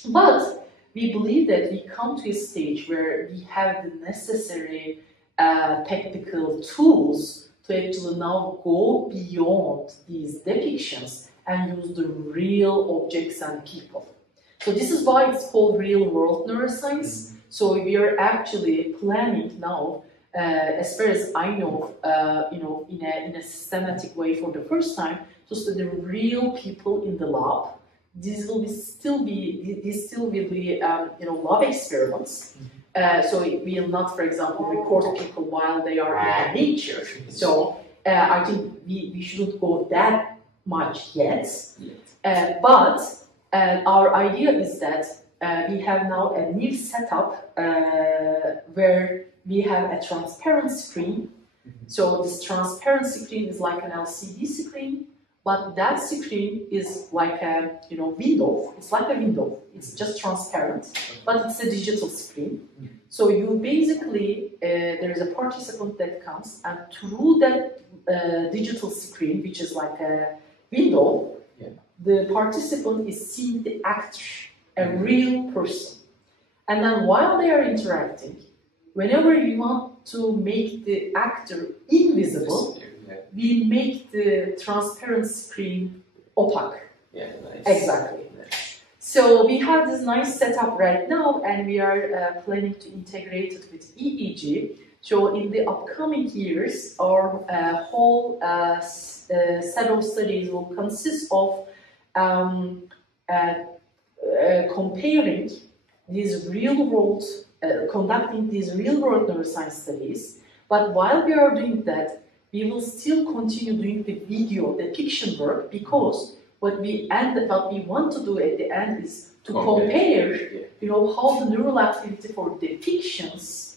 But we believe that we come to a stage where we have the necessary technical tools to actually now go beyond these depictions and use the real objects and people. So this is why it's called real-world neuroscience. So we are actually planning now, as far as I know, in a systematic way for the first time, to study real people in the lab. These will still be lab experiments. So we will not, for example, record people while they are in nature. So I think we shouldn't go that much yet. But our idea is that we have now a new setup where we have a transparent screen. So this transparent screen is like an LCD screen, but that screen is like a window. It's like a window. It's just transparent, but it's a digital screen. So you basically there is a participant that comes, and through that digital screen, which is like a window, the participant is seeing the actor, a real person. And then while they are interacting, whenever you want to make the actor invisible, we make the transparent screen opaque. Yeah, nice. Exactly. So we have this nice setup right now, and we are planning to integrate it with EEG. So in the upcoming years, our whole set of studies will consist of comparing these real-world, conducting these real-world neuroscience studies. But while we are doing that, we will still continue doing the video depiction work, because what we want to do at the end is to compare, how the neural activity for depictions,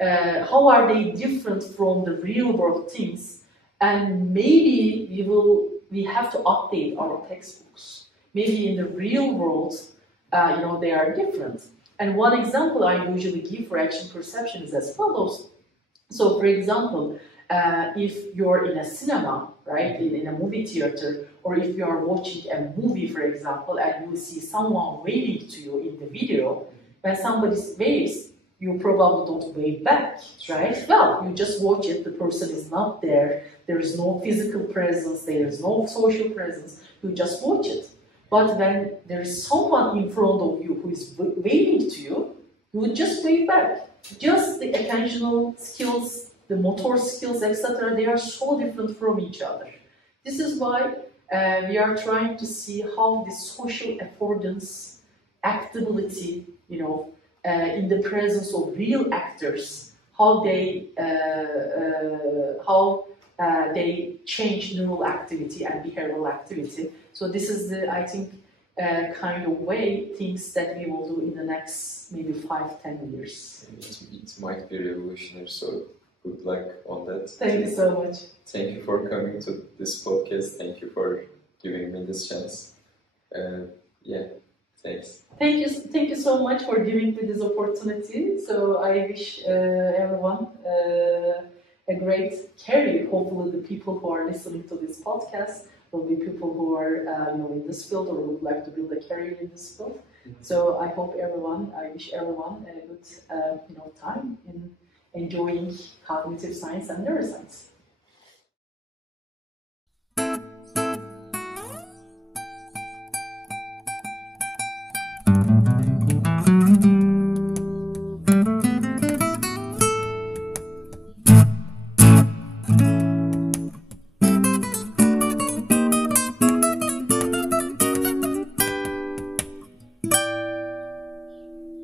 how are they different from the real-world things, and maybe we have to update our textbooks. Maybe in the real world, they are different. And one example I usually give for action perception is as follows. So, for example, if you're in a cinema, right, in a movie theater, or if you are watching a movie, for example, and you see someone waving to you in the video, when somebody waves, you probably don't wave back, right? Well, you just watch it, the person is not there, there is no physical presence, there is no social presence, you just watch it. But when there is someone in front of you who is waving to you, you would just wave back. Just the attentional skills, the motor skills, etc., they are so different from each other. This is why we are trying to see how this social affordance, actability, in the presence of real actors, how they change neural activity and behavioral activity. So this is the, I think, kind of way things that we will do in the next maybe 5-10 years. It might be revolutionary, so good luck on that. Thank you so much. Thank you for coming to this podcast. Thank you for giving me this chance. Thanks. Thank you so much for giving me this opportunity. So I wish everyone a great career. Hopefully the people who are listening to this podcast will be people who are in this field or would like to build a career in this field. So I wish everyone a good time in enjoying cognitive science and neuroscience.